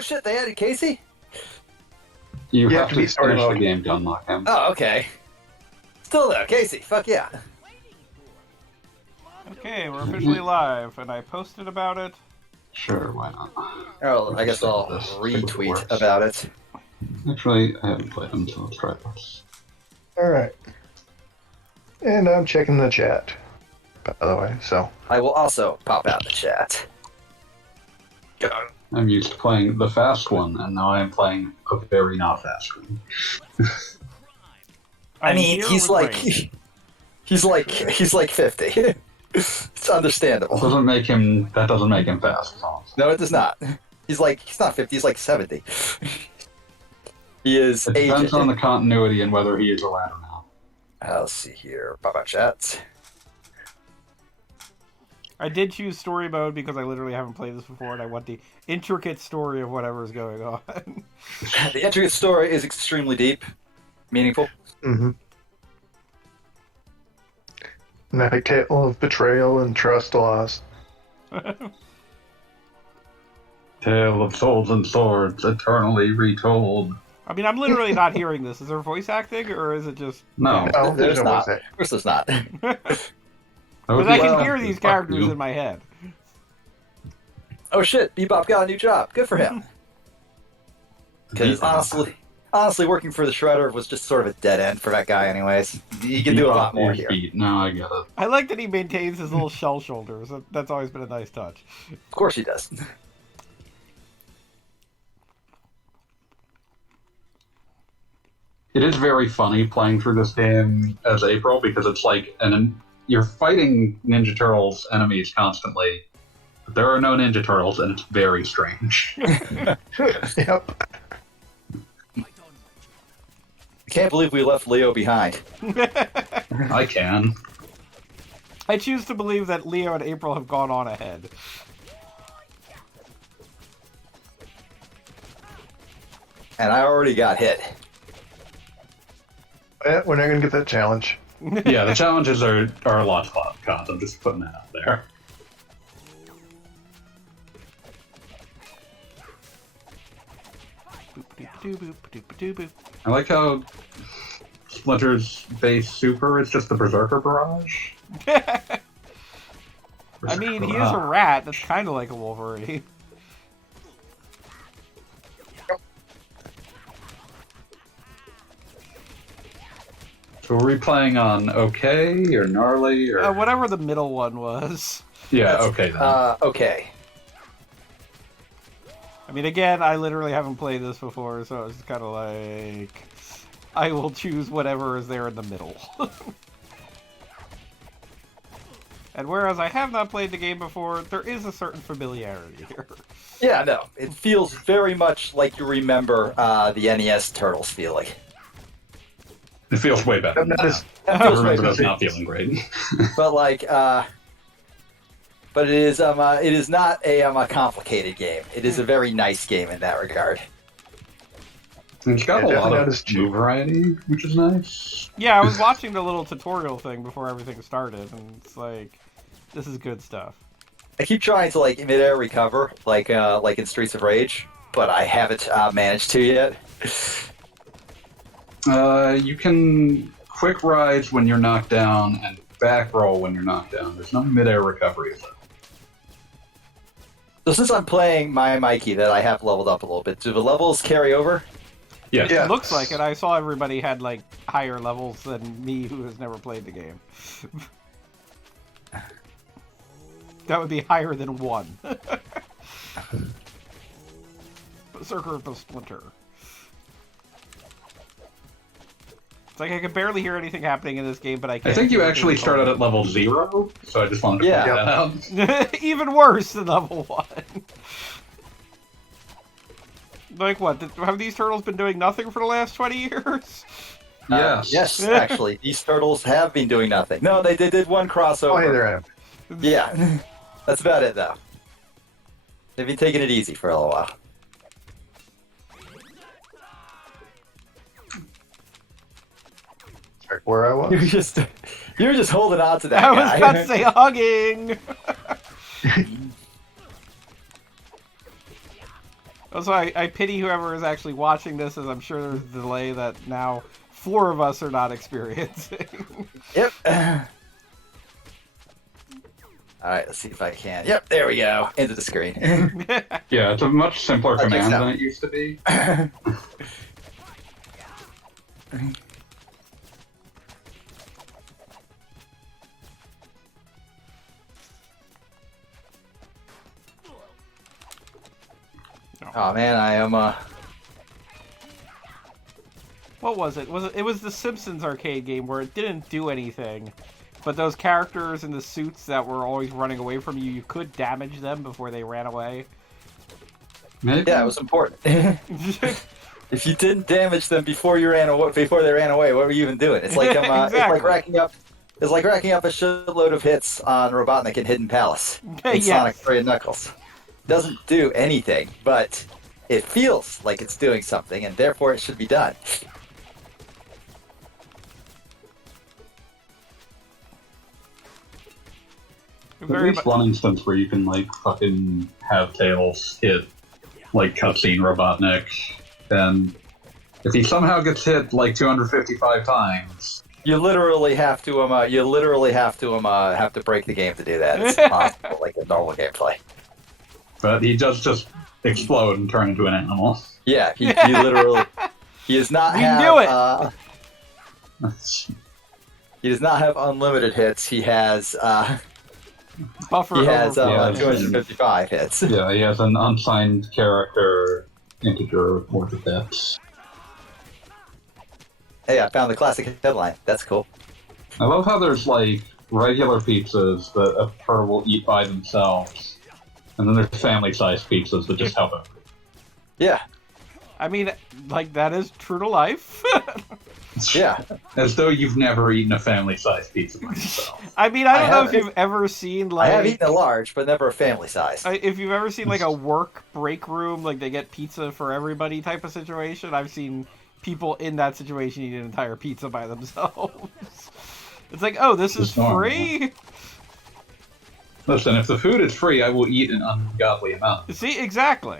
Oh shit, they added Casey? You You have to finish the game to unlock him. Oh, okay. Still though, Casey, fuck yeah. Okay, we're officially live, and I posted about it. Sure, why not? Oh, I guess I'll retweet about it. Actually, I haven't played them, so let's try this. Alright. And I'm checking the chat, by the way, so. I will also pop out the chat. I'm used to playing the fast one, and now I'm playing a very not fast one. I mean, here he's with like, Ray. he's like 50. It's understandable. That doesn't make him fast. No, it does not. He's not 50. He's like 70. He is It depends aged. on the continuity and whether he is allowed or not. Let's see here. Pop out chat. I did choose story mode because I literally haven't played this before, and I want the intricate story of whatever's going on. The intricate story is extremely deep, meaningful. Mm-hmm. An epic tale of betrayal and trust lost. Tale of souls and swords, eternally retold. I mean, I'm literally not hearing this. Is there voice acting, or is it just... No. No, There's no not. voice Of course, there's not. Because Okay, I can well, hear these fuck characters you. in my head. Oh shit! Bebop got a new job. Good for him. Because honestly, working for the Shredder was just sort of a dead end for that guy. Anyways, he can do a lot more here. No, I get it. I like that he maintains his little shell shoulders. That's always been a nice touch. Of course, he does. It is very funny playing through this game as April because it's like you're fighting Ninja Turtles enemies constantly, but there are no Ninja Turtles, and it's very strange. Yep. I can't believe we left Leo behind. I can. I choose to believe that Leo and April have gone on ahead. And I already got hit. We're not going to get that challenge. Yeah, the challenges are a lot of cons. I'm just putting that out there. I like how Splinter's base super is just the Berserker Barrage. I mean, he is a rat. That's kind of like a Wolverine. So are we playing on okay or gnarly or Whatever the middle one was. yeah, okay then. Okay. I mean, again, I literally haven't played this before, so it's kind of like... I will choose whatever is there in the middle. And whereas I have not played the game before, there is a certain familiarity here. Yeah, no. It feels very much like you remember the NES Turtles feeling. It feels way better. Not as, I Feels remember way those better. not feeling great. But like, but it is not a complicated game. It is a very nice game in that regard. It's got a Yeah, lot definitely of not as cheap. move variety, which is nice. Yeah, I was watching the little tutorial thing before everything started, and it's like, this is good stuff. I keep trying to like midair recover, like in Streets of Rage, but I haven't managed to yet. You can quick rise when you're knocked down and back roll when you're knocked down. There's no midair recovery. So since I'm playing my Mikey that I have leveled up a little bit, do the levels carry over? Yeah. Yeah. Looks like it. I saw everybody had like higher levels than me, who has never played the game. That would be higher than 1. Berserker of the Splinter. It's like I can barely hear anything happening in this game, but I can. I think you actually started at level 0, so I just wanted to Yeah. point that out. Even worse than level 1. Like what? Have these turtles been doing nothing for the last 20 years? Yes. Yes, actually, these turtles have been doing nothing. No, they did one crossover. oh, hey there, Adam. Yeah, that's about it though. They've been taking it easy for a little while. Check where I was. You were just holding on to that I was guy. about to say hugging. Also, I pity whoever is actually watching this, as I'm sure there's a delay that now 4 of us are not experiencing. Yep. Alright, let's see if I can. Yep, there we go. Into the screen. Yeah, it's a much simpler I think command so. than it used to be. Oh man, I am What was it? It was the Simpsons arcade game where it didn't do anything, but those characters in the suits that were always running away from you, you could damage them before they ran away. Maybe? yeah, it was important. If you didn't damage them before they ran away, what were you even doing? It's like Exactly. it's like racking up a shitload of hits on Robotnik and Hidden Palace in Yes. Sonic 3 and Knuckles. Doesn't do anything, but it feels like it's doing something, and therefore it should be done. At Very least mu- one instance where you can, like, fucking have Tails hit, like, cutscene Robotnik, and if he somehow gets hit, like, 255 times, You literally have to have to break the game to do that. It's impossible, like in normal gameplay. but he does just explode and turn into an animal. Yeah, he literally he does not We have knew it! he does not have unlimited hits. He has Buffer he has overflow. 255 hits. Yeah, he has an unsigned character integer worth of hits. Hey, I found the classic headline. That's cool. I love how there's, like, regular pizzas that a per will eat by themselves, and then there's family-sized pizzas that just help him. Yeah, I mean, like, that is true to life. yeah. As though you've never eaten a family-sized pizza by yourself. I mean, I don't know if have- you've ever seen, I like... have eaten a large, but never a family size. If you've ever seen, like, a work break room, like, they get pizza for everybody type of situation, I've seen people in that situation eat an entire pizza by themselves. It's like, oh, this is It's normal. free? Listen, if the food is free, I will eat an ungodly amount. See, exactly.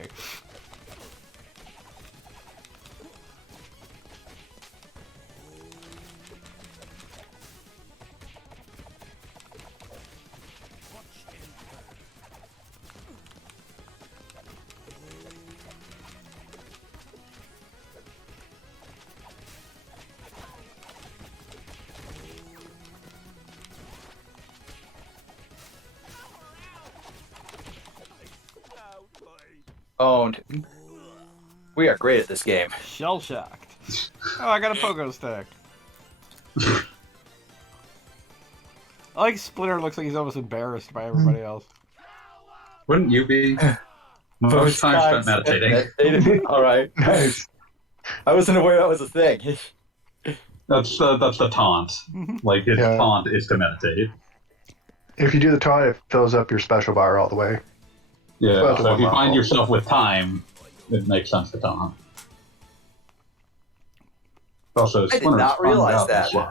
Owned. We are great at this game. Shell shocked. Oh, I got a pogo stick. I like Splinter looks like he's almost embarrassed by everybody else. Wouldn't you be? Most time spent meditating. All right. Nice. I wasn't aware that was a thing. That's the taunt. Like, his Yeah. taunt is to meditate. If you do the taunt, it fills up your special bar all the way. Yeah, Well, so if you well. find yourself with time, it makes sense to taunt. Also, did Splinter's not realize ungodly that. slow.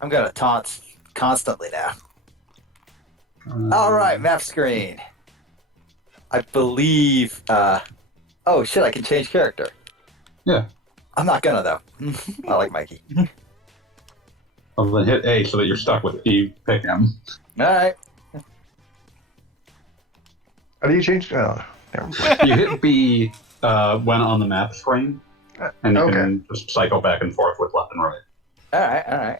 I'm gonna taunt constantly now. All right, map screen. I believe. Oh shit! I can change character. Yeah. I'm not gonna though. I like Mikey. Well, then hit A so that you're stuck with E. Pick him. All right. How do you change? Oh, never mind. You hit B when on the map screen, and you Okay. can just cycle back and forth with left and right. All right. All right.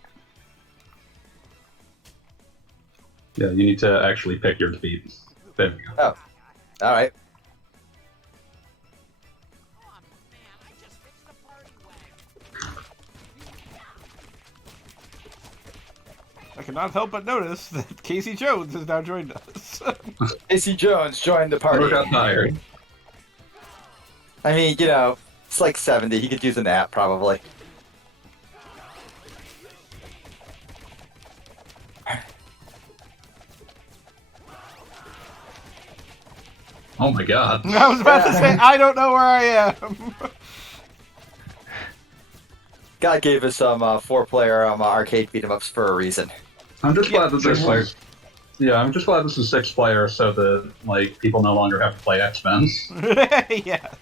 Yeah, you need to actually pick your speed. There we go. All right. I cannot help but notice that Casey Jones has now joined us. AC Jones joined the party. Never got tired. I mean, you know, it's like 70. He could use a nap probably. Oh my god. I was about to say, I don't know where I am. God gave us some 4-player arcade beat 'em ups for a reason. I'm just glad that there's like Yeah, I'm just glad this is 6-player so that like people no longer have to play X-Men. Yes.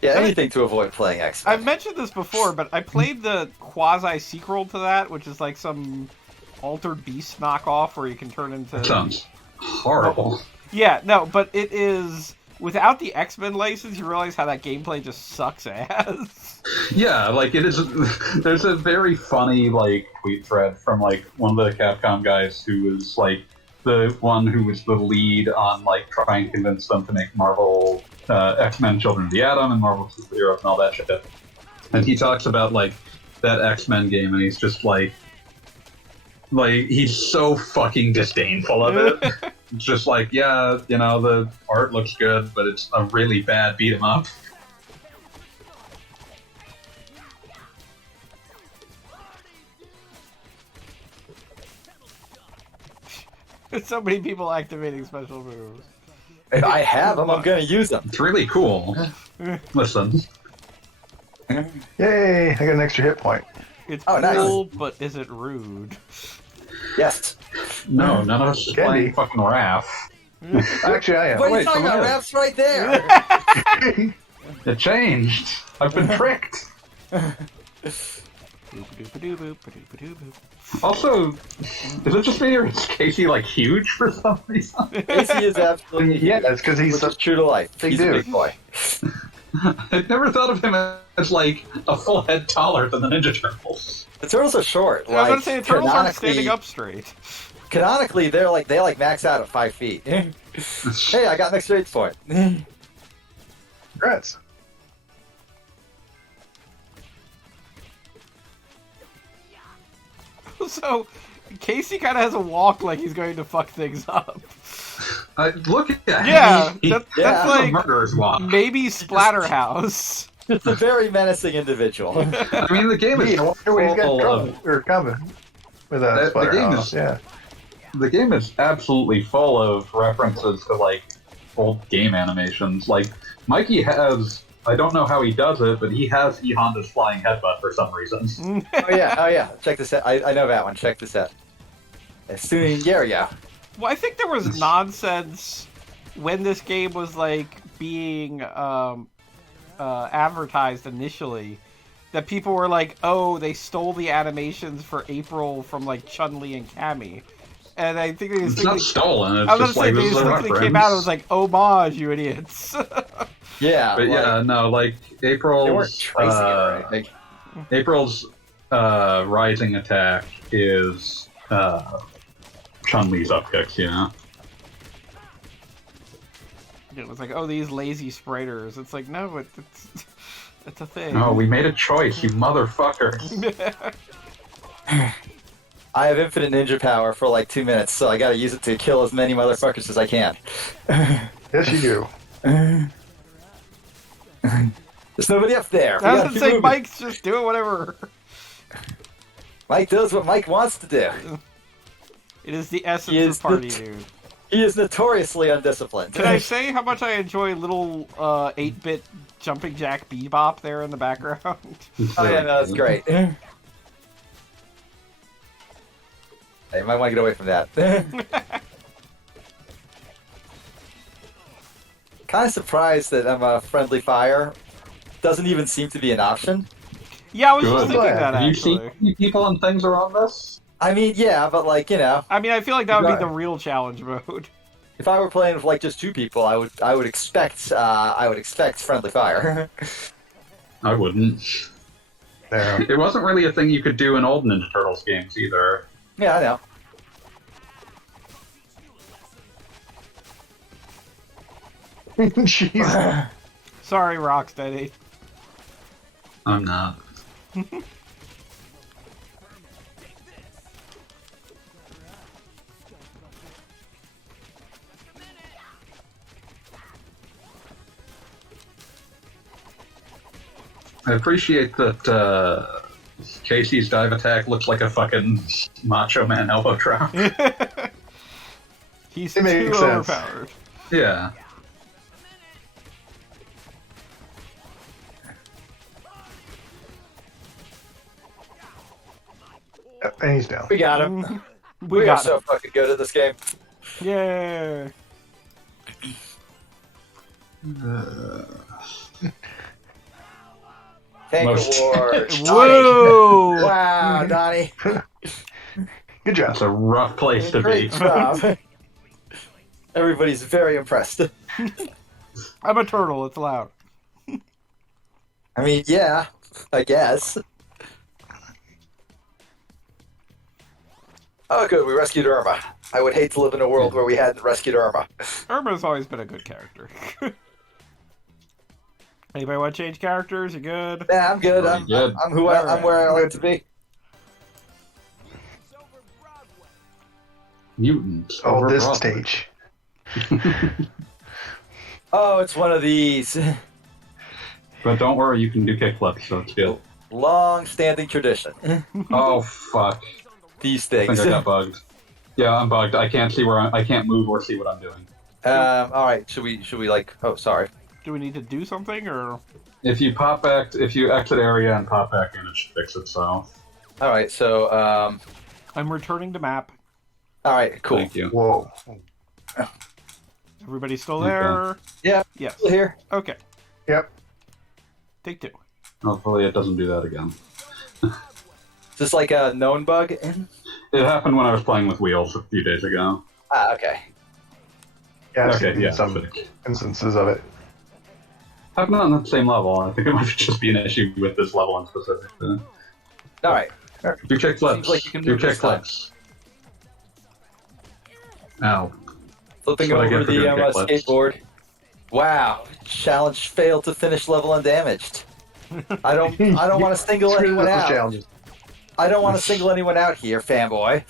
Yeah, anything to avoid playing X-Men. I've mentioned this before, but I played the quasi-sequel to that, which is like some Altered Beast knockoff where you can turn into... That sounds horrible. Yeah, no, but it is... Without the X-Men license, you realize how that gameplay just sucks ass. Yeah, like it is. There's a very funny like tweet thread from like one of the Capcom guys who was like the one who was the lead on like trying to convince them to make Marvel X-Men Children of the Atom and Marvel Superheroes and all that shit. And he talks about like that X-Men game, and he's just like he's so fucking disdainful of it. It's just like, yeah, you know, the art looks good, but it's a really bad beat 'em up. So many people activating special moves. If I have them, I'm gonna use them. It's really cool. Listen. Yay! I got an extra hit point. It's Oh, nice. cool, but is it rude? Yes. No, none of us is Candy. playing fucking Raph. Actually, I am. What are you wait, talking about? someone Raph's right there. It changed. I've been tricked. Also, is it just me or is Casey like huge for some reason? Casey is absolutely Yeah, that's because he's which is such true to life. big He's a dude. big boy. I never thought of him as like a full head taller than the Ninja Turtles. The turtles are short. I was Like, gonna say the turtles aren't canonically- standing up straight. Canonically, they max out at 5 feet. Hey, I got an extra 8 point. Congrats. So, Casey kind of has a walk like he's going to fuck things up. Look at that. Yeah, He- that's yeah, a like murderer's walk. maybe Splatterhouse. It's a very menacing individual. I mean, the game is Gee, I wonder what he's got full trouble of. or coming with The that game Splatterhouse. is- Yeah. The game is absolutely full of references to like old game animations. Like Mikey has, I don't know how he does it, but he has E Honda's flying headbutt for some reason. Oh yeah. Check this out. I know that one. Check this out. As soon as there we go. Well, I think there was nonsense when this game was like being advertised initially. That people were like, "Oh, they stole the animations for April from like Chun-Li and Cammy," and I think they It's not stolen. It's I was just gonna say like they this is a just reference. came out and was like, "Homage, you idiots!" Yeah. But like, yeah, no, like they weren't April's tracing it or anything. April's rising attack is Chun-Li's upkicks, you know. It was like, "Oh, these lazy spriters." It's like, no, it's a thing. Oh, we made a choice, you motherfuckers. I have infinite ninja power for like 2 minutes, so I gotta use it to kill as many motherfuckers as I can. Yes, you do. There's nobody up there. We I was gotta gonna keep say, moving. Mike's just doing whatever. Mike does what Mike wants to do. It is the essence He is of party, the- dude. He is notoriously undisciplined. Can I say how much I enjoy little 8-bit jumping jack bebop there in the background? Oh yeah, no, that's great. Hey, you might want to get away from that. Kind of surprised that friendly fire doesn't even seem to be an option. Yeah, I was Good. just thinking that Have you actually. seen any people and things around this? I mean, yeah, but like I mean, I feel like that would be Right. the real challenge mode. if I were playing with like just 2 people, I would expect friendly fire. I wouldn't. There. It wasn't really a thing you could do in old Ninja Turtles games either. Yeah, I know. Jeez. Sorry, Rocksteady. I'm not. I appreciate that Casey's dive attack looks like a fucking Macho Man elbow drop. He's It makes too sense. overpowered. Yeah. And he's down. We got him. We We are got so it. fucking good at this game. Yeah. Tank Most- Awards. Whoa! Wow, Donnie. Good job. That's a rough place to be. Great job. Everybody's very impressed. I'm a turtle. It's loud. I mean, yeah, I guess. Oh, good. We rescued Irma. I would hate to live in a world where we hadn't rescued Irma. Irma's always been a good character. Anybody want to change characters? You good? Yeah, I'm good. Very good. I'm I'm where I like to be. Mutant. Oh, over this Broadway. stage. Oh, it's one of these But don't worry, you can do kickflips, so it's good. long-standing tradition. Oh fuck! These I think things. I got bugged. Yeah, I'm bugged. I can't see I can't move or see what I'm doing. All right. Should we like? Oh, sorry. Do we need to do something or? If you exit area and pop back in, it should fix itself. All right. So, I'm returning to map. all right. Cool. Thank you. Whoa. Everybody still there? Yeah. Yes. Still here. Okay. Yep. Take 2. Hopefully, it doesn't do that again. Is this like a known bug? It happened when I was playing with wheels a few days ago. Ah, okay. Yeah, I've Okay, seen yeah. some sick. instances of it. I'm not on the same level. I think it might just be an issue with this level in specific. All right. Do kick flips. Seems like you can do move kick this time. flips. Ow. Flipping That's what I over get for the doing kickflips. skateboard. Wow. Challenge failed to finish level undamaged. I don't want to single Screw anyone those out. challenges. I don't want to single anyone out here, fanboy.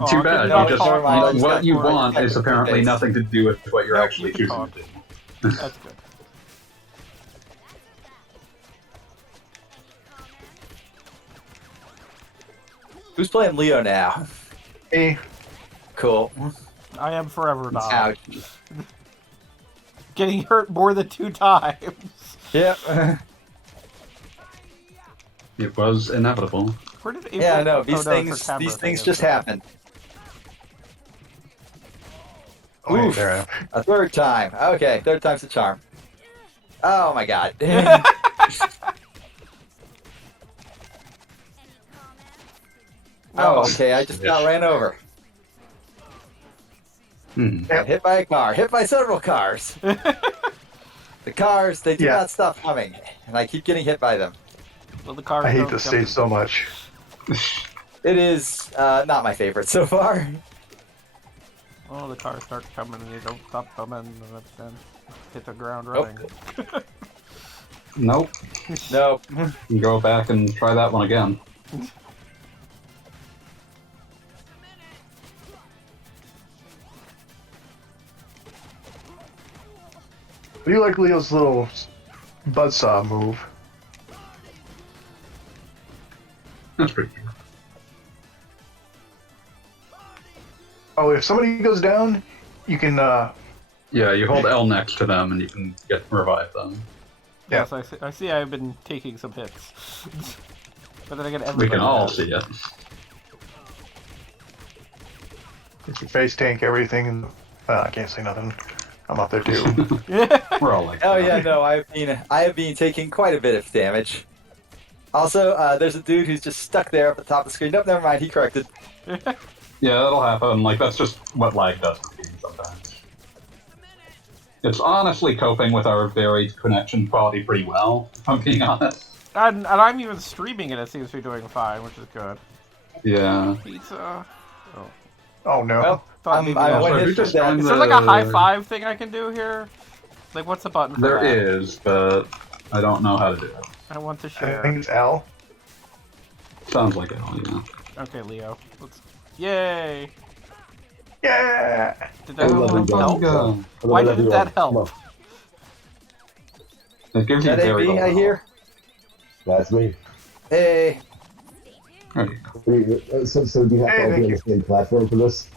Oh, Too I'm bad. getting no, You just, never mind, I just what got you more want is technical apparently things. nothing to do with what you're Nope, actually you can choosing talk. to do. That's good. Who's playing Leo now? Hey, Cool. I am forever now. Ouch. Getting hurt more than 2 times. Yep. It was inevitable. Where did April... Yeah, no, oh, these it's things her camera these thing, things just isn't it? happen. oh, hey, Oof. there I am. A third time. Okay, third time's the charm. Oh my god. Oh, okay, I just got ran over. Hmm. Yep. Hit by a car. Hit by several cars. The cars, they do Yeah. not stop coming. And I keep getting hit by them. Well, the cars I hate don't this jump stage in. so much. It is not my favorite so far. Oh, the cars start coming and they don't stop coming, and then hit the ground Oh. running. Nope. No. You can go back and try that one again. Do you like Leo's little buzzsaw move? That's pretty cool. Oh, if somebody goes down, you can, Yeah, you hold L next to them and you can revive them. Yeah. Yes, I see I've been taking some hits. But then again, We everybody can all does. see it. you can face tank everything, and I can't say nothing. I'm up there too. We're all like Oh that. yeah, no, I have been taking quite a bit of damage. Also, there's a dude who's just stuck there at the top of the screen. Nope, never mind, he corrected. Yeah, that'll happen. Like, that's just what lag does to the game sometimes. It's honestly coping with our varied connection quality pretty well, if I'm being honest. And I'm even streaming it, it seems to be doing fine, which is good. Yeah. Pizza. Oh. Oh no. Well, Thought maybe I that went was- who hit just that. joined Is the- there like a high five thing I can do here? Like, what's the button for There that? is, but I don't know how to do it. I want to I share. think it's L. Sounds like it, yeah. Okay, Leo. Let's... Yay! Yeah! Did that love you, help? guys. Why didn't that help? It gives Is you that very AB low I hear? That's me. Hey. There you go. So do you have Hey, to all thank be on you. the same platform for this?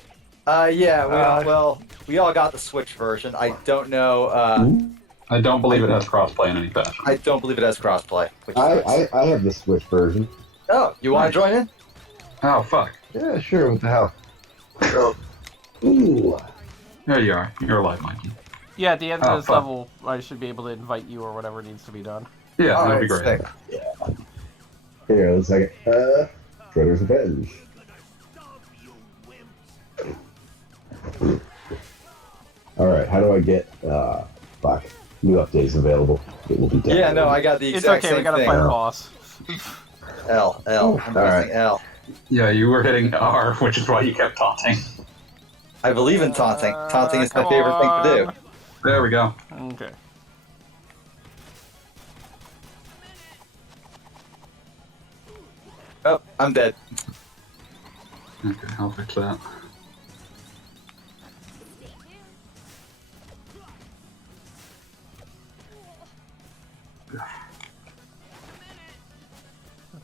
Yeah, Uh, well, we all got the Switch version. I don't know, I don't believe it has crossplay in any fashion. I don't believe it has crossplay. Which I have the Switch version. Oh, you want to join in? Oh, fuck. Yeah, sure. What the hell? Ooh. There you are. You're alive, Mikey. Yeah, at the end Oh, of this fuck. level, I should be able to invite you or whatever needs to be done. Yeah, that'll be Alright, great. sick. Here, let's second. Shredder's Revenge. Alright, how do I get, fuck, new updates available? It will be down. Yeah, no, I got the It's exact okay, we same gotta thing. fight a boss. L. I'm All pressing right. L. Yeah, you were hitting R, which is why you kept taunting. I believe in taunting. Taunting is my favorite thing to do. There we go. Okay. Oh, I'm dead. Okay, I'll fix that.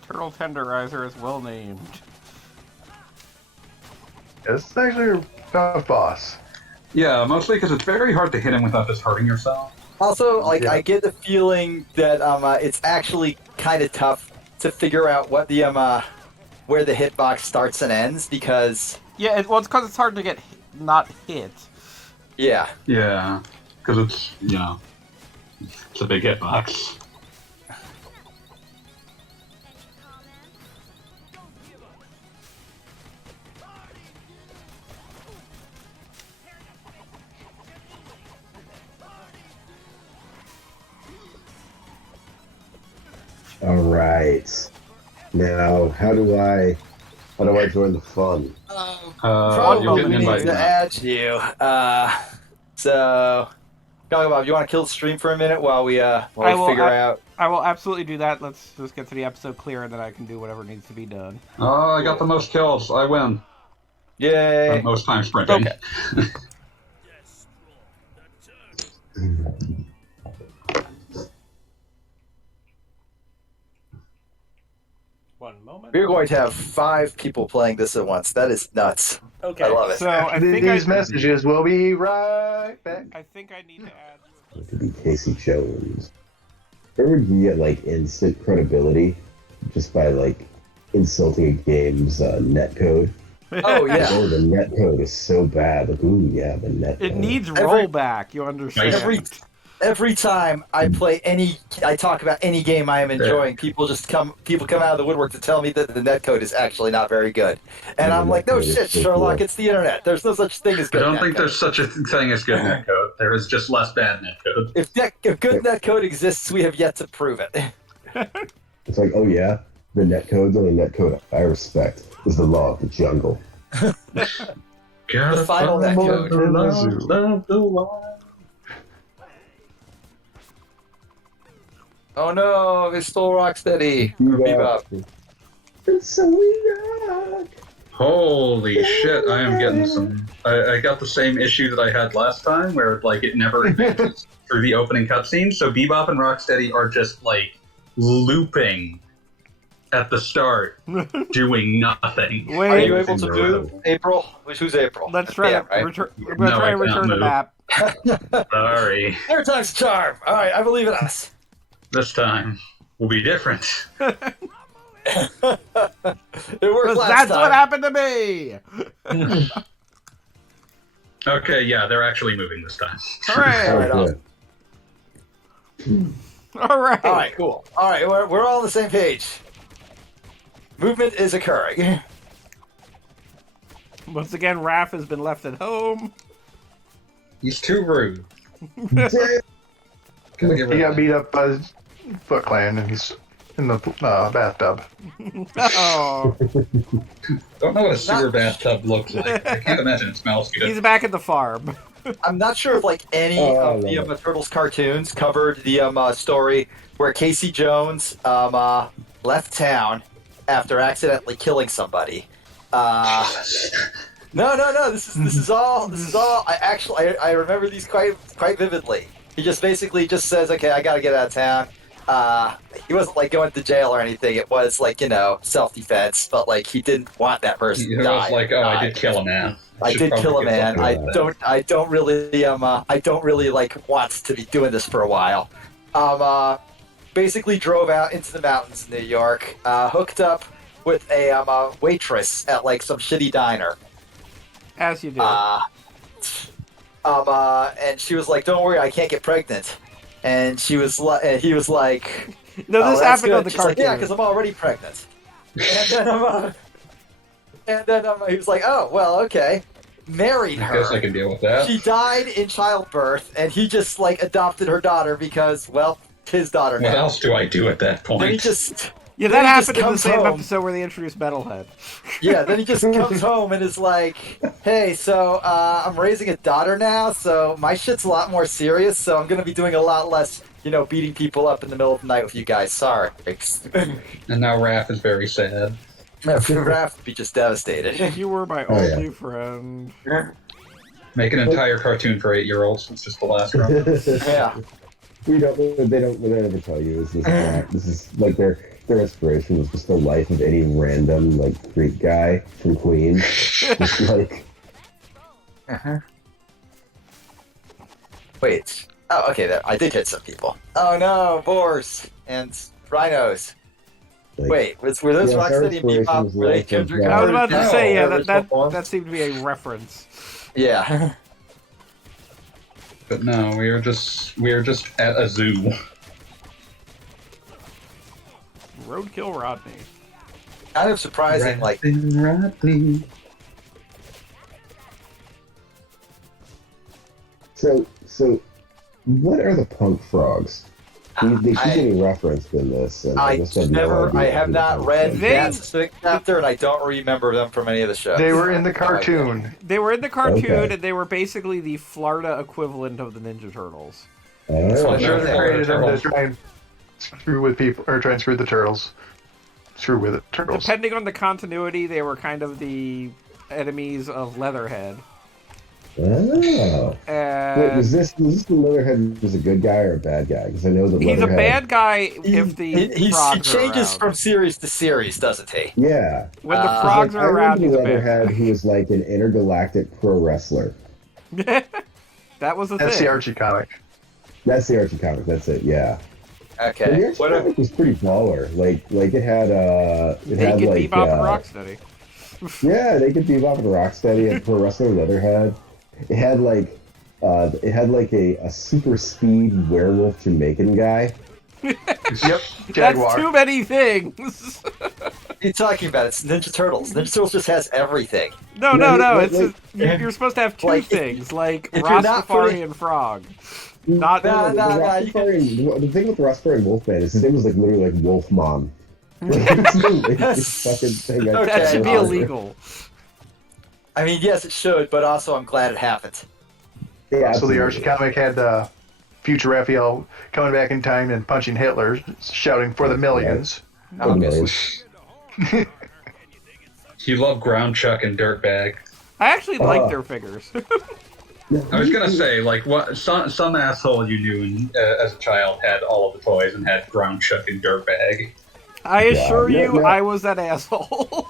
Turtle Tenderizer is well named. It's actually a tough boss. Yeah, mostly because it's very hard to hit him without just hurting yourself. Also, like, Yeah. I get the feeling that it's actually kind of tough to figure out what the where the hitbox starts and ends because Yeah, it's because it's hard to get not hit. yeah. Yeah, because it's, you know, it's a big hitbox. Alright. Now, how do I join the fun? Probably you'll get an need invite to now. add you. So, Dog Bob, you want to kill the stream for a minute while we I will figure out? I will absolutely do that. Let's just get to the episode clear, and then I can do whatever needs to be done. Oh, I got the most kills. I win. Yay! Most time sprinting. Okay. One moment. We're going to have 5 people playing this at once. That is nuts. Okay. I love it. So I After think these messages, we'll be right back. I think I need to add. It could be Casey Jones. Remember you get like instant credibility just by like insulting a game's netcode? Oh yeah. Oh, the netcode is so bad. Like, ooh, yeah, the netcode. It needs Every- rollback. You understand? Every time I play I talk about any game I am enjoying, people come out of the woodwork to tell me that the netcode is actually not very good, and Yeah, I'm the like, no netcode is shit, so Sherlock, cool. it's the internet. There's no such thing as I good. don't think netcode. there's such a thing as good netcode. There is just less bad netcode. If good netcode exists, we have yet to prove it. It's like, oh yeah, the netcode, the only netcode I respect is the law of the jungle. Gotta final find netcode. the love of the wild. Oh no, it's still Rocksteady. Or Bebop. It's so weird. Holy shit, I am getting some... I got the same issue that I had last time, where, like, it never advances through the opening cutscene, so Bebop and Rocksteady are just, like, looping at the start, doing nothing. Wait. Are you able to No. move April? Who's April? Let's try Yeah, to right? return. We're gonna No, try I and return the cannot map. Sorry. Third time's a charm. All right, I believe in us. This time will be different. It worked Because last that's time. what happened to me. Okay, yeah, they're actually moving this time. Hooray! Right on. Good. All right. All right, cool. All right, we're all on the same page. Movement is occurring. Once again, Raph has been left at home. He's too rude. Damn. Gotta get He rid got of beat up by Foot Clan, and he's in the bathtub. Oh, Don't know what a sewer bathtub looks like. I can't imagine it smells good. he's back at the farm. I'm not sure if like any Oh, I of the love it. Turtles cartoons covered the story where Casey Jones left town after accidentally killing somebody. No. This is all. I remember these quite vividly. He just basically just says, "Okay, I gotta get out of town." He wasn't like going to jail or anything. It was like, self-defense, but like he didn't want that person He to die. was like, oh, I did kill a man. I Should did probably kill a get man. something. I don't really like want to be doing this for a while. Basically drove out into the mountains in New York, hooked up with a waitress at like some shitty diner. As you do. And she was like, "Don't worry, I can't get pregnant." And he was like, No, this "Oh, that's happened good." on the She's like, cartoon. "Yeah, because I'm already pregnant." And then he was like, "Oh, well, okay." Married I her. guess I can deal with that. She died in childbirth, and he just like adopted her daughter because, well, his daughter What now. else do I do at that point? Then he just Yeah, then that he just happened in the comes same home. episode where they introduced Metalhead. Yeah, then he just comes home and is like, "Hey, so I'm raising a daughter now, so my shit's a lot more serious. So I'm gonna be doing a lot less, beating people up in the middle of the night with you guys. Sorry." And now Raph is very sad. Raph would be just devastated. You were my Oh, yeah. only friend. Make an entire cartoon for 8-year-olds. It's just the last one. Yeah. They don't ever tell you this is like their inspiration was just the life of any random like Greek guy from Queens. Just like Wait. Oh, okay. I did hit some people. Oh no, boars and rhinos. Wait, were those Yeah, Rocksteady and their Bebop? inspiration Were they was Kendrick? like, I was about to say, yeah, Original forms? that seemed to be a reference. Yeah. But no, we are just at a zoo. Roadkill Rodney. Kind of surprising, like. Rodney. so what are the punk frogs? They keep getting referenced in this, and I just have no idea I have who the not punk read frogs that are. specific chapter, and I don't remember them from any of the shows. They were in the cartoon. They were in the cartoon, Okay. and they were basically the Florida equivalent of the Ninja Turtles. Oh, I'm sure they Yeah. created them to try and screw with people, or try and screw the turtles. Screw with it, turtles. Depending on the continuity, they were kind of the enemies of Leatherhead. Oh. Wait, And was this the Leatherhead was a good guy or a bad guy? Because I know that he's a Leatherhead- bad guy if the he frogs are changes around. from series to series, doesn't he? Yeah. When the Uh, frogs I are around, remember he's a bad Leatherhead, guy. who was like an intergalactic pro wrestler. That was the That's thing. the Archie comic. That's the Archie comic. That's it. Yeah. And the Okay. Archie What comic was pretty baller. Like it had Naked like Bebop and Rocksteady. yeah, they could Bebop and Rocksteady and pro wrestler Leatherhead. It had like a super speed werewolf Jamaican guy. Yep, That's Jaguar. too many things. are you talking about? It's Ninja Turtles. Ninja Turtles just has everything. No. Like- It's you're supposed to have two like, things, like if you're not Rastafari putting- and Frog. Not Nah, The nah, you Rastafarian- the thing with the Rastafarian Wolfman is his name was like literally like Wolfmon. It's fucking thing. Okay. that should be awesome. illegal. I mean, yes, it should, but also I'm glad it happened. Yeah, So the absolutely. Archie comic had future Raphael coming back in time and punching Hitler, shouting for the millions. Oh, Okay. You love Ground Chuck and Dirtbag. I actually like Oh. their figures. I was gonna say, like, what some asshole you knew as a child had all of the toys and had Ground Chuck and Dirtbag. I assure Yeah, you, yeah. I was that asshole.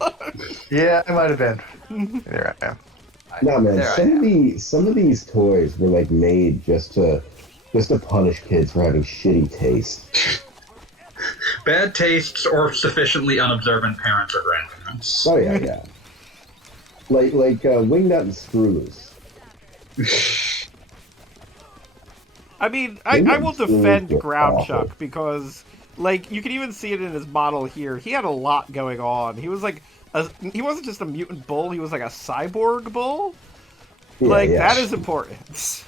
Yeah, I might have been. There I am. No man, There I am. some of these toys were like made just to punish kids for having shitty taste. Bad tastes or sufficiently unobservant parents or grandparents. Oh yeah, yeah. Like Wingnut and Screws. I mean, They I were will defend so Ground awful. Chuck because, like, you can even see it in his model here. He had a lot going on. He was like, he wasn't just a mutant bull. He was like a cyborg bull. Yeah, Like yeah. that is important.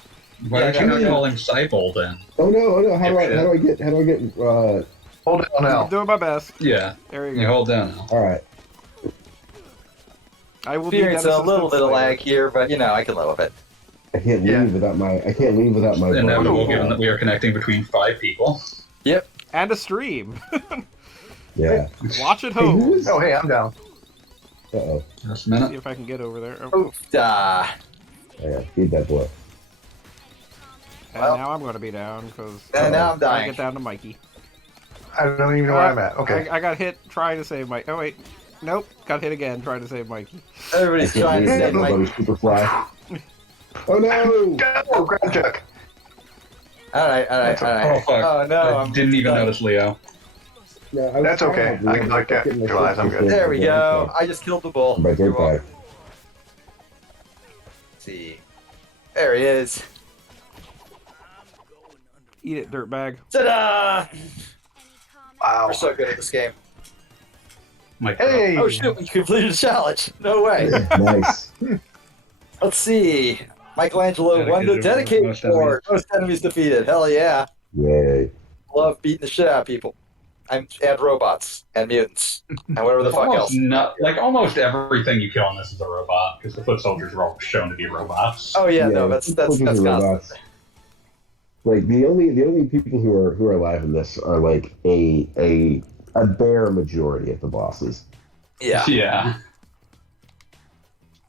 Why Yeah, don't you not yeah. call him Cybold then? Oh no! How do I get? Hold it on I'm L. doing my best. Yeah, There you you go. hold down now. All right. I will be Experience a Dennis's little bit of Slayer. lag here, but I can live with it. I can't leave Yeah. without my. I can't leave without my. Inevitable, buddy. given that we are connecting between 5 people. Yep. And a stream. Yeah. Watch at Hey, who home. is? Oh, hey, I'm down. Uh-oh. Just a See minute. if I can get over there. Oh, Oof, da. Yeah, feed that boy. and well. now I'm going to be down because And now I'm I dying. get down to Mikey. I don't even know where I'm at. Okay. I got hit trying to save Mikey. Oh wait, nope. Got hit again trying to save Mikey. Everybody's trying to say Nobody like, Superfly. Oh no! Go, Ground Chuck. all right. Oh fuck! Oh no, I I'm didn't even done. notice Leo. Yeah, I was That's okay. trying to I can like that. get my Realize I'm good. shit There we together. go. I just killed the bull. By You're Dirtbag. welcome. There he is. Eat it, dirtbag. Ta-da! Wow. We're so good at this game. My Hey! Oh shit, we completed a challenge. No way. Nice. Let's see. Michelangelo won the dedicated Most award. Most enemies defeated. Hell yeah. Yay. Love beating the shit out of people. And robots and mutants and whatever the fuck else. Almost everything you kill in this is a robot because the foot soldiers are all shown to be robots. Oh yeah, no, that's soldiers are constant. robots. Like the only people who are alive in this are like a bare majority of the bosses. Yeah. Yeah.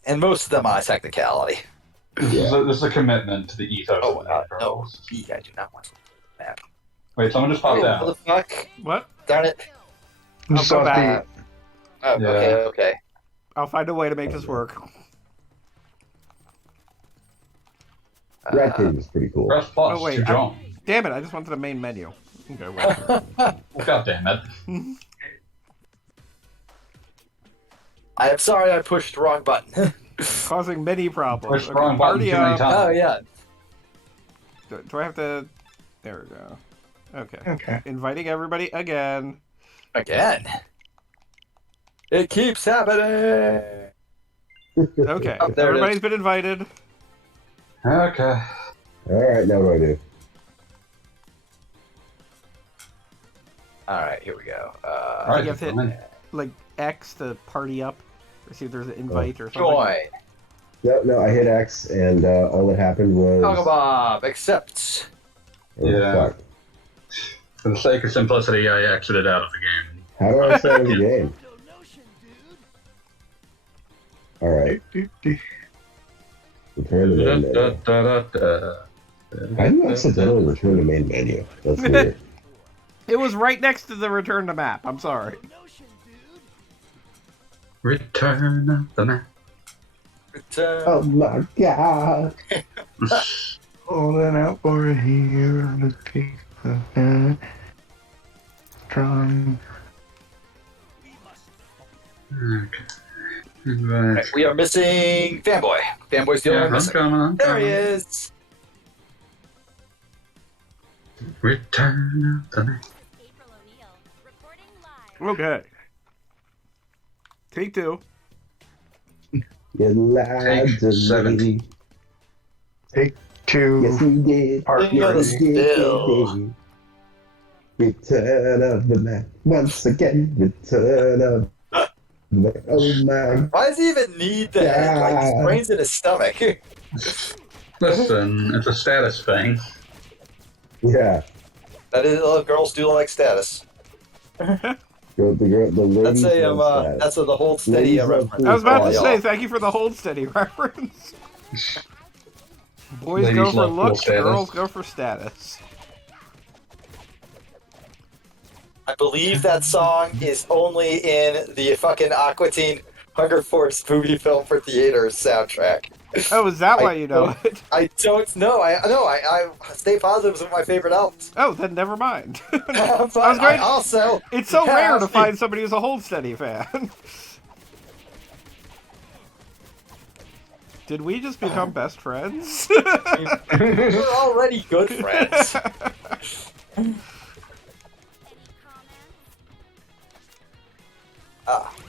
And most of them on a technicality. This is a commitment to the ethos Oh, of the no. Necros. I do not want to map. Wait, someone just popped What out. the fuck? What? Darn it. I'll Just go off back. Oh, Yeah. okay. I'll find a way to make this work. Rat Cave is pretty cool. Press plus Oh, wait, to jump. Damn it, I just went to the main menu. Okay, wait. God damn it. I am sorry I pushed the wrong button. Causing many problems. Push the wrong button party too many up. times. Oh, yeah. Do I have to... There we go. Okay. Okay. Inviting everybody again. Again. It keeps happening. Okay, Oh, there it everybody's is. been invited. Okay. Alright, now what do I do? All right, here we go. Alright, you have to I'm in. Like X to party up, or see if there's an invite or something. Join. No, I hit X, and all that happened was... Uncle Bob, accept. Oh, Yeah. fuck. For the sake of simplicity, I exited out of the game. How do I start the game? Alright, return to main menu. How do you accidentally return to main menu? That's weird. It was right next to the return to map. I'm sorry. Return of the map. Return. Oh my god! Holding out for a hero to keep the hand strong. Okay. Invite. We are missing Fanboy. Fanboy's the only Yeah, one I'm missing. coming, I'm There he coming. is. Return of the map. Okay. Take two. You lied Take to 17. me. Take two. Yes, we did. Part King of the Yes, three. we Still. did. Return of the Mac. Once again, return of the Mac. Oh my. Why does he even need that? Like, his brain's in his stomach. Listen, it's a status thing. Yeah. That is, girls do like status. The ladies That's a love that. that's the hold steady Ladies love reference. I was about Oh, to y'all. say, thank you for the hold steady reference. Boys Ladies go for love cool looks, status. girls go for status. I believe that song is only in the fucking Aqua Teen Hunger Force movie film for theaters soundtrack. Oh, is that why you know it? I don't know. I Stay Positive is one of my favorite albums. Oh, then never mind. But I was I going- also It's so rare to have- find somebody who's a hold steady fan. Did we just become best friends? We're already good friends.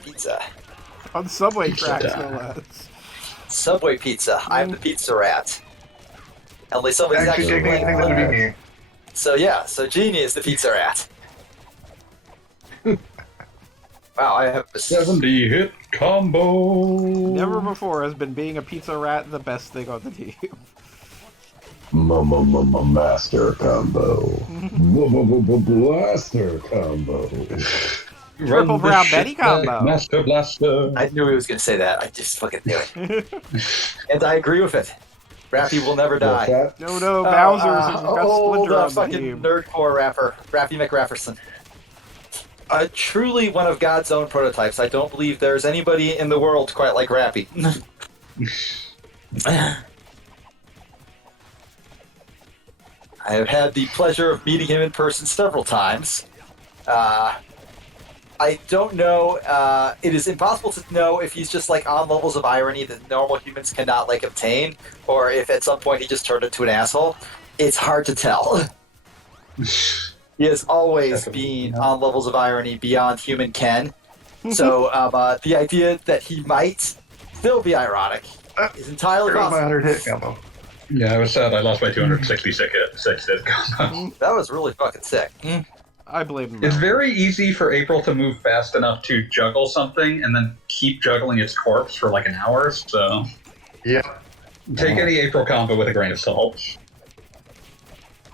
Pizza. On subway tracks, no less. Subway pizza. I'm the pizza rat. Only somebody's Actually, actually taking playing. anything to be me. So yeah, so Genie is the pizza rat. Wow, I have a 70 hit combo. Never before has been being a pizza rat the best thing on the team. Master combo. Blaster combo. Triple brown Betty combo. Master Blaster. I knew he was going to say that. I just fucking knew it. And I agree with it. Rappy will never What's die. that? No, Bowser's we've got Old Splinter on the fucking team. nerdcore rapper, Rappy McRafferson. Truly one of God's own prototypes. I don't believe there's anybody in the world quite like Rappy. I have had the pleasure of meeting him in person several times. I don't know. It is impossible to know if he's just like on levels of irony that normal humans cannot like obtain, or if at some point he just turned into an asshole. It's hard to tell. He has always been on levels of irony beyond human ken. So the idea that he might still be ironic is entirely There's my possible. 100 hit combo. Yeah, I was sad I lost my 266 hit combo. That was really fucking sick. I blame him. It's very easy for April to move fast enough to juggle something and then keep juggling its corpse for like an hour, so Yep. take any April combo with a grain of salt.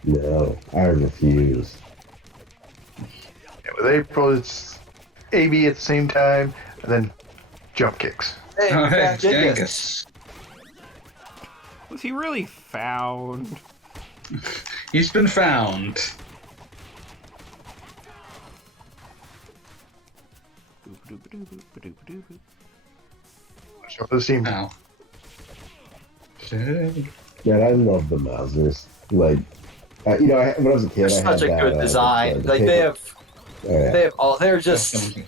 No, I refuse. Yeah, with April, it's AB at the same time, and then jump kicks. Hey, Oh, hey, Fat Genghis. Genghis. Was he really found? He's been found. So this team. Ow. Yeah, I love the Mausers. Like, you know, when I was a kid, They're I had such a that, good design. Like they have, Oh, yeah. they have all. They're just.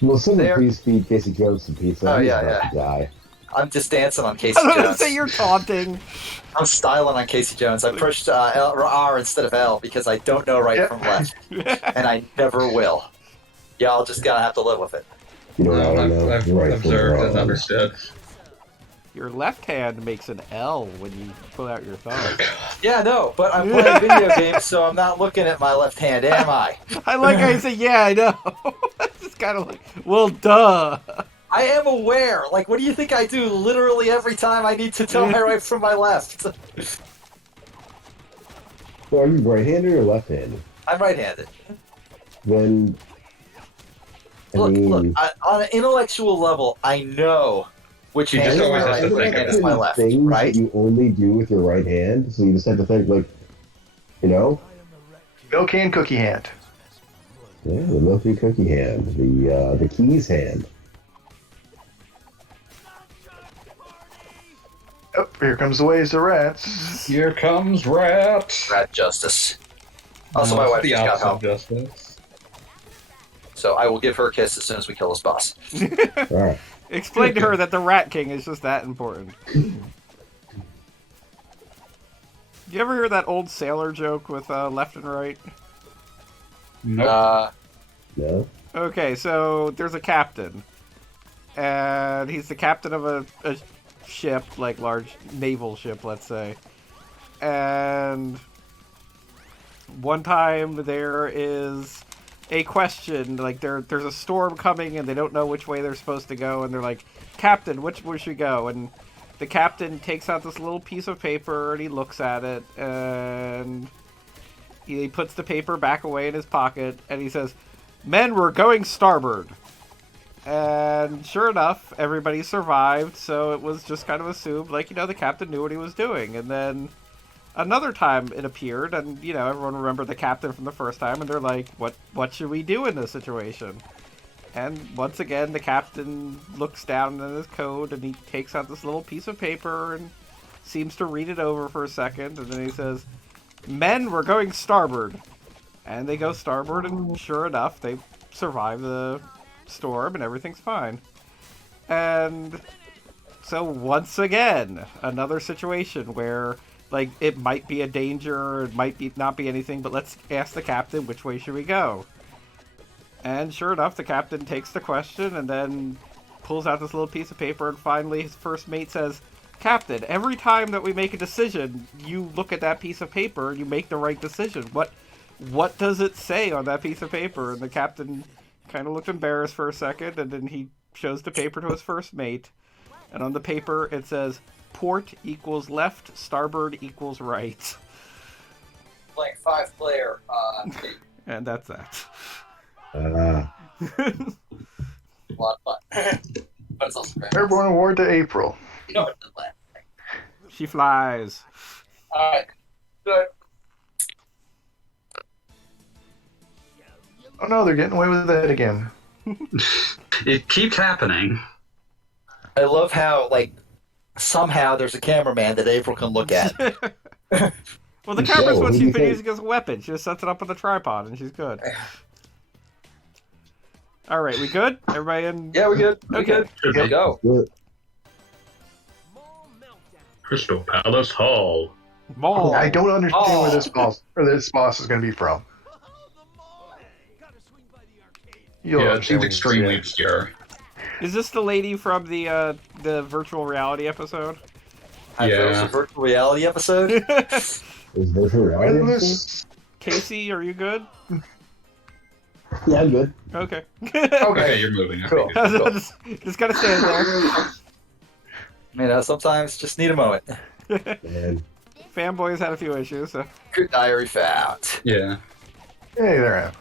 Well, someone they're- please feed Casey Jones some pizza. Oh, He's yeah, about yeah. to die. I'm just dancing on Casey I was gonna Jones. say you're taunting. I'm styling on Casey Jones. I pushed R instead of L because I don't know right from left, and I never will. Y'all just gotta have to live with it. You know what I don't know? I've Right from observed wrong. and understood. Your left hand makes an L when you pull out your thumb. Yeah, no, but I'm playing video games, so I'm not looking at my left hand, am I? I like how you say, yeah, I know. It's just kind of like, well, duh. I am aware. Like, what do you think I do literally every time I need to tell my right from my left? So are you right-handed or left-handed? I'm right-handed. Then, Look, on an intellectual level, I know which You hand just is my always have right to and which think hand of is my certain left, things right? that you only do with your right hand, so you just have to think, like, you know? Milk and cookie hand. Yeah, the milky cookie hand, the keys hand. Oh, here comes the ways to rats. Here comes Rat. Rat justice. Also, No, my it's wife the just got opposite home, of justice. so I will give her a kiss as soon as we kill this boss. All right. Explain to her that the Rat King is just that important. You ever hear that old sailor joke with left and right? Nope. No? Okay, so there's a captain, and he's the captain of a ship, like large naval ship, let's say. And one time there is a question, like there's a storm coming, and they don't know which way they're supposed to go, and they're like, "Captain, which way should we go?" And the captain takes out this little piece of paper, and he looks at it, and he puts the paper back away in his pocket, and he says, "Men, we're going starboard." And sure enough, everybody survived, so it was just kind of assumed, like, you know, the captain knew what he was doing. And then another time it appeared, and, you know, everyone remembered the captain from the first time, and they're like, what should we do in this situation? And once again, the captain looks down in his coat, and he takes out this little piece of paper and seems to read it over for a second, and then he says, "Men, we're going starboard." And they go starboard, and sure enough, they survive the storm, and everything's fine. And so once again, another situation where, like, it might be a danger, it might be not be anything, but let's ask the captain, which way should we go? And sure enough, the captain takes the question and then pulls out this little piece of paper, and finally his first mate says, "Captain, every time that we make a decision, you look at that piece of paper and you make the right decision. What does it say on that piece of paper?" And the captain kind of looked embarrassed for a second, and then he shows the paper to his first mate. And on the paper it says, "Port equals left, starboard equals right." Playing 5-player. And that's that. A lot of fun. But it's also great. Airborne Award to April. You know what to play. She flies. Alright. Good. Oh no, they're getting away with that again. It keeps happening. I love how, like, somehow there's a cameraman that April can look at. Well, the camera's So, what who do she's you been think- using as a weapon. She just sets it up on the tripod, and she's good. All right, we good? Everybody in? Yeah, we good. We Okay. good. Should Here be. we go. Good. Crystal Palace Hall. Mall. I don't understand where Oh. this boss is going to be from. You'll Yeah, it understand seems when you see extremely it. obscure. Is this the lady from the virtual reality episode? I thought it was Yeah. a virtual reality episode. Is virtual reality? When this- Casey, are you good? Yeah, I'm good. Okay. Okay, you're moving. I Cool. figured. just gotta stand Sometimes just need a moment. there. Man. Fanboys had a few issues. So. Good diary found. Yeah. Hey there, I am.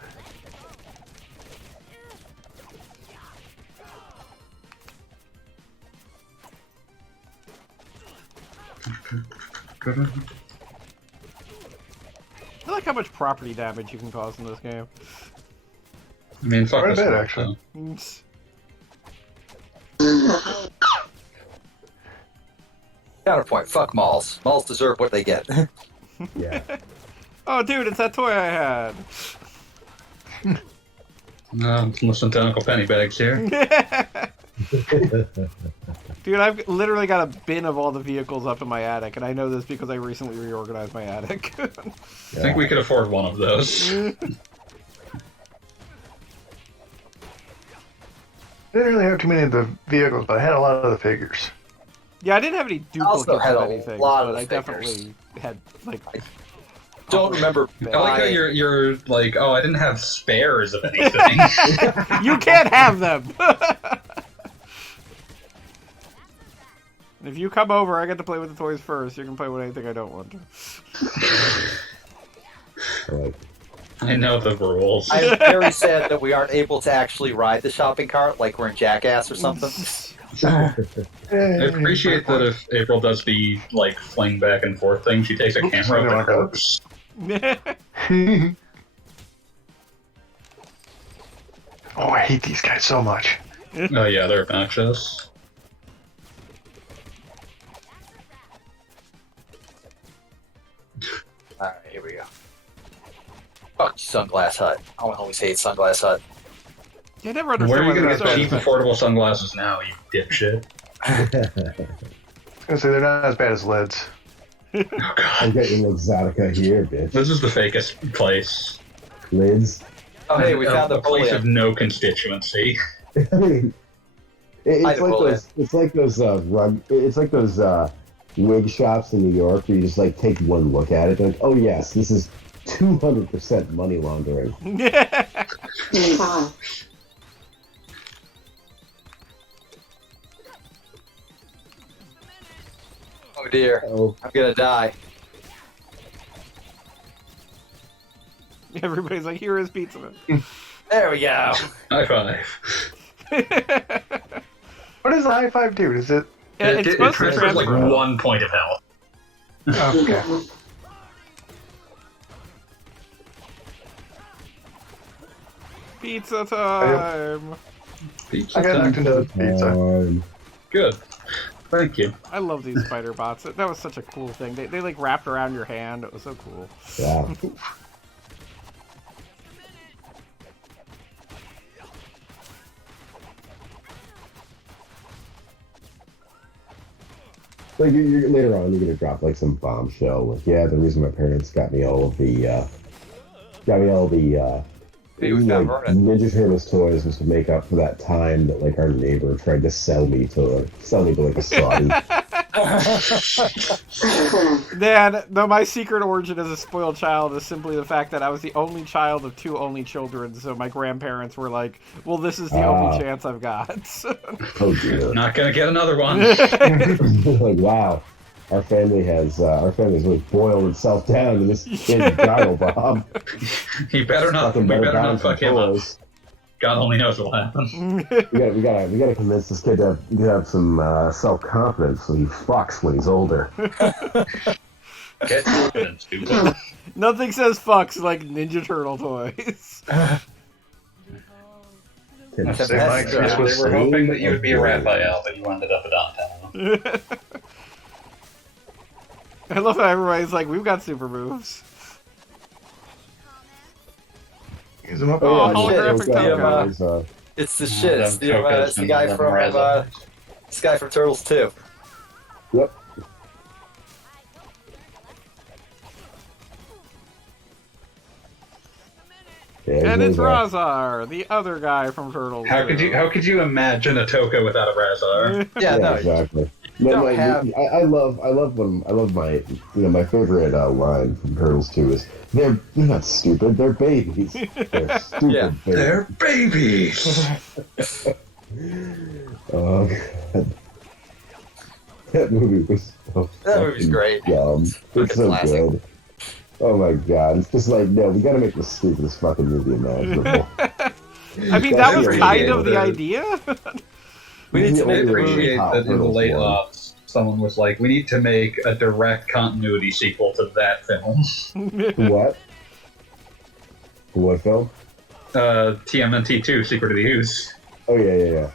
I like how much property damage you can cause in this game. I mean, fuck Quite a this bit, one, actually. Counterpoint. Fuck malls. Malls deserve what they get. Yeah. Oh, dude, it's that toy I had. No, listen to Uncle Pennybags here. Dude, I've literally got a bin of all the vehicles up in my attic, and I know this because I recently reorganized my attic. I think we could afford one of those. I didn't really have too many of the vehicles, but I had a lot of the figures. Yeah, I didn't have any also duplicates had of a anything, lot of but I figures. definitely had, like... Don't remember. I like how buying- you're like, oh, I didn't have spares of anything. You can't have them! If you come over, I get to play with the toys first. You can play with anything I don't want to. Like, I know the rules. I'm very sad that we aren't able to actually ride the shopping cart like we're in Jackass or something. I appreciate that if April does the like fling back and forth thing, she takes a Oops, camera I of the don't corpse. Oh, I hate these guys so much. Oh yeah, they're obnoxious. Alright, here we go. Fuck Sunglass Hut. I always hate Sunglass Hut. I never understood Where are you why gonna they're get so cheap, expensive. affordable sunglasses now, you dipshit? I was gonna say they're not as bad as lids. Oh I god. got your Exotica here, bitch. This is the fakest place. Lids. Oh, hey, we found a the place of bullion. no constituency. I mean, it's I'd like roll those. It's like those rug. It's like those wig shops in New York where you just like take one look at it, and like, oh yes, this is 200% money laundering. Oh dear, Oh, I'm gonna die. Everybody's like, here is pizza. There we go. High five. What does the high five do? Is it? It's It supposed to transfers like transfer. 1 point of health. Okay. Pizza time! Pizza I got time. knocked into the pizza. Good. Thank you. I love these spider bots. That was such a cool thing. They like wrapped around your hand. It was so cool. yeah. Like later on, you're gonna drop like some bombshell. Like, yeah, the reason my parents got me all the Hey, we found Vernon. Ninja Turtles toys was to make up for that time that like our neighbor tried to sell me to like a Saudi. Man, no, my secret origin as a spoiled child is simply the fact that I was the only child of 2 only children, so my grandparents were like, well, this is the only chance I've got. Oh dear. Not gonna get another one. Like, wow, our family's really boiled itself down to this kid Donald Bob. He better not. We Fucking better down not fuck him up. toys. God only knows what'll happen. We gotta convince this kid to have some self-confidence so he fucks when he's older. Get confident, stupid. Nothing says fucks like Ninja Turtle toys. Can Say my Mike, excuse We was were hoping that you would be a Raphael, but you ended up a Donatello. I love how everybody's like, we've got super moves. Use them up. Oh, Oh, shit. holographic Yeah, Toka. There's It's the shit. It's the, Toka's it's the and guy them from Razor. this guy from Turtles 2. Yep. Yeah, And it's there's Razar, the other guy from Turtles. How could you imagine a Toka without a Razar? Yeah, no, exactly. you No, don't like, have- I love my my favorite line from Turtles 2 is they're not stupid, they're babies. They're stupid Yeah. babies. They're babies. Oh god. That movie was so That movie's fucking great. dumb. Fucking It's so classic. good. Oh my god. It's just like, no, we gotta make the stupidest fucking movie imaginable. I mean, that was That's kind the of the idea. idea. We need to make the appreciate movie. that in the late aughts, someone was like, we need to make a direct continuity sequel to that film. What? What film? TMNT 2, Secret of the Ooze. Oh yeah.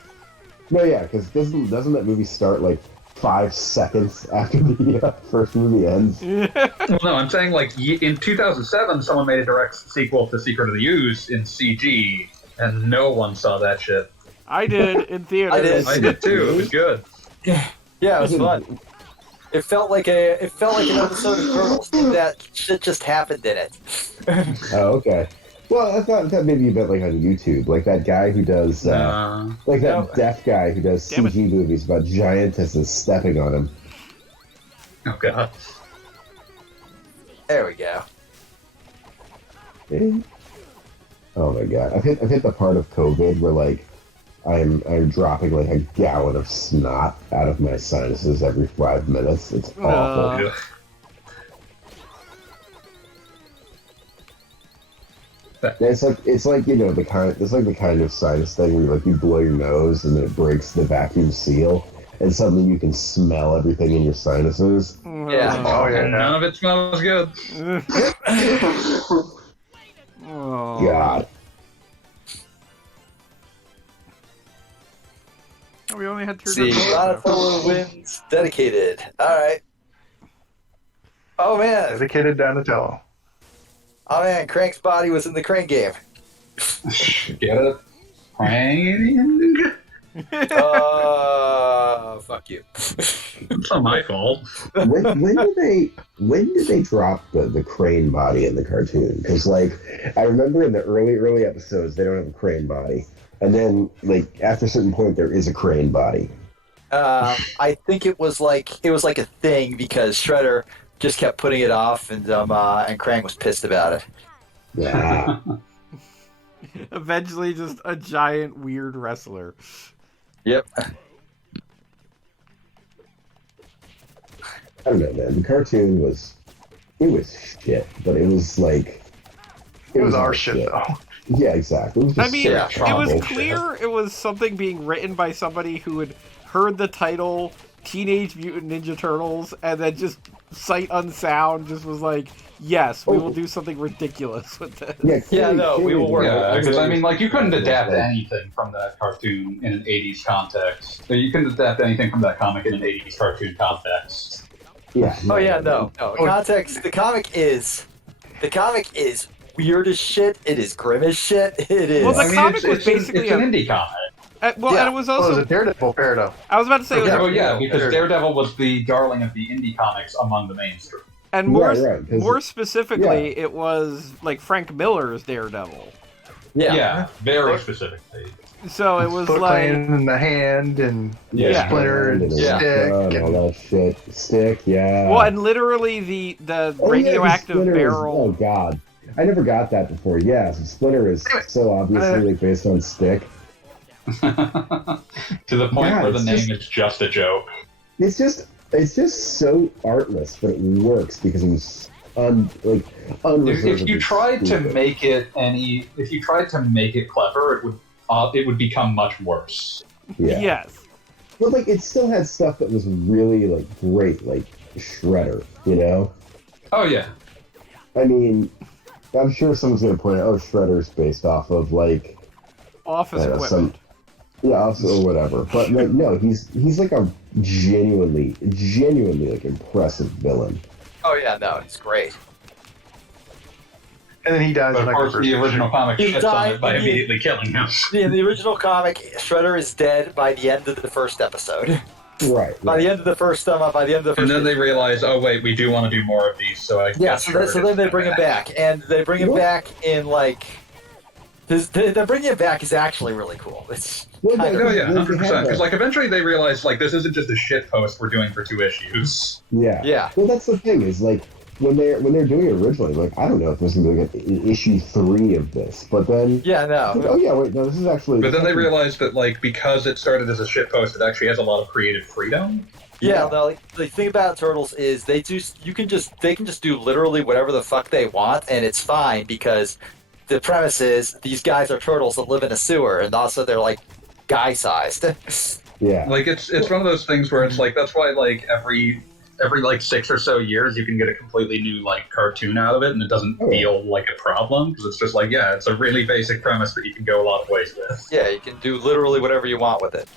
No, yeah, because doesn't that movie start like 5 seconds after the first movie ends? Well, no, I'm saying, like, in 2007, someone made a direct sequel to Secret of the Ooze in CG, and no one saw that shit. I did in theaters. I did. I did too, it was good. Yeah, it was fun. It felt like an episode of Turtles. That shit just happened in it. Oh, okay. Well, I thought maybe you meant like on YouTube, like that guy who does, like that No. deaf guy who does Damn it. CG movies about giantesses stepping on him. Oh, God. There we go. Eh? Oh my god, I've hit the part of COVID where like I'm dropping like a gallon of snot out of my sinuses every 5 minutes. It's awful. Ugh. It's like you know it's like the kind of sinus thing where like you blow your nose and then it breaks the vacuum seal and suddenly you can smell everything in your sinuses. Yeah. Oh, yeah. And none of it smells good. Oh. God. We only had two. See, Donatello wins. Dedicated. All right. Oh man. Dedicated Donatello. Oh man. Crank's body was in the Crank game. Get it? Prang? Fuck you. It's not my fault. when did they drop the crane body in the cartoon? Because like I remember in the early episodes they don't have a crane body, and then like after a certain point there is a crane body. I think it was like a thing because Shredder just kept putting it off, and Krang was pissed about it. Yeah. Eventually, just a giant weird wrestler. Yep. I don't know, man. The cartoon was shit, but it was like It was our shit, though. Yeah, exactly. It was I just mean, straight yeah, it was bullshit. clear it was something being written by somebody who had heard the title Teenage Mutant Ninja Turtles and then just sight unsound just was like, yes, we will do something ridiculous with this. Yeah, clearly, no, we will work with Yeah, it. because I mean, like, you couldn't adapt anything from that cartoon in an 80s context. So you couldn't adapt anything from that comic in an 80s cartoon context. Yeah. Oh yeah, no. Context. The comic is weird as shit. It is grim as shit. It is. Well, the I mean, comic was it's basically an a- indie comic. Well, Yeah. and it was Well, it was also. a Daredevil parody. I was about to say, it was, Oh yeah, because Daredevil was the darling of the indie comics among the mainstream. and more Right, 'cause more specifically, it was like Frank Miller's Daredevil. yeah. Very specifically. So it was Foot like, Clan in the hand and Yeah. Splinter and Yeah. Stick. and all that shit. Stick, yeah. well, and literally the Oh, yeah, radioactive Splinter is- barrel. oh god, I never got that before. Yeah, so Splinter is so obviously like based on Stick. To the point Yeah, where the it's name just- is just a joke. It's just so artless, but it works because it was unreservedly If you tried to stupid. make it clever, it would become much worse. Yeah. Yes. But like it still had stuff that was really like great, like Shredder, you know? Oh yeah. I mean, I'm sure someone's gonna point out, oh, Shredder's based off of like Office Yeah, equipment. or whatever. But like no, he's like a genuinely like impressive villain. Oh yeah, no, it's great. And then he dies But in of like course, the first the original comic He shits on died it by in the- immediately killing him. In the original comic, Shredder is dead by the end of the first episode. Right. By the end of the first And then they realize, oh wait, we do want to do more of these, so I Yeah, guess so, Shredder so gets then they to bring come him back, and they bring him What? back in like. The bringing him back is actually really cool. It's Well, kind Oh of, yeah, They had 100%. Because that. like eventually they realize like this isn't just a shit post we're doing for 2 issues. Yeah. Yeah. Well, that's the thing is like when they're doing it originally, like I don't know if there's gonna be like an issue 3 of this, but then yeah, like, no. oh yeah, wait, no, this is actually. But then they realize that like because it started as a shit post, it actually has a lot of creative freedom. Yeah, Yeah. no. Like, the thing about Turtles is they can just do literally whatever the fuck they want, and it's fine because the premise is these guys are turtles that live in a sewer, and also they're like guy-sized. Yeah. Like it's one of those things where it's like that's why like every like 6 or so years you can get a completely new like cartoon out of it, and it doesn't Oh, yeah. feel like a problem because it's just like yeah, it's a really basic premise that you can go a lot of ways with. Yeah, you can do literally whatever you want with it.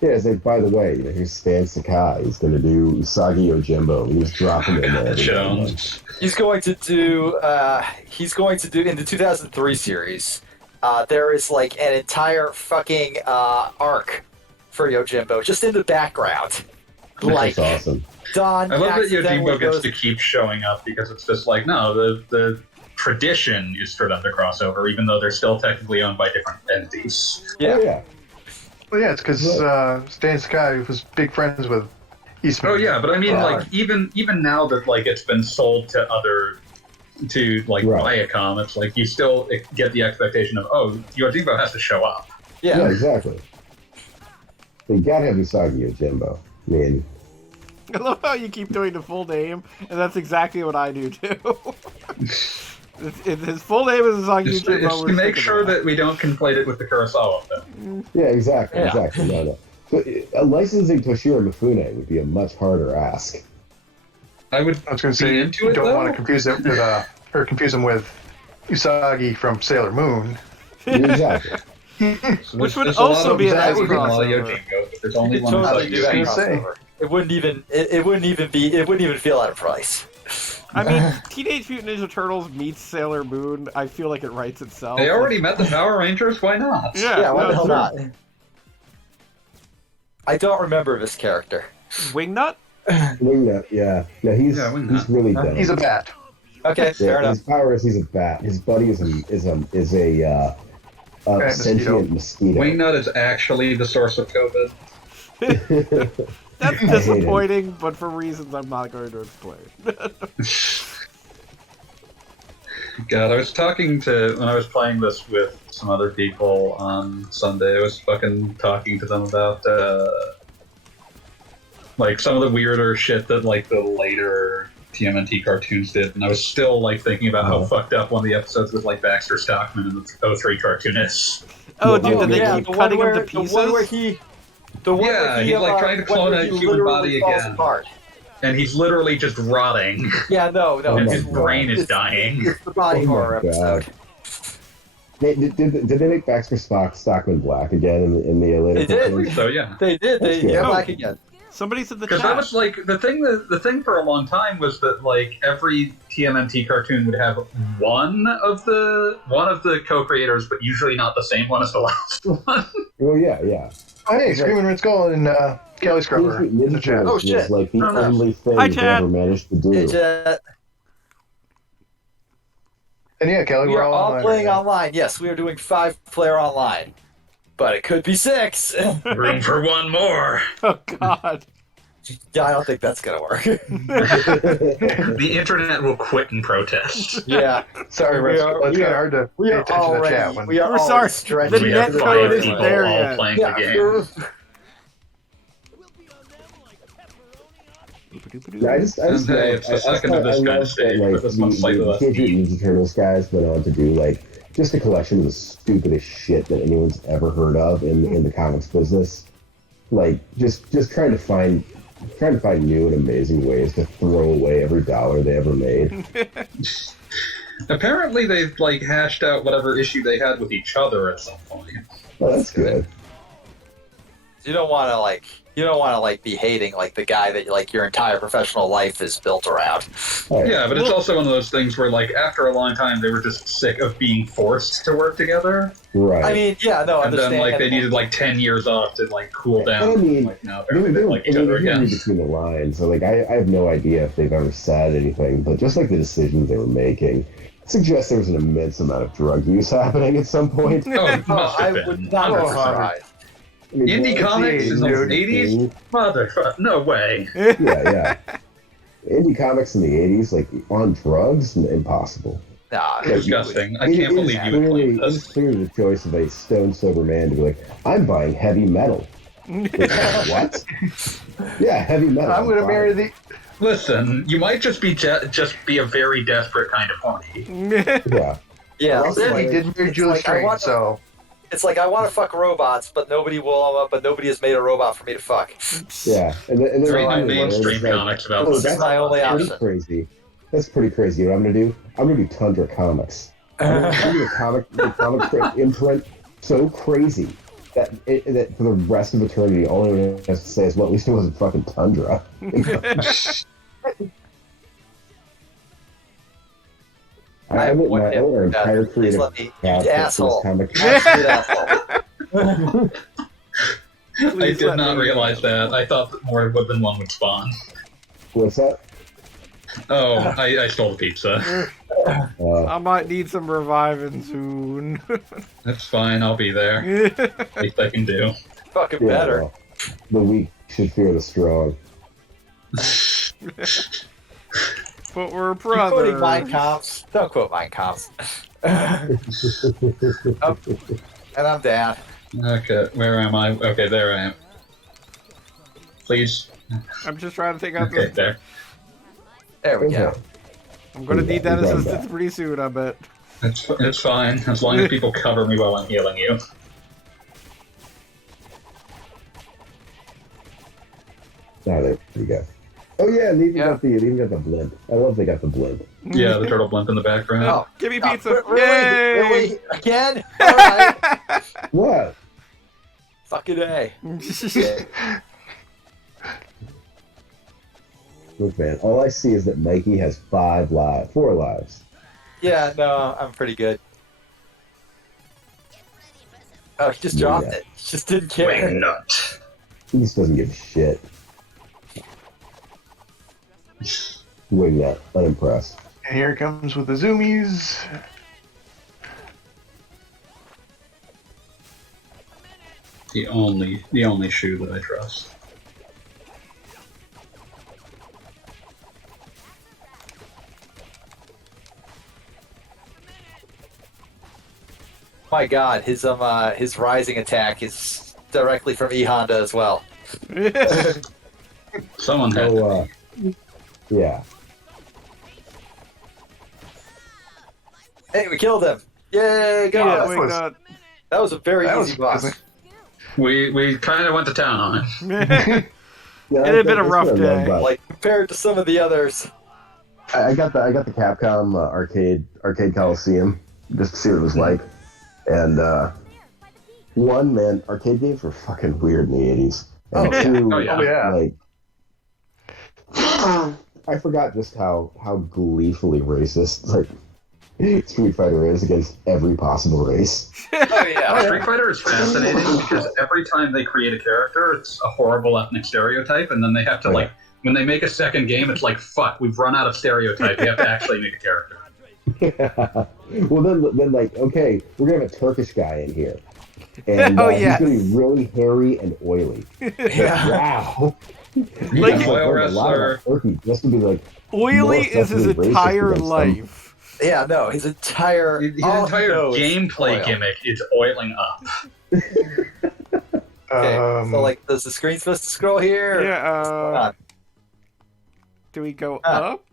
Yeah, it's like, by the way, here's Stan Sakai. He's going to do Usagi Yojimbo. He was dropping it in there. every now and then. Jones. He's going to do in the 2003 series. There is like an entire fucking arc for Yojimbo just in the background. Like That's awesome. Don. I love that accidentally Yojimbo gets goes- to keep showing up because it's just like no, the tradition is for them to cross over, even though they're still technically owned by different entities. Yeah. Oh, yeah. Well, yeah, it's because Stan Sky was big friends with Eastman. Oh yeah, but I mean, Yeah. like even now that like it's been sold to like Right. Viacom, it's like you still get the expectation of Yojimbo has to show up. Yeah, Yeah. exactly. You gotta have Usagi Yojimbo. I mean, I love how you keep doing the full name, and that's exactly what I do too. His full name is Usagi It's Yojimbo. to make sure that we don't conflate it with the Kurosawa film. yeah, exactly, Yeah. exactly. No. But licensing Toshiro Mifune would be a much harder ask. I would I was going to be say, into you it, don't though. want to confuse it with, confuse him with Usagi from Sailor Moon. Exactly. Which would There's a lot also of be a nice Usagi and a lot of crossover. Yojimbo, but there's You only could one totally Usagi. do that I was gonna say. crossover. It wouldn't even feel out of place. I mean, Teenage Mutant Ninja Turtles meets Sailor Moon. I feel like it writes itself. They already met the Power Rangers. Why not? Yeah, why no, the hell sure. not? I don't remember this character. Wingnut? Wingnut, yeah. No, he's Wingnut. he's really dumb. He's a bat. Okay, fair Yeah, enough. his power is he's a bat. His buddy is a Okay, sentient mosquito. Wingnut is actually the source of COVID. That's disappointing, but for reasons I'm not going to explain. God, I was talking when I was playing this with some other people on Sunday, I was fucking talking to them about, like, some of the weirder shit that, like, the later TMNT cartoons did, and I was still, like, thinking about how fucked up one of the episodes with, like, Baxter Stockman and the 03 cartoonist. Oh, dude, did they yeah, keep the one cutting where, him to pieces? The one where he, the one Yeah, where he, he's, like, trying to clone where a he human literally body falls again. apart. And he's literally just rotting, Yeah, no, Oh and my his God. brain is It's- dying. It's the body Oh my horror God. episode. Did they make Baxter Stockman black again in the later They did. cartoons? So, yeah. They did. That's They good. came back again. Somebody's in the Because chat. that was like the thing for a long time was that like every TMNT cartoon would have one of the co-creators, but usually not the same one as the last one. Well, yeah. Oh, hey, Screaming Red Skull and Kelly Scrubber Ninja in the chat. Turtles Oh, shit. was like the No, no. only thing Hi, they Chad. ever managed to do. It's, And yeah, Kelly, we we're are all all online playing right now. online. Yes, we are doing 5-player online, but it could be 6. Room for one more. Oh, God. Yeah, I don't think that's gonna work. The internet will quit in protest. Yeah, Sorry, Red We Skull. are- It's we kind of are- hard to we pay are attention to the already. chat when We are We're already sorry. stretching. The We net have into code five isn't people there all yet. playing the Yeah, game. No, I just Hey, love, it's the second of this I kind of love stage, that, like, but this one's slightly less Teenage deep. Mutant Ninja Turtles guys went on to do like just a collection of the stupidest shit that anyone's ever heard of in the comics business. Like just trying to find new and amazing ways to throw away every dollar they ever made. Apparently, they've like hashed out whatever issue they had with each other at some point. Well, that's good. You don't want to You don't want to like be hating like the guy that like your entire professional life is built around. Yeah, but it's also one of those things where, like, after a long time, they were just sick of being forced to work together. Right. I mean, yeah, no, And then, like, they needed, like, 10 years off to, like, cool down. I mean, like, now apparently they like each I mean, other you again. read between the lines, so like I have no idea if they've ever said anything, but just like the decisions they were making suggests there was an immense amount of drug use happening at some point. Oh, it must I have been. would not be 100%. surprised. I mean, Indie it's comics in the dude. 80s? Motherfucker, no way. Yeah. Indie comics in the 80s, like on drugs, impossible. Nah, Disgusting. I can't believe you would claim It is this. clearly the choice of a stone sober man to be like, I'm buying heavy metal. Like, what? Yeah, heavy metal. I'm going to marry the. Listen, you might just be a very desperate kind of horny. Yeah. Yeah, Well, Then he like- did marry it's Julie like, I Strain, want- so. it's like I want to fuck robots, but nobody has made a robot for me to fuck. Yeah. And then Reading I- mainstream like, comics about oh, this. That's my only pretty option. crazy. That's pretty crazy. You know what I'm gonna do? I'm gonna do Tundra Comics. I'm gonna do the comic print imprint so crazy that for the rest of eternity, all anyone has to say is, well, at least it wasn't fucking Tundra. I admit my own entire creative Let me, you path for this asshole. comic. Absolute asshole. I Please did let not me- realize that. I thought that more than one would spawn. What's that? Oh, I stole the pizza. I might need some reviving soon. That's fine, I'll be there. Least I can do. Fucking Yeah, better. well, the weak should fear the strong. But we're Keep quoting Mein brothers. Kampf. Don't quote Mein Kampf. And I'm down. Okay, where am I? Okay, there I am. Please. I'm just trying to take out Okay, this. there. There we Okay. go. I'm gonna need that We've done assistance that. pretty soon, I bet. It's fine, as long as people cover me while I'm healing you. Now there you go. Oh yeah, and they even got the blimp. I love they got the blimp. Yeah, the turtle blimp in the background. Oh, Give me oh, pizza! really? Yay! Really? Again? Alright. What? Fucking A. Look, man, all I see is that Mikey has 4 lives. Yeah, no, I'm pretty good. Oh, he just dropped Yeah. it. He just didn't care. Wing nut. He just doesn't give a shit. Wing that, unimpressed. And here it comes with the zoomies. The only shoe that I trust. My God, his rising attack is directly from E Honda as well. Someone had Oh, yeah. Hey, we killed him! Yay, go! Yeah, that wait, was- not. That was a very That easy was boss. amazing. We kind of went to town on him. Yeah, It had been a that's rough what I love day. about- Like compared to some of the others. I got the Capcom arcade Coliseum just to see what it was like, and one, man, arcade games were fucking weird in the 80s. And Oh, two, Oh, yeah. Oh, yeah. like I forgot just how gleefully racist like Street Fighter is against every possible race. Oh yeah. Street Fighter is fascinating because every time they create a character, it's a horrible ethnic stereotype, and then they have to, like, when they make a second game, it's like, fuck, we've run out of stereotype. We have to actually make a character. Well, then, like, okay, we're gonna have a Turkish guy in here, and Oh, he's yes. gonna be really hairy and oily. Yeah. Wow. Like- I've Oil heard a lot wrestler. about Turkey just to be like, Oily more is his effectively racist entire against them. life. Yeah, no, his entire His all he entire knows is gameplay oil. gimmick is oiling up. Okay, so like, does the screen supposed to scroll here? or- Yeah, What's going on? do we go Ah. up?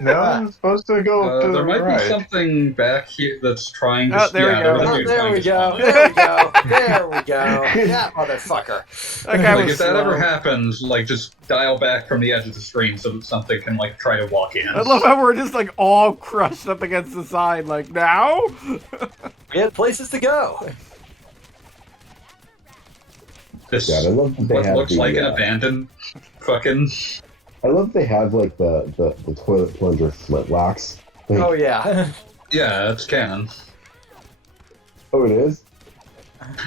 No, it's supposed to go to There the might right. be something back here that's trying to... Oh, there we yeah, go. there's a Oh, dude there trying we to go. spawn. There we go. There we go. That motherfucker. That guy Like, was if that ever slow. happens, like, just dial back from the edge of the screen so that something can, like, try to walk in. I love how we're just like all crushed up against the side. Like now, We had places to go. This God, I love that they what have looks the, like an abandoned fucking. I love they have like the toilet plunger flintlocks. Like, Oh yeah. Yeah, it's canon. oh, it is.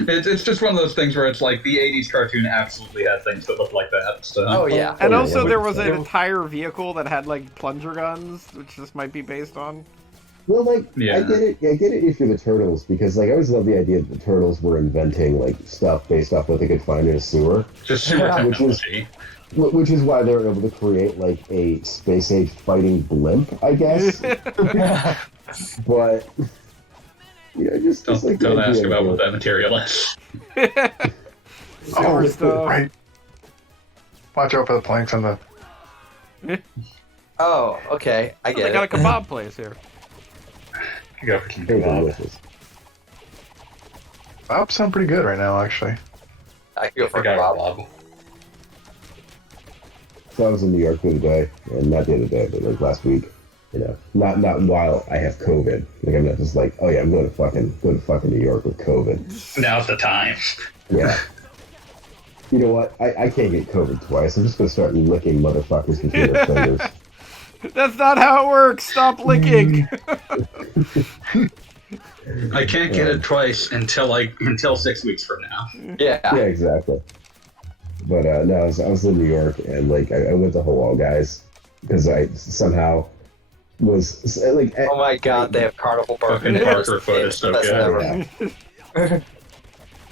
It's just one of those things where it's like the '80s cartoon absolutely had things that look like that. So. Oh yeah. And yeah, also, yeah, there was yeah. an entire vehicle that had like plunger guns, which this might be based on. Well, like Yeah. I get it. I get it if you're the turtles because like I always love the idea that the turtles were inventing like stuff based off what they could find in a sewer, Just super Which is- technology. which is why they were able to create like a space age fighting blimp, I guess. But just like the Don't ask idea about of, what that material is. Oh, stuff. right. Watch out for the planks on the. Oh, okay. I They get got a it. kebab place here. You go for some They're kebab. delicious. Kebabs sound pretty good right now, actually. I could go for I a got kebab. kebab. So I was in New York the other day, and not the other day, but like last week. Not while I have COVID. Like I'm not just like, oh yeah, I'm going to fucking New York with COVID. Now's the time. Yeah. You know what? I can't get COVID twice. I'm just gonna start licking motherfuckers between their fingers. That's not how it works. Stop licking. I can't get it twice until 6 weeks from now. Yeah. Yeah, exactly. But no, I was in New York, and like I went to Hawaii, guys, because I somehow was like. Oh my god, they have carnival Fucking burgers. Parker foot is so Best good. ever.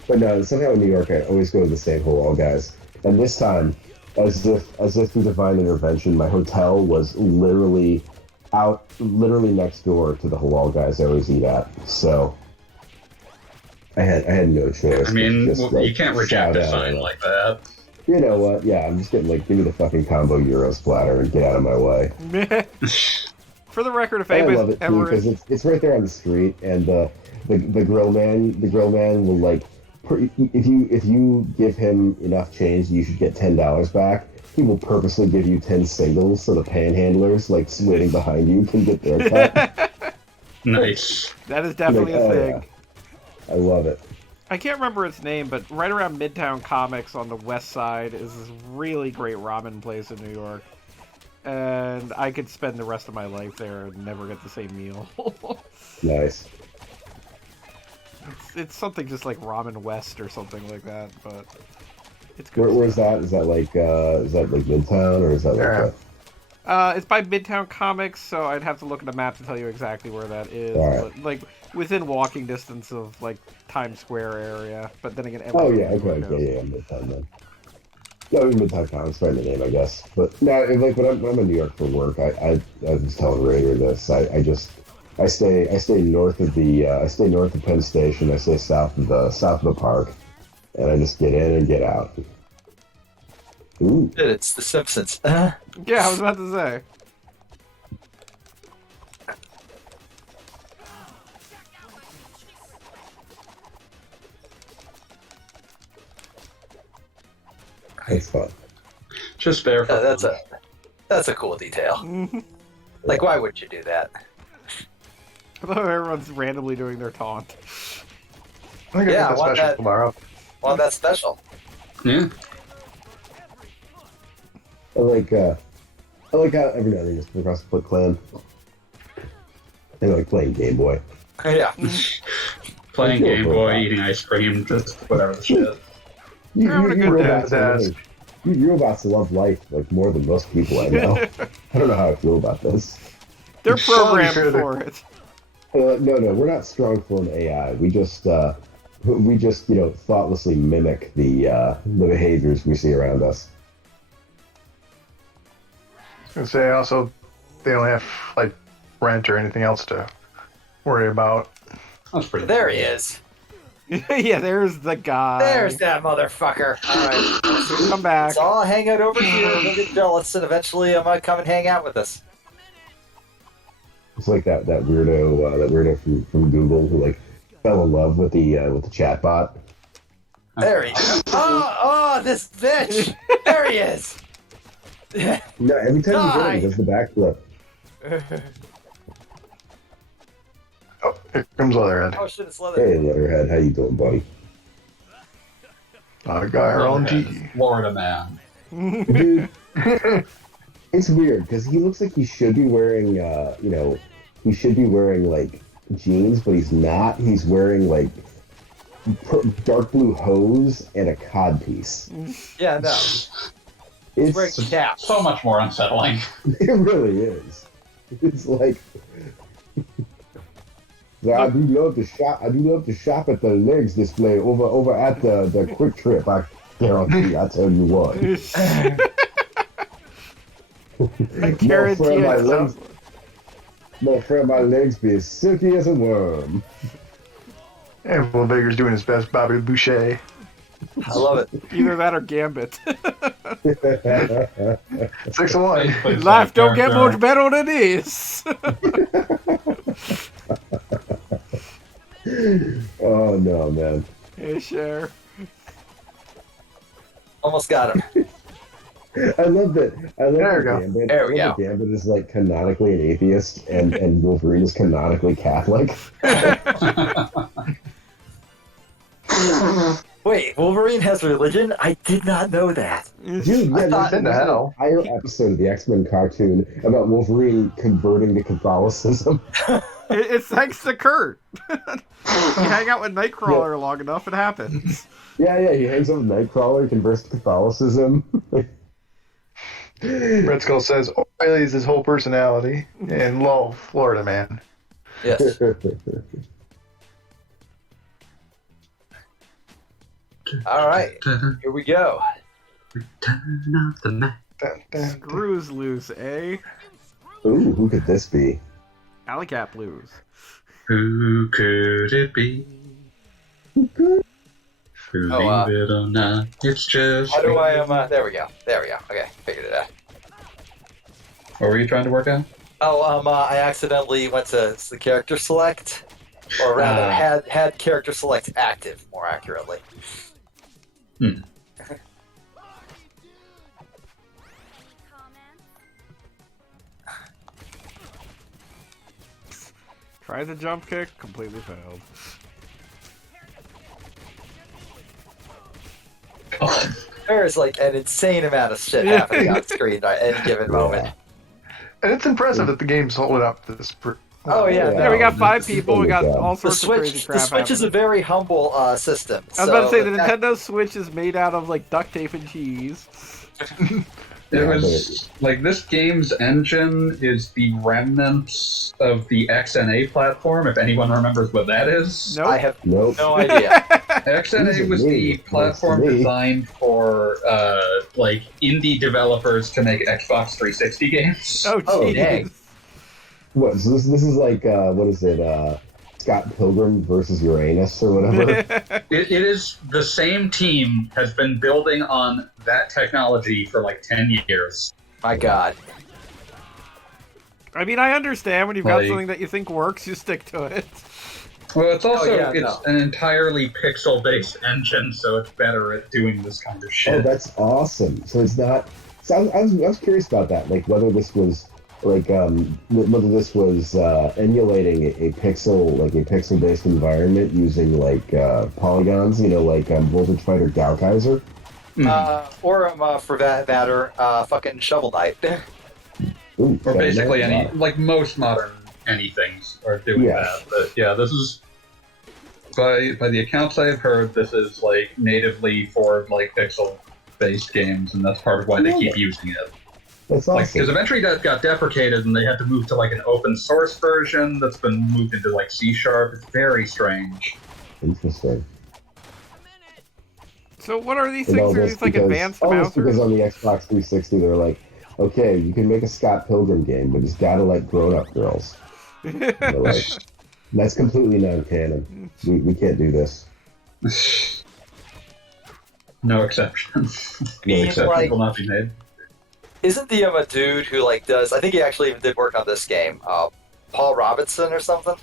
But no, somehow in New York, I always go to the same Hawaii, guys. And this time, as if through divine intervention, my hotel was literally next door to the Hawaii guys I always eat at. So I had no choice. I mean, Just, you can't reject shout a out. sign like that. You know what? Yeah, I'm just getting like, give me the fucking combo Euros platter and get out of my way. For the record, if I love anybody's it too ever because it's right there on the street, and the grill man will like, if you give him enough change, you should get $10 back. He will purposely give you 10 singles so the panhandlers like waiting behind you can get their cut. Nice. that is definitely Like, a oh, thing. yeah. I love it. I can't remember its name, but right around Midtown Comics on the west side is this really great ramen place in New York. And I could spend the rest of my life there and never get the same meal. Nice. It's something just like Ramen West or something like that, but it's good. Where's that? Is that like Midtown or is that like Yeah. It's by Midtown Comics, so I'd have to look at a map to tell you exactly where that is. Alright. But like within walking distance of like Times Square area. But then again, Oh everyone yeah, knows where it okay, is. yeah, Midtown then. Yeah, Midtown Comics, right in the name, I guess. But no, like when I'm in New York for work, I was telling Raider this. I stay north of Penn Station. I stay south of the park, and I just get in and get out. Ooh, Shit, it's The Simpsons. Yeah, I was about to say. it's fun. Just there for That's a cool detail. Like, why would you do that? I love everyone's randomly doing their taunt. I think Yeah, I I get want the special that. tomorrow. Well, that's special. Yeah. I like how every now and then just come across the Foot Clan. I like playing Game Boy. Yeah. Playing Cool, Game cool. Boy, eating ice cream, just whatever the shit. You Having a good robots, day. you robots love life like more than most people I know. I don't know how I feel about this. They're programmed Sure, they're- for it. No, we're not strong for an AI. We just thoughtlessly mimic the behaviors we see around us. I was gonna say also, they don't have like rent or anything else to worry about. That's pretty. There he is. Yeah, there's the guy. There's that motherfucker. All right. Come back. So I'll hang out over here. We'll get jealous, and eventually I might come and hang out with us. It's like that weirdo from Google who like fell in love with the chatbot. There he is. Oh, this bitch. There he is. No, every time you Die. hit him, he does the backflip. Oh, here comes Leatherhead. Oh shit, it's Hey, Leather. Letterhead, how you doing, buddy? I got her own tea. Florida man. Dude, it's weird because he looks like he should be wearing, he should be wearing like jeans, but he's not. He's wearing like dark blue hose and a cod piece. Yeah, no. It's wearing cap. So much more unsettling. It really is. It's like I do love to shop. I do love to shop at the legs display over at the Quick Trip. I guarantee. I tell you what. I guarantee My friend, my legs be as silky as a worm. And Will Baker's doing his best Bobby Boucher. I love it. Either that or Gambit. 6-1. Life don't get much better than this. Oh no, man. Hey, Cher. Almost got him. I love that. There we go. Gambit. There we go. Gambit is like canonically an atheist, and Wolverine is canonically Catholic. Wait, Wolverine has religion? I did not know that. Dude, yeah, What in the hell? Entire episode of the X-Men cartoon about Wolverine converting to Catholicism. It's thanks to Kurt. You hang out with Nightcrawler long enough, it happens. Yeah, he hangs out with Nightcrawler, converts to Catholicism. Red Skull says O'Reilly is his whole personality. And lol, Florida man. Yes. All right, here we go. Return of the Mac. Dun, dun, dun. Screws loose, eh? Ooh, who could this be? Alley Cat Blues. Who could it be? Believe it or not, it's just. How do I there we go. Okay, figured it out. What were you trying to work out? Oh, I accidentally went to the character select, or rather had character select active, more accurately. Tried the jump kick, completely failed. There's like an insane amount of shit happening on screen at any given moment. And it's impressive that the game's holding up to this. Oh yeah, Yeah, we got no. 5 people, we got all The sorts of crazy Switch, crap the Switch is a happening. very humble system. I was about to say, the fact- Nintendo Switch is made out of, like, duct tape and cheese. It was like this game's engine is the remnants of the XNA platform, if anyone remembers what that is. Nope. I have Nope. no idea. XNA was the platform designed for like indie developers to make Xbox 360 games. Oh, Oh, jeez. dang. What? So this is like what is it? Scott Pilgrim versus Uranus or whatever. It is the same team has been building on that technology for like 10 years. My God. I mean, I understand when you've got Like- something that you think works, you stick to it. Well, it's also no. an entirely pixel-based engine, so it's better at doing this kind of Oh, shit. that's awesome. So it's not. So I was curious about that, like whether this was emulating a pixel-based environment using like polygons, like Voltage Fighter Gaukkaiser. Or for that matter, fucking Shovel Knight. Ooh, Or basically that's any, like most modern anythings are doing Yes. that. But yeah, this is by the accounts I've heard, this is like natively for like pixel-based games, and that's part of why they keep using it. That's Like, awesome. because eventually that got deprecated, and they had to move to like an open source version that's been moved into like C#. It's very strange. Interesting. So what are these And all things? Are this these like because- advanced all this because mousers? on the Xbox 360 they're like, okay, you can make a Scott Pilgrim game, but it's gotta like grown-up girls. They're like, that's completely non-canon. We can't do this. No exception. No Being exception like- will not be made. Isn't the a dude who like does? I think he actually even did work on this game. Paul Robinson or something.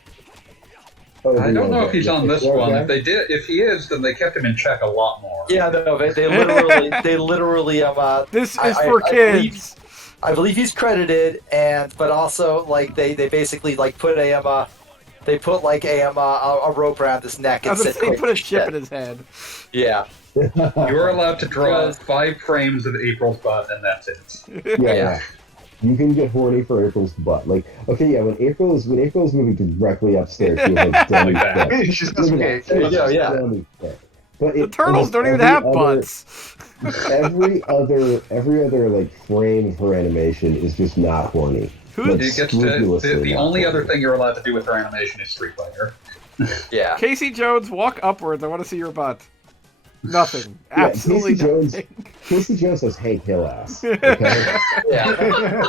Oh, I don't know if he's on this one. Okay. If he is, then they kept him in check a lot more. Yeah, no, they literally This I- is for I kids. I believe he's credited, but also like they basically like put a They put like a rope around his neck I and was gonna said, say, "Quick put a shit." chip in his head. Yeah. You're allowed to draw 5 frames of April's butt, and that's it. Yeah. You can get horny for April's butt. Like, okay, yeah, when April's moving directly upstairs, she was like, dummy Like that. fit. She's got some cake. There you go, yeah. Dummy fit. But The turtles don't even have butts. Every other like frame of her animation is just not horny. Who- Like, It gets to, scrupulously the not only other horny. thing you're allowed to do with her animation is Street Fighter. Yeah. Casey Jones, walk upwards. I want to see your butt. Nothing. Yeah, Absolutely nothing. Casey Jones has Hank Hill ass. Okay? Yeah.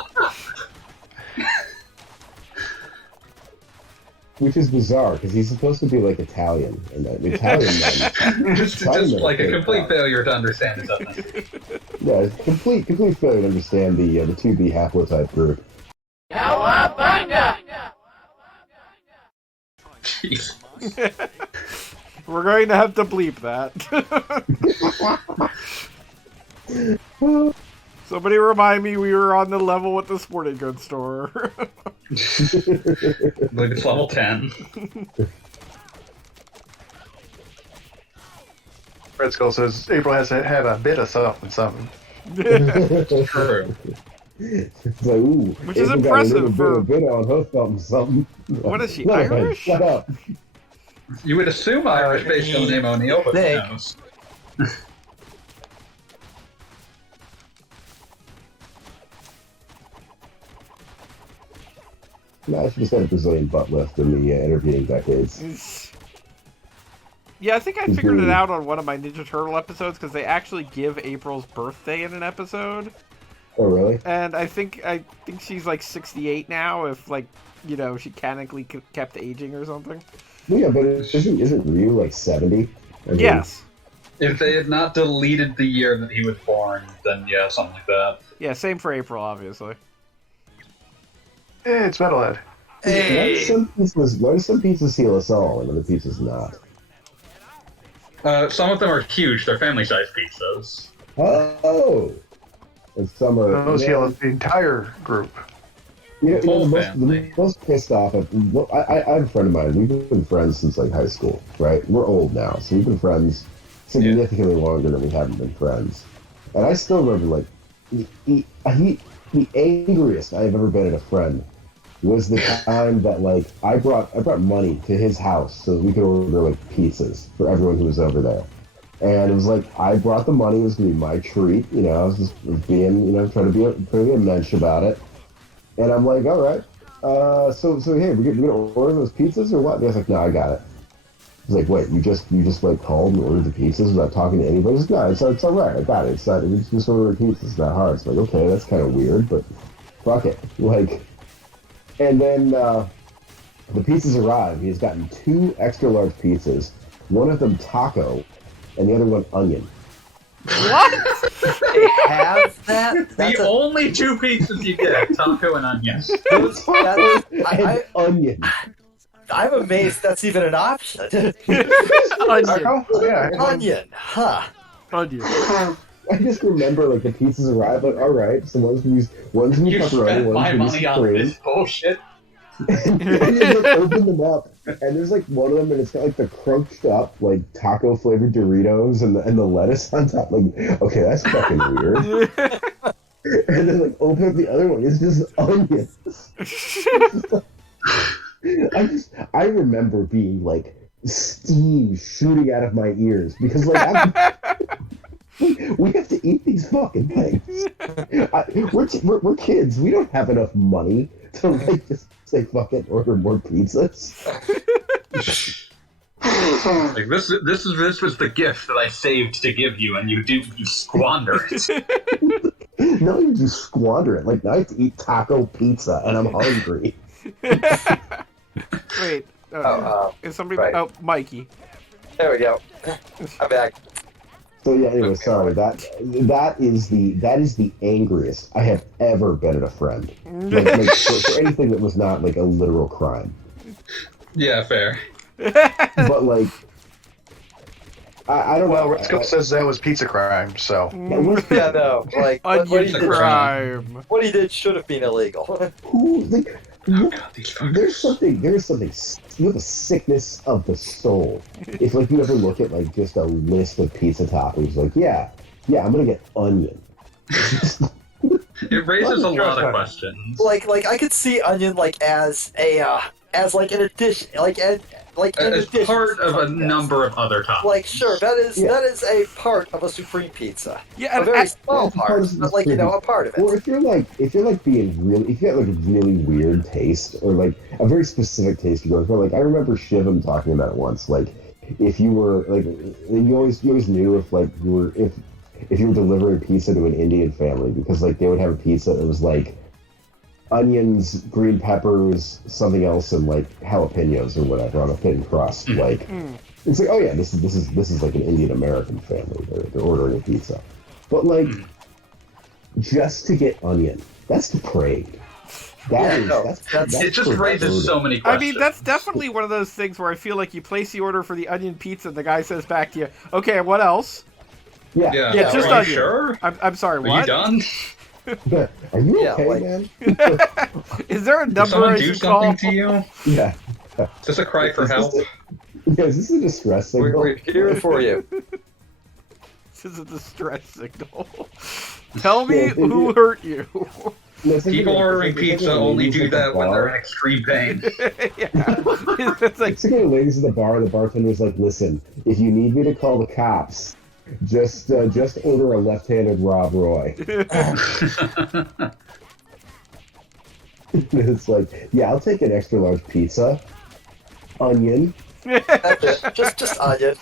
Which is bizarre because he's supposed to be like Italian, and Italian men. It's just like a complete failure to understand his ethnicity. Yeah, it's complete failure to understand the 2B haplotype group. Jeez. We're going to have to bleep that. Somebody remind me we were on the level with the sporting goods store. I believe it's level 10. Red Skull says April has to have a bit of something. True. It's like, ooh, Which is April got impressive a bit on her something. What is she, No, Irish? Shut up. You would assume Irish based on the name O'Neill, but who Think. knows? No, she just had a Brazilian butt lift in the intervening decades. Yeah, I think I figured it out on one of my Ninja Turtle episodes because they actually give April's birthday in an episode, Oh, really? and I think she's like 68 now. If like she canonically kept aging or something. Well, yeah, but isn't Ryu like 70? I mean, Yes. If they had not deleted the year that he was born, then yeah, something like that. Yeah, same for April, obviously. It's Metalhead. Why do some pizzas heal us all and other pizzas not? Some of them are huge. They're family-sized pizzas. Oh! And some are... Those heal the entire group. Whole the family. most pissed off... I have a friend of mine. We've been friends since like high school, right? We're old now, so we've been friends significantly longer than we haven't been friends. And I still remember, like, the angriest I have ever been at a friend was the time that, like, I brought money to his house so that we could order, like, pizzas for everyone who was over there. And it was like, I brought the money, it was going to be my treat, I was just being, trying to be a mensch about it. And I'm like, all right, so hey, we're going to order those pizzas or what? And I was like, no, I got it. He's like, wait, you just like called and ordered the pizzas without talking to anybody? He's like, no, it's all right, I got it. It's not, we just ordered pizzas, it's not hard. It's like, okay, that's kind of weird, but fuck it. Like, and then the pizzas arrive. He's gotten 2 extra large pizzas, one of them taco, and the other one onion. What? They have that? The only 2 pizzas you get, taco and onions. And onion. I'm amazed that's even an option. Onion. Taco? Yeah. Onion, huh? Onion. I just remember, like, the pizzas arrive, like, all right, so one's gonna use You pepperoni, spent my one's money gonna on use this bullshit. cream. And you like, open them up, and there's, like, one of them, and it's got, like, the crunched up, like, taco-flavored Doritos and the lettuce on top. Like, okay, that's fucking weird. And then, like, open up the other one, it's just onions. I remember being, like, steam shooting out of my ears, because, like, we have to eat these fucking things. We're kids. We don't have enough money to like just say fuck it, order more pizzas. Like this was the gift that I saved to give you, and you squander it. No, you just squander it. Like, now I have to eat taco pizza, and I'm hungry. Wait. Is somebody? right. Oh, Mikey. There we go. I'm back. So yeah, anyway, sorry. That is the angriest I have ever been at a friend. Like for anything that was not like a literal crime. Yeah, fair. But like, I don't Well, know. Red Skull says that was pizza crime, so. Yeah, no. Like, what he Onion did, crime. what he did should have been illegal. Who like Oh god, these fuckers. There's something. You have a sickness of the soul. If like you ever look at like just a list of pizza toppings, like yeah, I'm gonna get onion. It raises a lot of questions. Like I could see onion like as like an addition, As part of a number of other topics. Like sure, that is a part of a supreme pizza. Yeah, A very small Yeah, part, but like a part of it. Or if you're like being really, if you have like a really weird taste or like a very specific taste you're going for, like I remember Shivam talking about it once. Like if you were like, you always knew if like you were if you were delivering pizza to an Indian family because like they would have a pizza that was like onions, green peppers, something else, and like jalapenos or whatever on a thin crust. Like it's like, oh yeah, this is like an Indian American family. They're ordering a pizza, but like just to get onion, that's depraved. That's it just raises so many I questions. mean, that's definitely one of those things where I feel like you place the order for the onion pizza, and the guy says back to you, "Okay, what else?" Yeah. Yeah, just are onion. you sure? I'm sorry, Are what? you done? Are you Yeah, okay, like- man? Is there a Did number someone I do should call? something to you? Yeah. Is this a cry for help? Is this a distress signal? We're here for you. This is a distress signal. Tell me Yeah, who hurt you. No, it's like People a- ordering it's like pizza a only ladies do at the that when bar. they're in extreme pain. Yeah. It's like, It's like when ladies at the bar and the bartender's like, listen, if you need me to call the cops, just order a left-handed Rob Roy. It's like, yeah, I'll take an extra large pizza, onion, That's it. Just onion.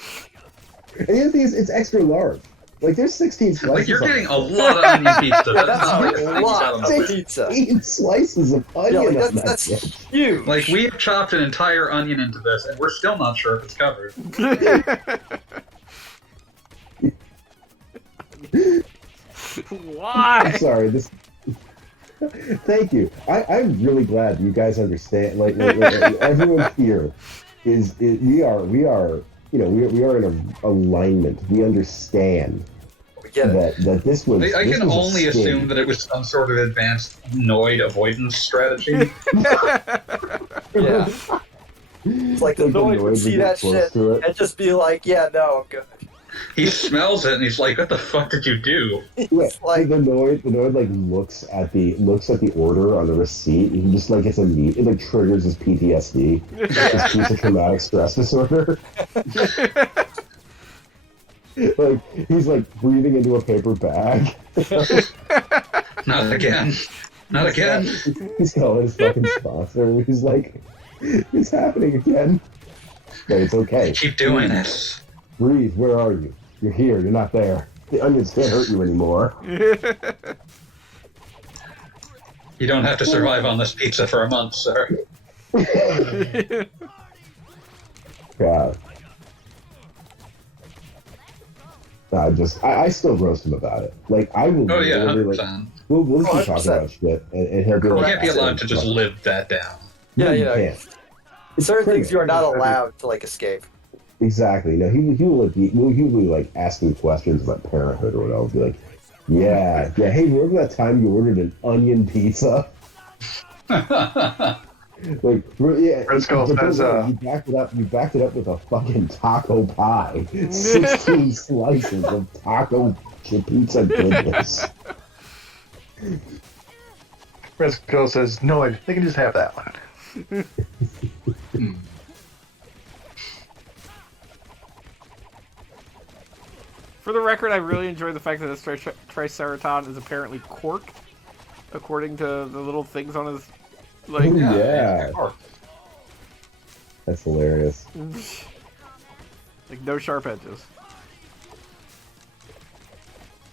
and the other thing is, it's extra large. Like there's 16 slices. Like, you're on getting it. a lot of onion pizza. Yeah, That's that's not a like a lot pizza. of pizza. 16 slices of Yeah, onion like on that that's shit. huge. Like, we have chopped an entire onion into this, and we're still not sure if it's covered. why? I'm sorry. This. Thank you. I'm really glad you guys understand. Like everyone here is we are we are in alignment. We understand We get it. that this was. I this can was a only sting. assume that it was some sort of advanced Noid avoidance strategy. Yeah. It's like the Like the Noid would noise see would get that close shit to it. and just be like, yeah, no, I'm good. He smells it and he's like, "What the fuck did you do?" Yeah, like- the Noid like looks at the order on the receipt. He just like it like triggers his PTSD, his pizza traumatic stress disorder. Like he's like breathing into a paper bag. Not again. Not again. He's calling his fucking sponsor. He's like, it's happening again. But it's okay. Keep doing it. Breathe. Where are you? You're here. You're not there. The onions can't hurt you anymore. You don't have to survive on this pizza for a month, sir. God. I still roast him about it. Like I will. Oh yeah, literally, 100%. like, we'll keep 100%. talking about shit, and he'll be You like, can't be allowed to just live that down. No, Yeah, you yeah. can't. Certain things you are not Criminal. allowed to like escape. Exactly. No, he will be like asking questions about parenthood or whatever. Be like, yeah. Hey, remember that time you ordered an onion pizza? Like, yeah. Red Skull says, you backed it up. You backed it up with a fucking taco pie. 16 slices of taco pizza goodness. Fresco says, no, they can just have that one. For the record, I really enjoy the fact that this Triceratops is apparently corked, according to the little things on his, like... Ooh, yeah. That's hilarious. like, no sharp edges.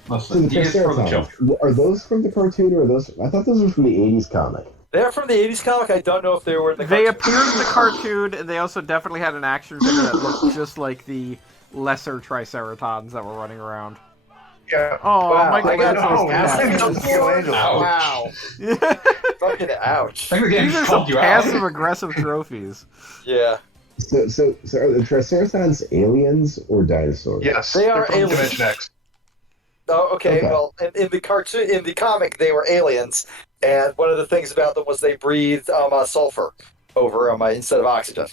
So Listen, the he is for the joke. Triceratops, are those from the cartoon or are those? I thought those were from the '80s comic. They're from the 80s comic. I don't know if they were in the They cartoon. appeared in the cartoon, and they also definitely had an action figure that looked just like the lesser Triceratons that were running around. Yeah. Oh, Wow, Michael I got Benson was no, connected. Wow. Fucking ouch. I think we're getting These are some called you out. passive-aggressive trophies. Yeah. So are the Triceratons aliens or dinosaurs? Yes, They they're are from aliens. Dimension X. Oh, okay. Okay. Well, in the cartoon, in the comic, they were aliens. And one of the things about them was they breathed sulfur over instead of oxygen.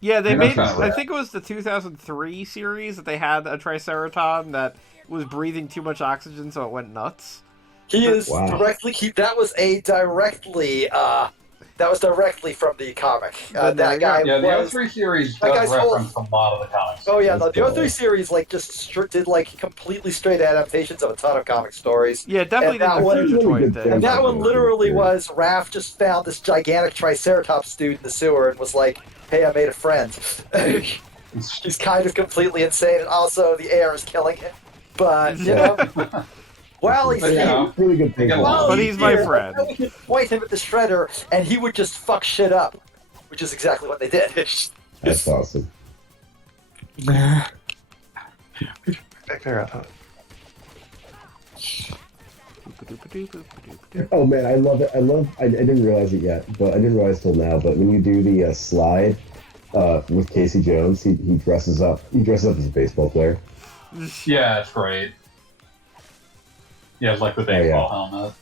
Yeah, they And that's made. kinda I rare. think it was the 2003 series that they had a Triceratops that was breathing too much oxygen, so it went nuts. He is Wow. directly. That was a directly. That was directly from the comic. Then there That you guy Yeah, the was. O3 series That does guy's whole- reference a lot of the comics. Oh yeah, That's the O3 cool. series did completely straight adaptations of a ton of comic stories. Yeah, it definitely And that didn't one- the Future Really Toy good thing. thing. And that one literally Yeah. was Raph just found this gigantic Triceratops dude in the sewer and was like, "Hey, I made a friend." He's kind of completely insane, and also the air is killing him. But you know, while he's But, you here, know, Really good thing. Get along. while But he's my here, friend. we can point him at the shredder, and he would just fuck shit up, which is exactly what they did. That's awesome. Back there, I thought. Oh man, I love it. I didn't realize it yet, but I didn't realize till now. But when you do the slide with Casey Jones, he dresses up. He dresses up as a baseball player. Yeah, it's great. Yeah, it's like the baseball helmet.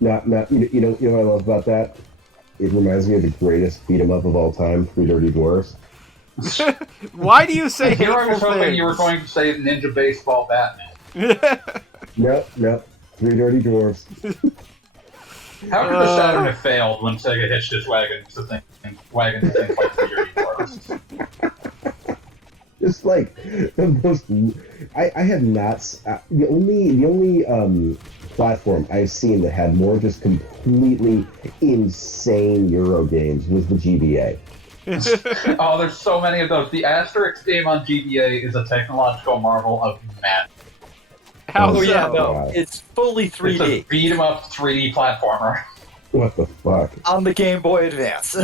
You know what I love about that? It reminds me of the greatest beat 'em up of all time, Three Dirty Dwarfs. Why do you say Here I hateful was hoping things? you were going to say Ninja Baseball Batman. Nope. Three Dirty Dwarfs. How could the Saturn have failed when Sega hitched its wagon to things like the Dirty Dwarfs? Just like the most. I have not. The only platform I've seen that had more just completely insane Euro games was the GBA. Oh, there's so many of those. The Asterix game on GBA is a technological marvel of madness. How Oh so? yeah, no, Wow. it's fully It's a 3D beat 'em up 3D platformer. What the fuck? on the Game Boy Advance.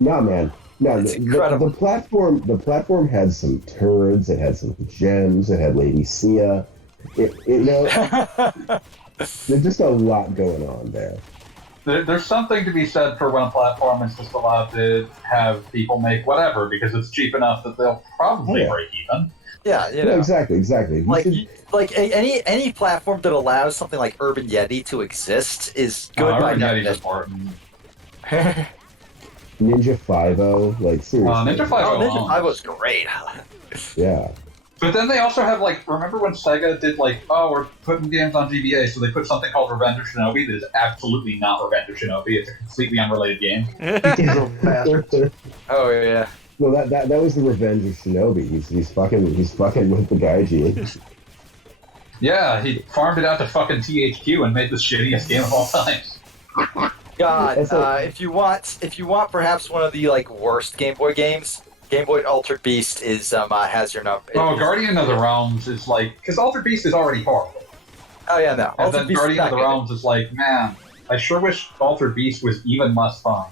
Nah, man. No, It's the incredible. the platform had some turds. It had some gems. It had Lady Sia. There's just a lot going on there. There's something to be said for when a platform is just allowed to have people make whatever because it's cheap enough that they'll probably Yeah. break even. Yeah, you Yeah, know. exactly. You Like, should- any platform that allows something like Urban Yeti to exist is good by Urban Yeti's definition. important. Ninja 5.0, like seriously. Ninja 5 Oh, alone. Ninja 5 was great. Yeah. But then they also have, like, remember when Sega did, like, oh, we're putting games on GBA, so they put something called Revenge of Shinobi that is absolutely not Revenge of Shinobi. It's a completely unrelated game. Little bastard. Oh yeah. Well, that was the Revenge of Shinobi. He's fucking with the Gaiji. Yeah, he farmed it out to fucking THQ and made the shittiest game of all time. God, That's like- if you want perhaps one of the worst Game Boy games, Game Boy Altered Beast has your number. Oh, Guardian of the Realms is like... Because Altered Beast is already horrible. Oh yeah, no. And Altered then Beast is Guardian of not the good. Realms is like, man, I sure wish Altered Beast was even less fun.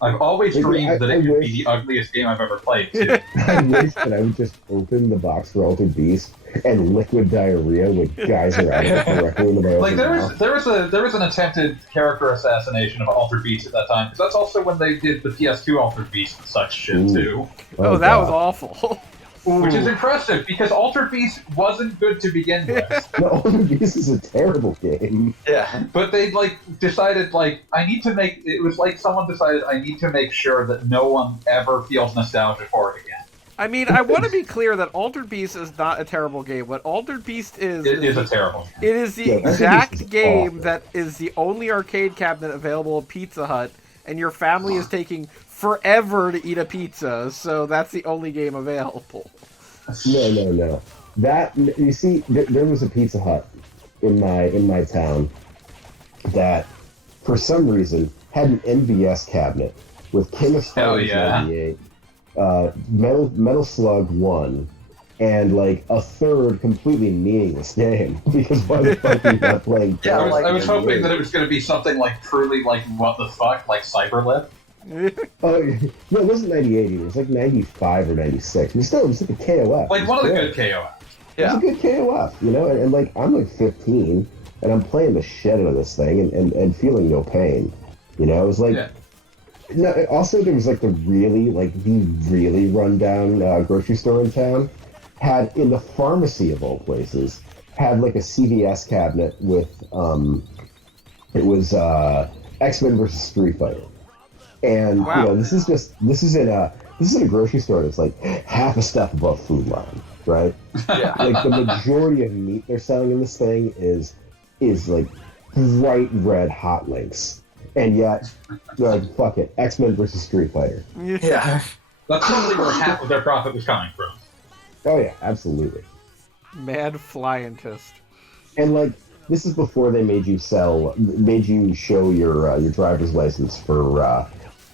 I've always Like, dreamed that I it could wish- be the ugliest game I've ever played, too. I wish that I would just open the box for Altered Beast and liquid diarrhea would geyser out of it directly into my Like open mouth. there was an attempted character assassination of Altered Beast at that time because that's also when they did the PS2 Altered Beast and such shit Ooh. too, Oh, that was God. awful. which is impressive because Altered Beast wasn't good to begin with. No, Altered Beast is a terrible game. Yeah. But they decided I need to make it was like someone decided I need to make sure that no one ever feels nostalgia for it again. I mean, I want to be clear that Altered Beast is not a terrible game. What Altered Beast is It is a terrible game. it is the Yeah, Altered Beast exact is game awful. that is the only arcade cabinet available at Pizza Hut, and your family is taking forever to eat a pizza, so that's the only game available. No. That you see, there was a Pizza Hut in my town that, for some reason, had an NVS cabinet with King of Hell Fighters yeah. 98, Metal Slug 1, and like a third completely meaningless game because why the fuck are you not playing? Yeah, I was Call of hoping Duty? that it was going to be something truly what the fuck, like Cyberlip. Oh no, it wasn't 98 either. It was like 95 or 96. But still, it was like a KOF. Like one of the It was good KOF. Yeah. It's a good KOF, you know, and like I'm like 15 and I'm playing the shit out of this thing and feeling no pain. You know, it was like Yeah. no, also there was like the really rundown grocery store in town had in the pharmacy of all places had like a CVS cabinet with it was X-Men versus Street Fighter, and Wow. this is in a grocery store that's like half a step above Food Line, right? Yeah. Like the majority of meat they're selling in this thing is like bright red hot links, and yet they're like, fuck it, X-Men versus Street Fighter. Yeah. That's probably where half of their profit was coming from. Oh yeah, absolutely. Mad flyentist. And like this is before they made you show your driver's license for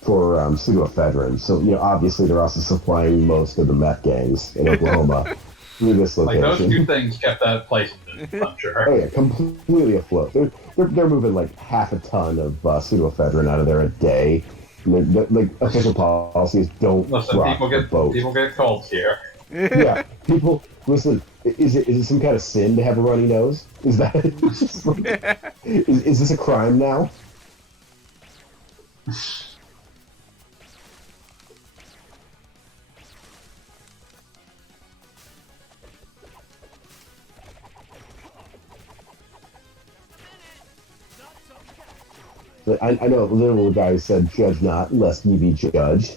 pseudoephedrine. So obviously they're also supplying most of the meth gangs in Oklahoma through this Like location. those two things kept that place in business, I'm sure. Oh yeah, completely afloat. They're moving like half a ton of pseudoephedrine out of there a day. Like official policies don't Listen, rock people the boat. get colds here. Yeah, people listen. Is it some kind of sin to have a runny nose? Is that is this a crime now? I know a little guy who said, "Judge not, lest ye be judged."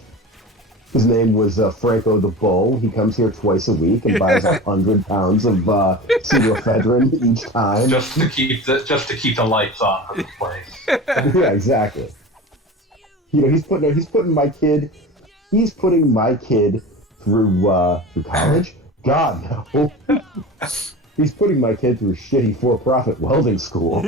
His name was Franco the Bull. He comes here twice a week and buys 100 pounds of pseudoephedrine each time. Just to keep the lights on for this place. Yeah, exactly. He's putting my kid through college. God no. He's putting my kid through shitty for-profit welding school.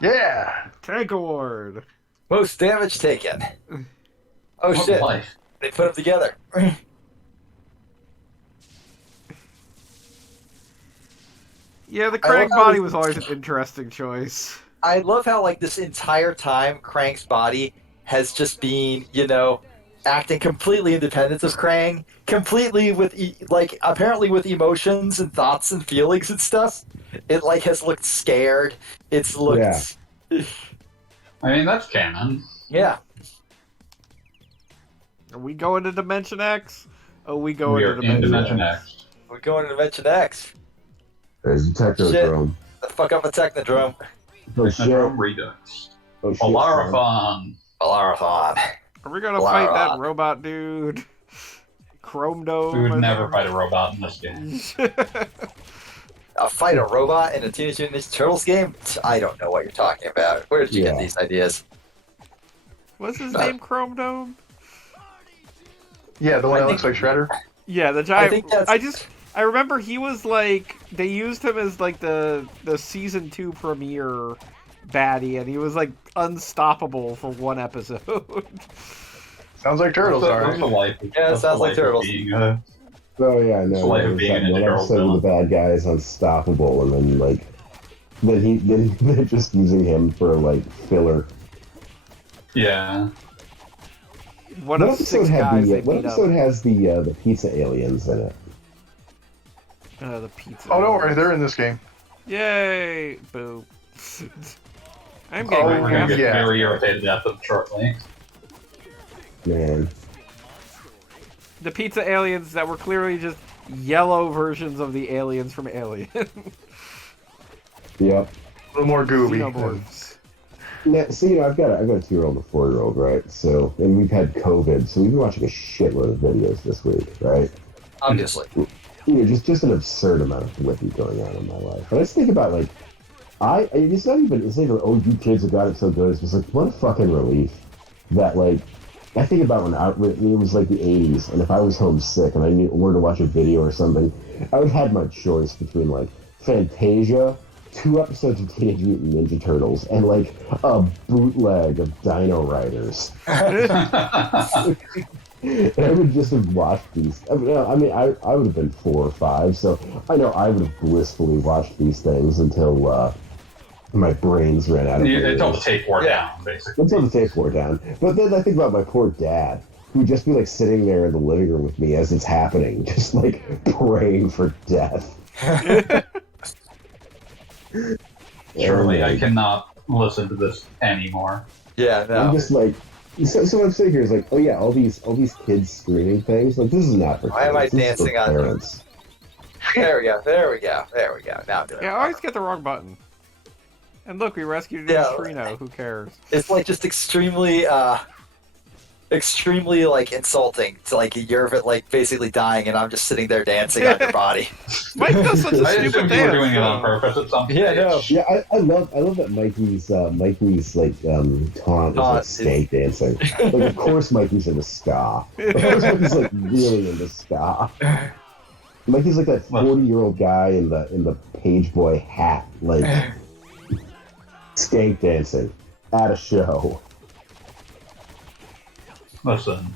Yeah. Tank award. Most damage taken. Oh What shit! life? They put them together. Yeah, the I love Crank how body this- was always an interesting choice. I love how like this entire time Krang's body has just been, acting completely independent of Krang, completely with apparently with emotions and thoughts and feelings and stuff. It like has looked scared. It's looked I mean, that's canon. yeah. Are we going to Dimension X? Oh, we We going are to in Dimension Dimension X. X. We're going to Dimension X. There's a technodrome. The fuck up a Technodrome. Oh shit. Technodrome Redux. Oh shit. Bellerophon. Bellerophon. Are we gonna Lara. fight that robot dude? Chrome Dome? We would never fight a robot in this game. Fight a robot in a Teenage Mutant Ninja Turtles game? I don't know what you're talking about. Where did you get Yeah. these ideas? What's his name? Chrome Dome? Yeah, the one I that think- looks like Shredder. Yeah, the giant. think that's- I remember he was like they used him as like the season 2 premiere baddie, and he was like unstoppable for one episode. Sounds like Turtles, That's alright. the life. Yeah, it that's sounds the like life of Turtles. being, Oh yeah, no. It's like There's being that a one Ninja Turtles episode where the bad guy is unstoppable, and then they're just using him for like filler. yeah. One What of episode 6 had guys they what beat up. episode has the pizza aliens in it? The pizza. Oh, don't worry, they're in this game. Yay! Boo. I'm getting Oh, We're my gonna half. get yeah. very irritated at them shortly. Man. The pizza aliens that were clearly just yellow versions of the aliens from Alien. Yep. A little more gooby. Xenomorphs. Yeah, so I've got a 2-year-old and a 4-year-old, right? So, and we've had COVID, so we've been watching a shitload of videos this week, right? Obviously. Just an absurd amount of whipping going on in my life. But I just think about like, it's not even oh, you kids have got it so good. It's just like, what a fucking relief that like. I think about when it was like the 80s, and if I was homesick and I wanted to watch a video or something, I would have had my choice between like Fantasia, 2 episodes of Teenage Mutant Ninja Turtles, and like a bootleg of Dino Riders. And I would just have watched these. I would have been 4 or 5, so I know I would have blissfully watched these things until my brains ran out of Until the videos. tape wore down, basically. Until the tape wore down. But then I think about my poor dad, who would just be like sitting there in the living room with me as it's happening, just like praying for death. Surely And, I cannot listen to this anymore. Yeah, I'm no. just like, So what I'm saying here is like, oh yeah, all these kids screaming things. Like this is not for Why am I kids. This is for dancing on- parents. There we go. There we go. There we go. Now I'm doing it. Yeah, I always get the wrong button. And look, we rescued a Yeah. neutrino. Who cares? It's like just extremely like insulting to like you're like basically dying and I'm just sitting there dancing on your body. Mike does such a I stupid assumed you were dance. doing it on so- purpose at some Yeah, no. stage. Yeah, I love that Mikey's like taunt is like skank dancing. Like of course Mikey's into ska. Of course Mikey's like really into ska. Mikey's like that 40-year-old guy in the page boy hat, like skank dancing at a show. Listen,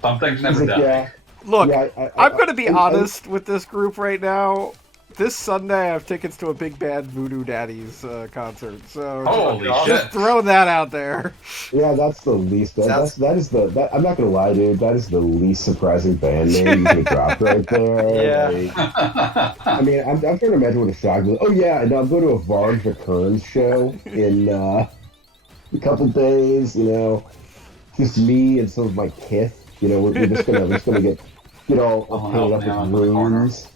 some things He's never like, die. yeah, Look, yeah, I'm going to be I- honest with this group right now. This Sunday, I have tickets to a Big Bad Voodoo Daddies concert. So Holy God. shit! just throw that out there. Yeah, that's the least. That is the. I'm not gonna lie, dude. That is the least surprising band name you could drop right there. Yeah. Like, I mean, I'm trying to imagine what a shock was. Oh yeah, and I'm going to a Varg the Kearns show in a couple days. You know, just me and some of my kith. You know, we're just gonna get all Oh, painted up yeah, with in the corner. runes.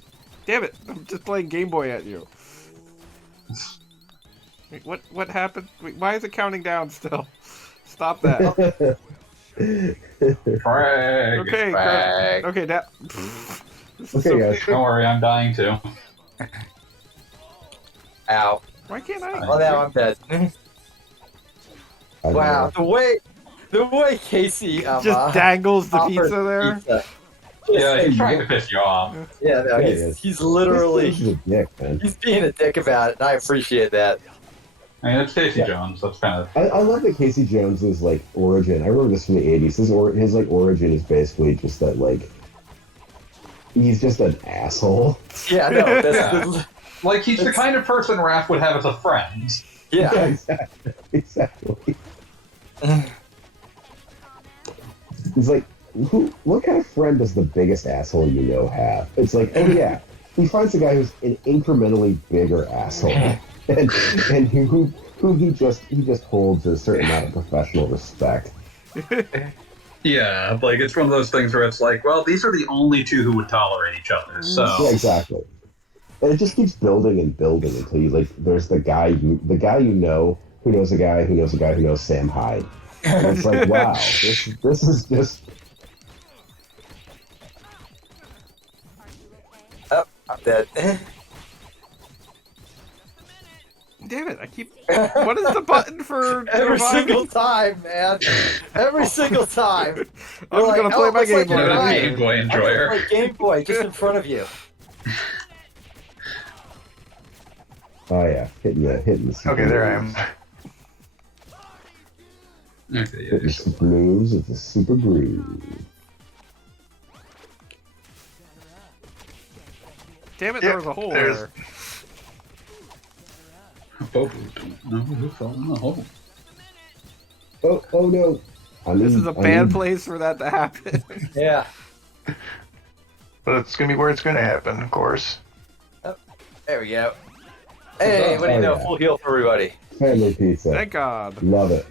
Damn it! I'm just playing Game Boy at you. Wait, what happened? Wait, why is it counting down still? Stop that. Craig. Okay, Craig. okay, now. This is Okay, so- guys. Don't worry, I'm dying too. Ow. Why can't I? Well, now I'm dead. I Wow, know. the way Casey Just dangles the offered pizza there. pizza. Yeah, he's trying to piss you off. Yeah, no, Yeah, he he's, is. he's literally He's a dick, man. he's being a dick about it, and I appreciate that. I mean, it's Casey Yeah. Jones. That's kind of. I love that Casey Jones's like origin. I remember this from the '80s. His like origin is basically just that like he's just an asshole. Yeah, no, that's Yeah. Like, he's the kind of person Raph would have as a friend. yeah. exactly. He's like, what kind of friend does the biggest asshole you know have? It's like, oh yeah, he finds a guy who's an incrementally bigger asshole, and who he just holds a certain amount of professional respect. Yeah, like, it's one of those things where it's like, well, these are the only two who would tolerate each other, so. Yeah, exactly. And it just keeps building and building until you like. There's the guy you know who knows a guy who knows a guy who knows Sam Hyde. And it's like, wow, this is just. Oh, I'm dead. Damn it! I keep. What is the button for Every reviving? single time, man. Every single time. I'm You're gonna like, play oh, my looks Game like Boy. you're You're a right. Game Boy I'm enjoyer. gonna play Game Boy just in front of you. Oh yeah, hitting the. Okay, there I am. Okay, yeah, Hitting you're the so- super grooves. It's a super groove. Damn it! Yeah, There was a hole there's- there. Bobo don't know who fell in the hole. Oh no! This is a bad place for that to happen. Yeah. But it's gonna be where it's gonna happen, of course. There we go. Hey, what do you Oh, know? yeah. Full heal for everybody. Family pizza. Thank God. Love it.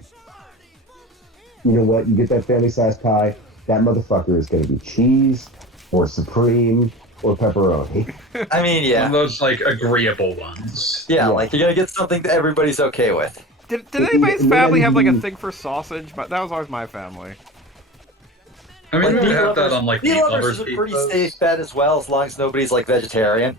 You know what? You get that family size pie. That motherfucker is going to be cheese, or supreme, or pepperoni. I mean, One of yeah. those, like, agreeable ones. Yeah, Yeah. like you're gonna get something that everybody's okay with. Did But anybody's even- family have like a even- thing for sausage? But that was always my family. I mean, Like, we meat have that lovers- on, like, meat meat lovers lovers is a pretty pizzas. safe bet as well, as long as nobody's like vegetarian.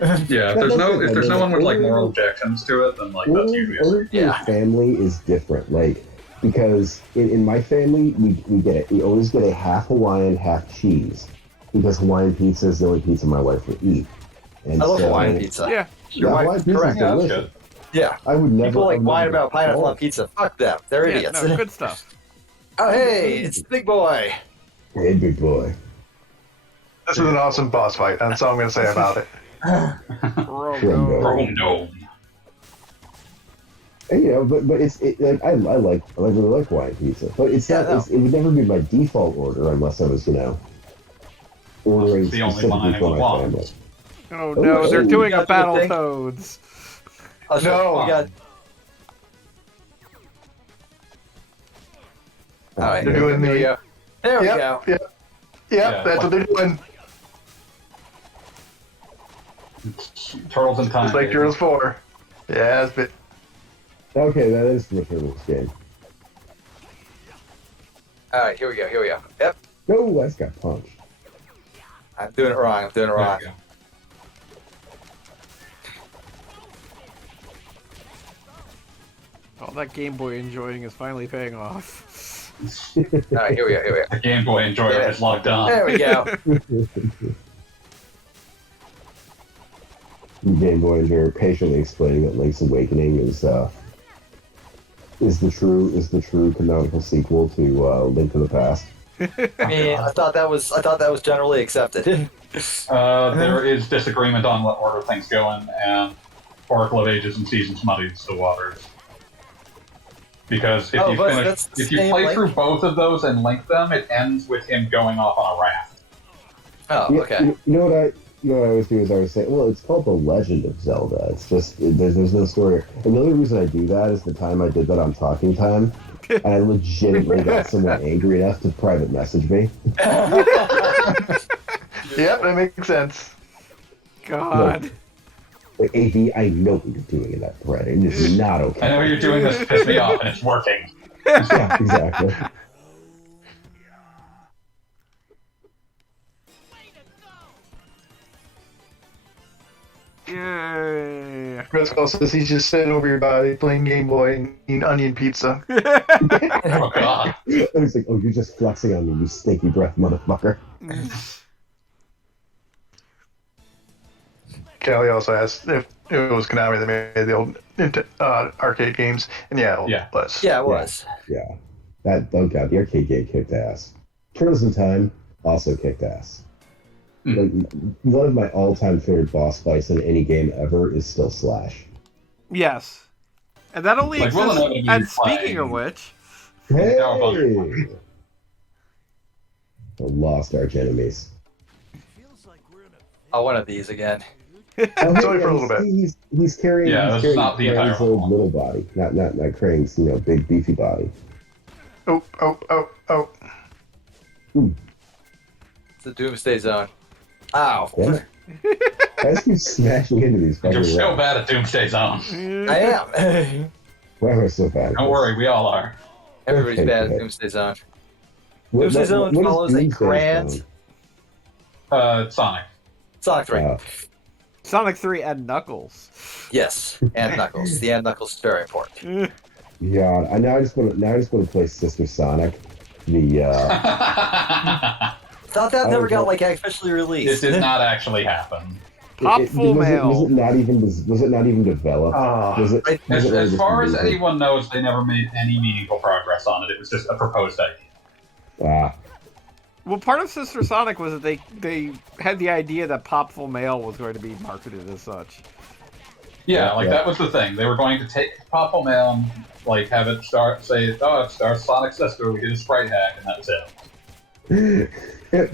Yeah, if there's no one with, like, moral objections to it, then, like, that's usually a Or Yeah. family is different. Like, because in my family, we always get a half Hawaiian, half cheese. Because Hawaiian pizza is the only pizza my wife would eat. And I love so, Hawaiian pizza. Yeah. Your Yeah, wife- Hawaiian pizza is correct. Yeah, that's delicious. good. Yeah. I would never. People I like would whine never- about pineapple Oh. on pizza. Fuck them. They're Yeah, idiots. no, good stuff. Oh, hey, it's the big boy. Hey, big boy. This is an awesome boss fight. That's all I'm gonna say about it. Bro, Bro. Rome Dome. And, you know, but like I really like Hawaiian pizza, but it's Yeah, not. no. It would never be my default order unless I was, ordering It's the only one I specifically for would my want. family. Oh no, they're Oh, doing you a gotta do a thing. Battletoads. Oh, No. we got. All right, They're doing there we the- go. There we Yep, go. yep, Yeah, that's what they're doing. Turtles in Time. Just like baby. Turtles 4. Yeah, it's bit. Okay, that is the Turtles game. All right, here we go. Here we go. Yep, No, I just got punched. I'm doing it wrong. I'm doing it There wrong. we go. All that Game Boy enjoying is finally paying off. All right, here we go. Here we go. The Game Boy enjoyer Yeah. is logged on. There we go. Game Boy Enjoyer patiently explaining that Link's Awakening is the true canonical sequel to Link to the Past. I mean, I thought that was generally accepted. There is disagreement on what order things go in, and Oracle of Ages and Seasons muddies the waters. Because if Oh, you but finish, that's the if you same play Link? through both of those and link them, it ends with him going off on a raft. Oh, Yeah, okay. you know what I always do is I always say, well, it's called The Legend of Zelda. It's just there's no story. And the only reason I do that is the time I did that on Talking Time, and I legitimately got someone angry enough to private message me. Yep, that makes sense. God. Like, AV, I know what you're doing in that thread. It is not okay. I know you're doing this to piss me off, and it's working. Yeah, exactly. Yay. Resco says he's just sitting over your body playing Game Boy and eating onion pizza. Oh god. I was like, oh, you're just flexing on me, you stinky breath motherfucker. Callie also asked if it was Konami that made the old arcade games, and yeah, Yeah. it was. Yeah, it was. Yeah. Oh god, the arcade game kicked ass. Turtles in Time also kicked ass. Like, one of my all-time favorite boss fights in any game ever is still Slash. Yes. And that only Like, we'll exists. inevitably And be speaking of playing- which, Hey! Cowabunga. The lost arch enemies. Oh, one of these again. Oh, It's only for a little bit. He's carrying, Yeah, he's that's carrying not the entire Krang's old one. little body, not Krang's, big beefy body. Oh. It's the Doomsday Zone. Ow. Damn it. I just keep smashing into these You're fucking so rocks. bad at Doomsday Zone. I am. Why am I so bad at Don't this? worry, we all are. Everybody's Okay, bad at okay. Doomsday Zone. What- Doomsday Zone what is follows a Doomsday grand- Zone? Sonic. Sonic 3. Sonic 3 and Knuckles. Yes, and Knuckles. The and Knuckles is very important. God, I just want to play Sister Sonic. The Thought that Oh, never got well. officially This released. did not actually happen. Pop full was mail. it not even developed? Was it? was it really As just far as a- anyone knows, they never made any meaningful progress on it. It was just a proposed idea. Well, part of Sister Sonic was that they had the idea that Pop Full Mail was going to be marketed as such. Yeah, like Yeah. that was the thing. They were going to take Pop Mail and like have it say, it stars Sonic Sister. We did a sprite hack, and that was it.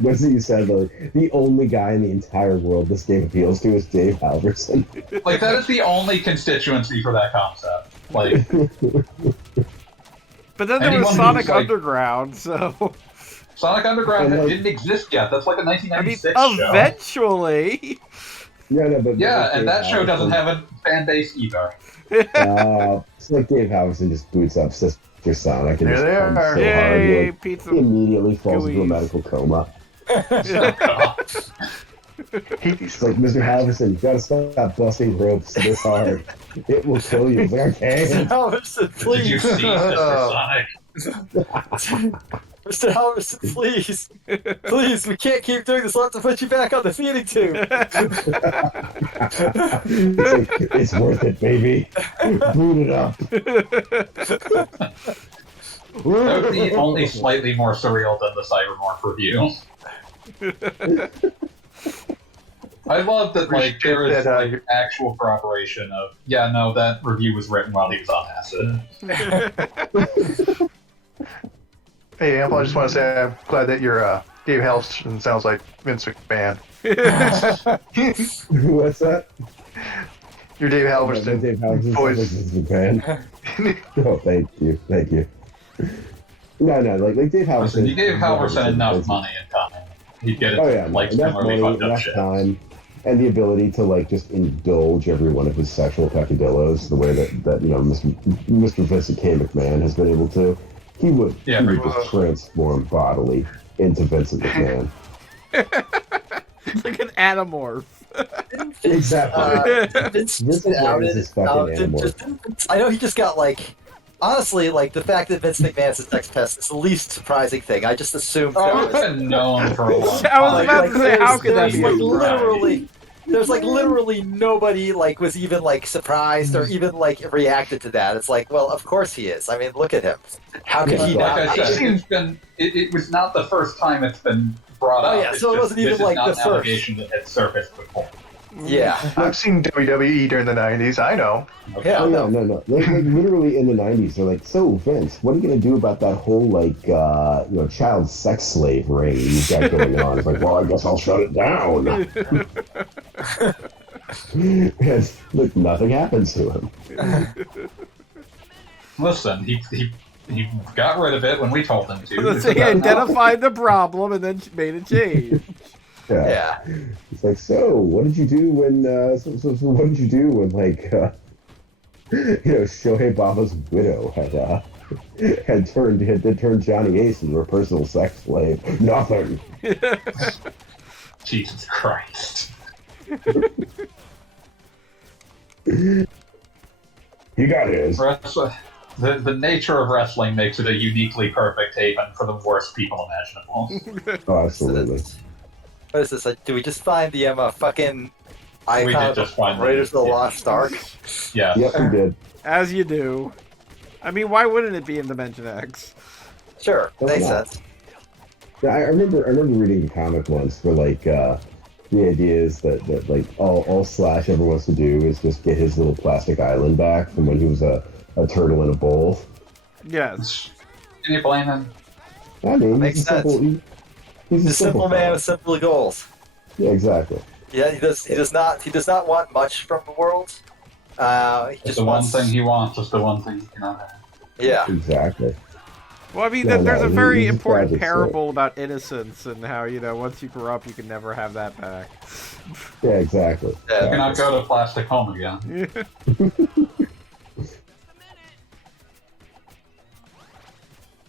What is it you said? Like, the only guy in the entire world this game appeals to is Dave Halverson. Like that is the only constituency for that concept. Like But then there Anyone was who's, Sonic like- Underground, so Sonic Underground And, like- didn't exist yet. That's like a I mean, 1996 show. eventually. No, but Yeah, and Dave that show doesn't Halverson- have a fan base either. It's like Dave Halverson just boots up Sister Sonic and There just they comes are. so hard, Yay, he, like, pizza. immediately falls into a gooeyes. medical coma. He's It's like, Mr. Halverson, you gotta stop busting ropes this hard. It will kill you. It's like, okay. Halverson, Did you please. see Sister Sonic? Mr. Halverson, please. Please, we can't keep doing this. We'll have to put you back on the feeding tube. It's like, it's worth it, baby. Boot it up. That would be only slightly more surreal than the Cybermorph review. I love that, like, there is like actual corroboration of, yeah, no, that review was written while he was on acid. Hey, Ample, I just want to say I'm glad that your Dave Halverson sounds like Vince McMahon. What's that? Your Dave Dave Halverson Halverson voice. sounds like Japan. Oh, thank you. No, like Dave Halverson. Listen, you gave Halverson enough money and time. He'd get it like enough similarly money, fucked up enough shit. time, and the ability to like just indulge every one of his sexual peccadillos the way that Mr. Vincent K. McMahon has been able to. He would just transform bodily into Vincent McMahon. Like an anamorph. Exactly. Vincent is his fucking anamorph. I know he just got like. Honestly, like the fact that Vince McMahon is a sex pest is the least surprising thing. I just assumed. Oh, it's been known for a long time. I was about to say, how could that be? There's like literally nobody like was even like surprised or even like reacted to that. It's like, well, of course he is. I mean, look at him. How could he not? Like I said, it was not the first time it's been brought up. Oh yeah, so it wasn't even like the first allegation that had surfaced before. Yeah, I've seen WWE during the '90s. I know. Yeah, no. Like literally in the '90s, they're like, "So Vince, what are you gonna do about that whole like child sex slave reign you've got going on?" It's like, "Well, I guess I'll shut it down." And look, nothing happens to him. Listen, he got rid of it when we told him to. So he identified the problem and then made a change. Yeah. It's like, so what did you do when? So what did you do when like Shohei Baba's widow had turned Johnny Ace into a personal sex slave? Nothing. Jesus Christ. He got his. The nature of wrestling makes it a uniquely perfect haven for the worst people imaginable. Oh, absolutely. What is this? Like, do we just find the fucking icon of Raiders of the Lost Ark? Yeah. Yep, we did. As you do. I mean, why wouldn't it be in Dimension X? Sure, makes sense. Yeah, I remember reading the comic once where like the idea is that like all Slash ever wants to do is just get his little plastic island back from when he was a turtle in a bowl. Yes. Can you blame him? I mean, Makes sense. He's a simple man with simple goals. Yeah, exactly. Yeah, he does not want much from the world. He just wants one thing he wants. Just the one thing he cannot have. Yeah, exactly. Well, I mean, there's a very important parable about innocence and how, once you grow up, you can never have that back. Yeah, exactly. Yeah. You cannot go to Plastic Home again.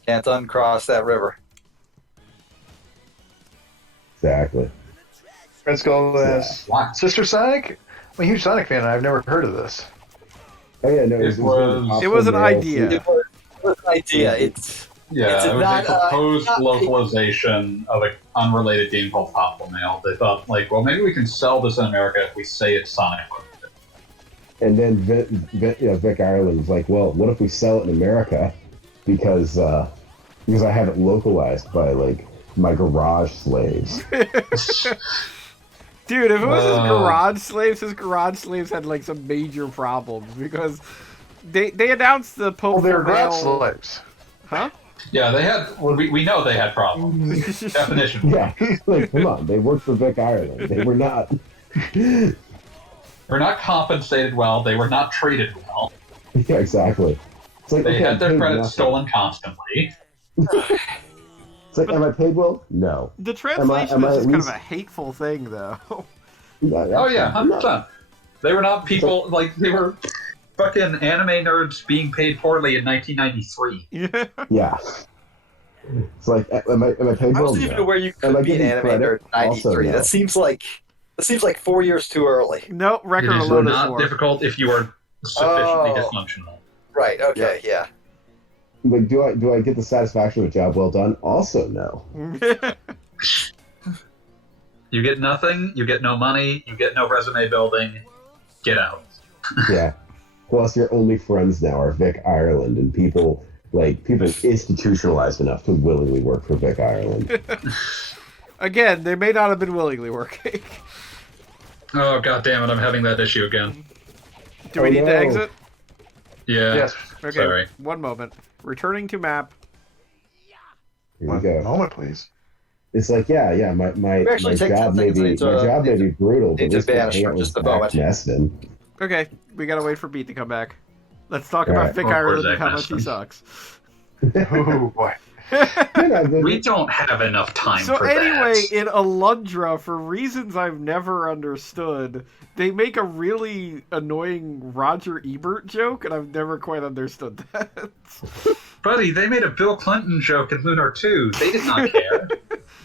Can't uncross that river. Exactly. Red Skull as Sister Sonic? I'm a huge Sonic fan, and I've never heard of this. Oh yeah, no, it was an idea. It was an idea. It was a proposed localization of an unrelated game called Popple Mail. They thought, like, well, maybe we can sell this in America if we say it's Sonic. And then Vic Ireland was like, well, what if we sell it in America because I have it localized by like my garage slaves. Dude, if it was his garage slaves had like some major problems because they announced the Pope. Well, they were garage slaves. Huh? Yeah, they had. Well, we know they had problems. Definition. Yeah, like come on, they worked for Vic Ireland. They were not. Were not compensated well. They were not treated well. Yeah, exactly. It's like, they had their credits stolen constantly. It's like, am I paid well? No. The translation is just kind of a hateful thing, though. Oh yeah, 100%. They were not people like they were fucking anime nerds being paid poorly in 1993. Yeah. It's like, am I paid well? I wasn't even aware you could be an anime nerd in 93. That seems like 4 years too early. No, record it is alone not is more difficult if you are sufficiently dysfunctional. Right. Okay. Yeah. Like, do I get the satisfaction of a job well done? Also, no. You get nothing. You get no money. You get no resume building. Get out. Yeah. Plus, your only friends now are Vic Ireland and people institutionalized enough to willingly work for Vic Ireland. Again, they may not have been willingly working. Oh god damn it! I'm having that issue again. Do we need to exit? Yeah. Yes. Okay. Sorry. One moment. Returning to map. Here we go. Moment, please. It's like, my job may be brutal, but this just a moment. Neston. Okay, we gotta wait for Beat to come back. Let's talk about Vic Ireland and how much he sucks. Oh boy. We don't have enough time So for anyway, that. in Alundra, for reasons I've never understood, they make a really annoying Roger Ebert joke, and I've never quite understood that. Buddy, they made a Bill Clinton joke in Lunar 2. They did not care.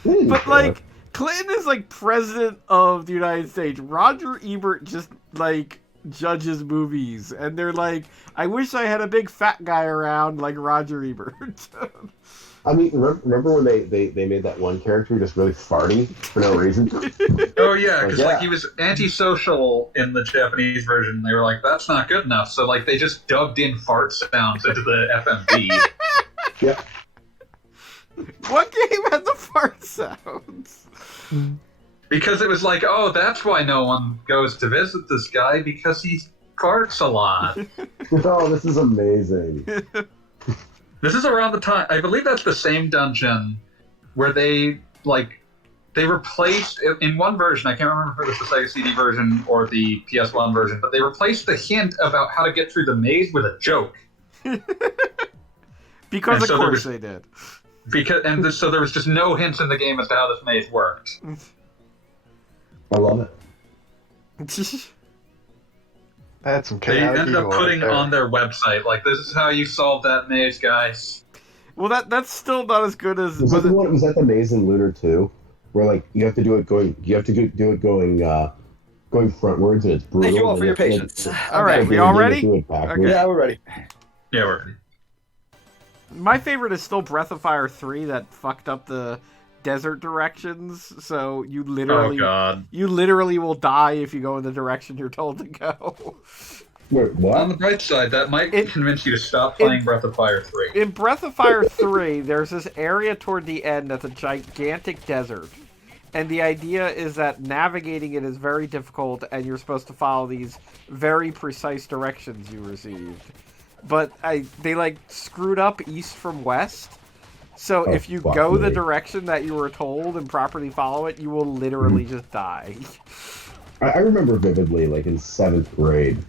But, like, Clinton is, like, president of the United States. Roger Ebert just, like, judges movies. And they're like, I wish I had a big fat guy around like Roger Ebert. I mean, remember when they made that one character just really farty for no reason? Oh yeah, because yeah. he was antisocial in the Japanese version. They were like, that's not good enough. So like they just dubbed in fart sounds into the FMV. Yeah. What game had the fart sounds? Because it was like, oh, that's why no one goes to visit this guy, because he farts a lot. Oh, this is amazing. This is around the time, I believe that's the same dungeon where they replaced, in one version, I can't remember if it was the Sega CD version or the PS1 version, but they replaced the hint about how to get through the maze with a joke. Because And of so there course was- they did. So there was just no hints in the game as to how this maze worked. I love it. That's some They chaotic ended up evil putting right there. on their website, like, this is how you solve that maze, guys. Well, that's still not as good as... Was that the maze in Lunar 2? Where like you have to do it going frontwards and it's brutal. Thank you all and for your then- patience. All right, and we then all you ready? do it backwards. Yeah, we're ready. Yeah, we're ready. My favorite is still Breath of Fire 3 that fucked up the desert directions, so you Oh literally will die if you go in the direction you're told to go. Wait, On what? the bright side, that might convince you to stop it- playing Breath of Fire 3. In Breath of Fire 3, there's this area toward the end that's a gigantic desert. And the idea is that navigating it is very difficult, and you're supposed to follow these very precise directions you received. But they like screwed up east from west. So Oh, if you fuck go the me. direction that you were told and properly follow it, you will literally just die. I remember vividly, like in 7th grade,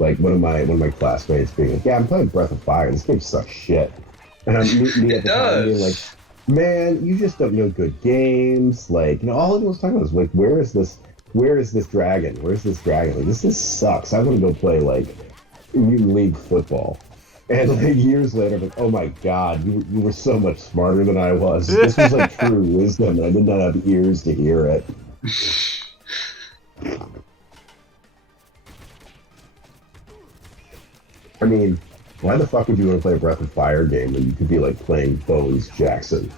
like one of my classmates being like, "Yeah, I'm playing Breath of Fire. This game sucks shit." And I'm me at the time being like, "Man, you just don't know good games. Like, all he was talking about was like, where is this dragon? Where's this dragon? Like, this sucks. I want to go play like Mutant League football." And like years later, I'm like, "Oh my god, you were so much smarter than I was. This was like true wisdom, and I did not have ears to hear it." I mean, why the fuck would you want to play a Breath of Fire game when you could be like playing Bones Jackson?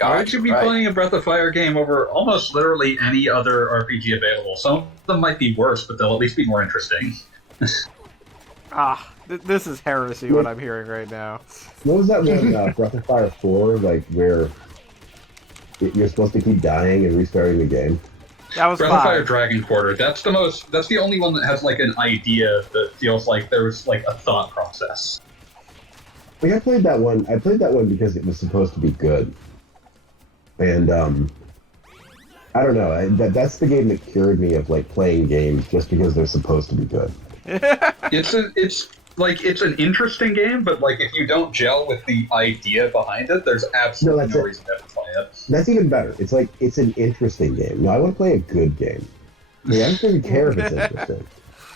I should be playing a Breath of Fire game over almost literally any other RPG available. Some of them might be worse, but they'll at least be more interesting. This is heresy, what I'm hearing right now. What was that one, Breath of Fire 4, like where you're supposed to keep dying and restarting the game? That was Breath of Fire 5. Dragon Quarter. That's the only one that has like an idea that feels like there's like a thought process. Like I played that one because it was supposed to be good. And I don't know, that's the game that cured me of like playing games just because they're supposed to be good. It's an interesting game, but like if you don't gel with the idea behind it, there's absolutely no reason to play it. That's even better. It's like it's an interesting game. No, I want to play a good game. Like, I don't even care if it's interesting.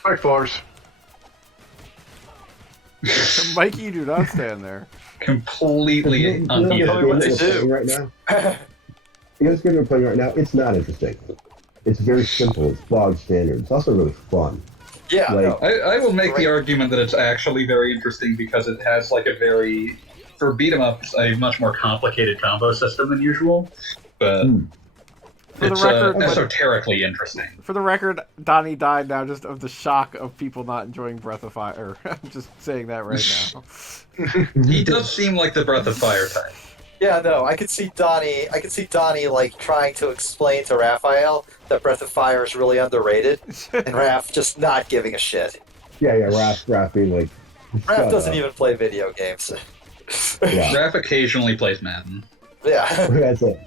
Right, floors. Mikey, do not stand there. Completely You know this unheated. game what that they we're do. playing right now? You know this game we're playing right now? It's not interesting. It's very simple. It's bog standard. It's also really fun. Yeah, Like- no. I will make Great. the argument that it's actually very interesting because it has like for beat 'em ups, a much more complicated combo system than usual. But For the it's record, esoterically interesting. For the record, Donnie died now just of the shock of people not enjoying Breath of Fire. I'm just saying that right now. He does seem like the Breath of Fire type. Yeah, no, I could see Donnie like trying to explain to Raphael that Breath of Fire is really underrated, and Raph just not giving a shit. Yeah, Raph being like, Raph shut doesn't up. even play video games. Yeah, Raph occasionally plays Madden. Yeah. that's it.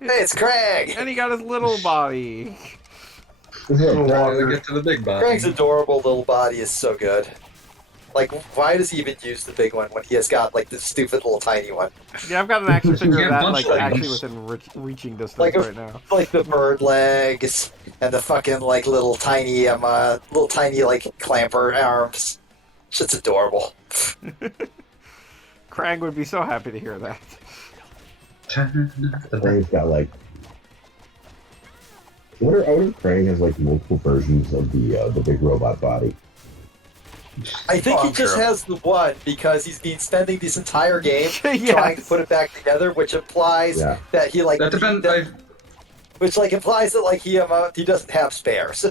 Hey, it's Craig! And he got his little body. little Trying to longer. get to the big body. Krang's adorable little body is so good. Like, why does he even use the big one when he has got like this stupid little tiny one? Yeah, I've got an action figure of can't that punch like things. actually within reaching distance Like right now. Like the bird legs and the fucking like little tiny like clamper arms. Shit's adorable. Krang would be so happy to hear that. Krang's got like. I wonder if Krang has like multiple versions of the big robot body. I think Oh, he I'm just sure. has the one because he's been spending this entire game Yes. trying to put it back together, which implies Yeah. that he like That depends. which like implies that like he doesn't have spares.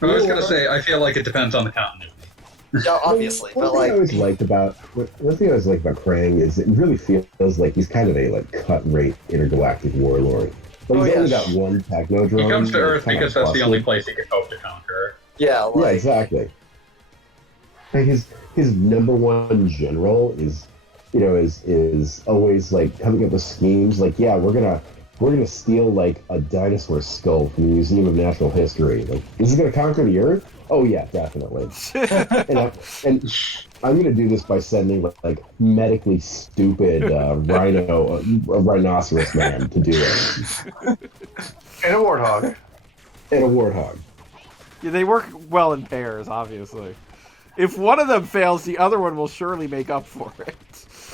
I was gonna say, I feel like it depends on the continuity. Yeah, obviously, One but thing I like always liked about Krang is it really feels like he's kind of a like cut rate intergalactic warlord. But Oh, he's yeah. only got one technodrome. He comes to and Earth it's kinda because that's the busted. only place he can hope to conquer. yeah, like Yeah, exactly. Like his number one general is always like coming up with schemes like, yeah, we're gonna steal like a dinosaur skull from the Museum of Natural History. Like, is he gonna conquer the Earth? Oh yeah, definitely. and I'm gonna do this by sending like medically stupid a rhinoceros man to do it, And a warthog. and a warthog. Yeah, they work well in pairs, obviously. If one of them fails, the other one will surely make up for it.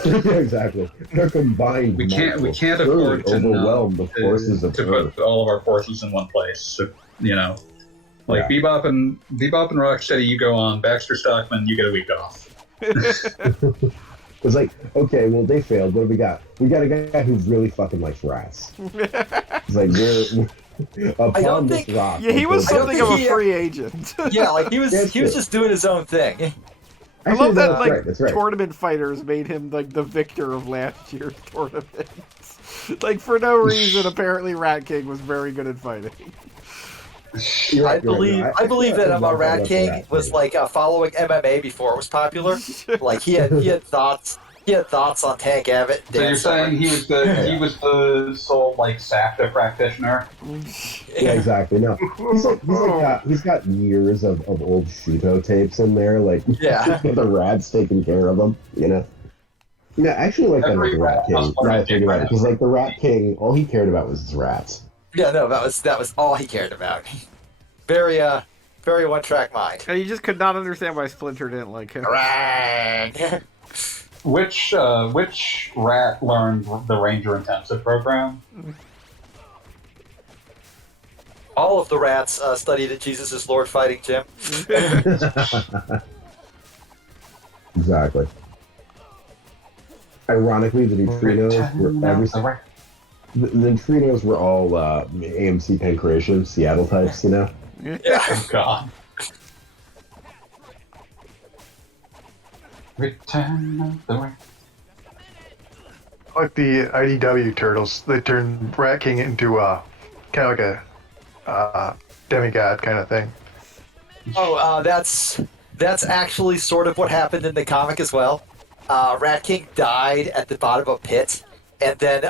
Yeah, exactly. Their combined We can't might will afford surely to overwhelm the forces of to Earth. put all of our forces in one place. So, like Yeah. Bebop and Rocksteady, you go on. Baxter Stockman, you get a week off. It's like, okay, well, they failed. What do we got? We got a guy who really fucking likes rats. It's like, upon this think- rock. Yeah, he was I don't something of think a he- free agent. yeah, like he was That's just doing his own thing. I love that, that's like, right, that's right. tournament fighters made him, like, the victor of last year's tournaments. Like, for no reason, apparently Rat King was very good at fighting. You're I right, you're right. believe No, I believe that love Rat the King Rat was King. like following MMA before it was popular. Like he had thoughts on Tank Abbott. So you're Dan saying he was the sole like SAFTA practitioner? Yeah, exactly. No, he's got years of old Shuto tapes in there. Like, Yeah. the rats taking care of him. Yeah, I actually like that Every with the Rat rat King. must Now I learn think about it, to because like the Rat King, all he cared about was his rats. Yeah, no, that was all he cared about. Very one track mind. And you just could not understand why Splinter didn't like him. Rang. Which rat learned the Ranger Intensive program? All of the rats studied at Jesus is Lord Fighting Gym. Exactly. Ironically, the neutrinos were the neutrinos were all AMC Pancration, Seattle types, Yeah. Oh God. Return of the Rat. Like the IDW turtles, they turned Rat King into kind of like a demigod kind of thing. Oh, that's actually sort of what happened in the comic as well. Rat King died at the bottom of a pit, and then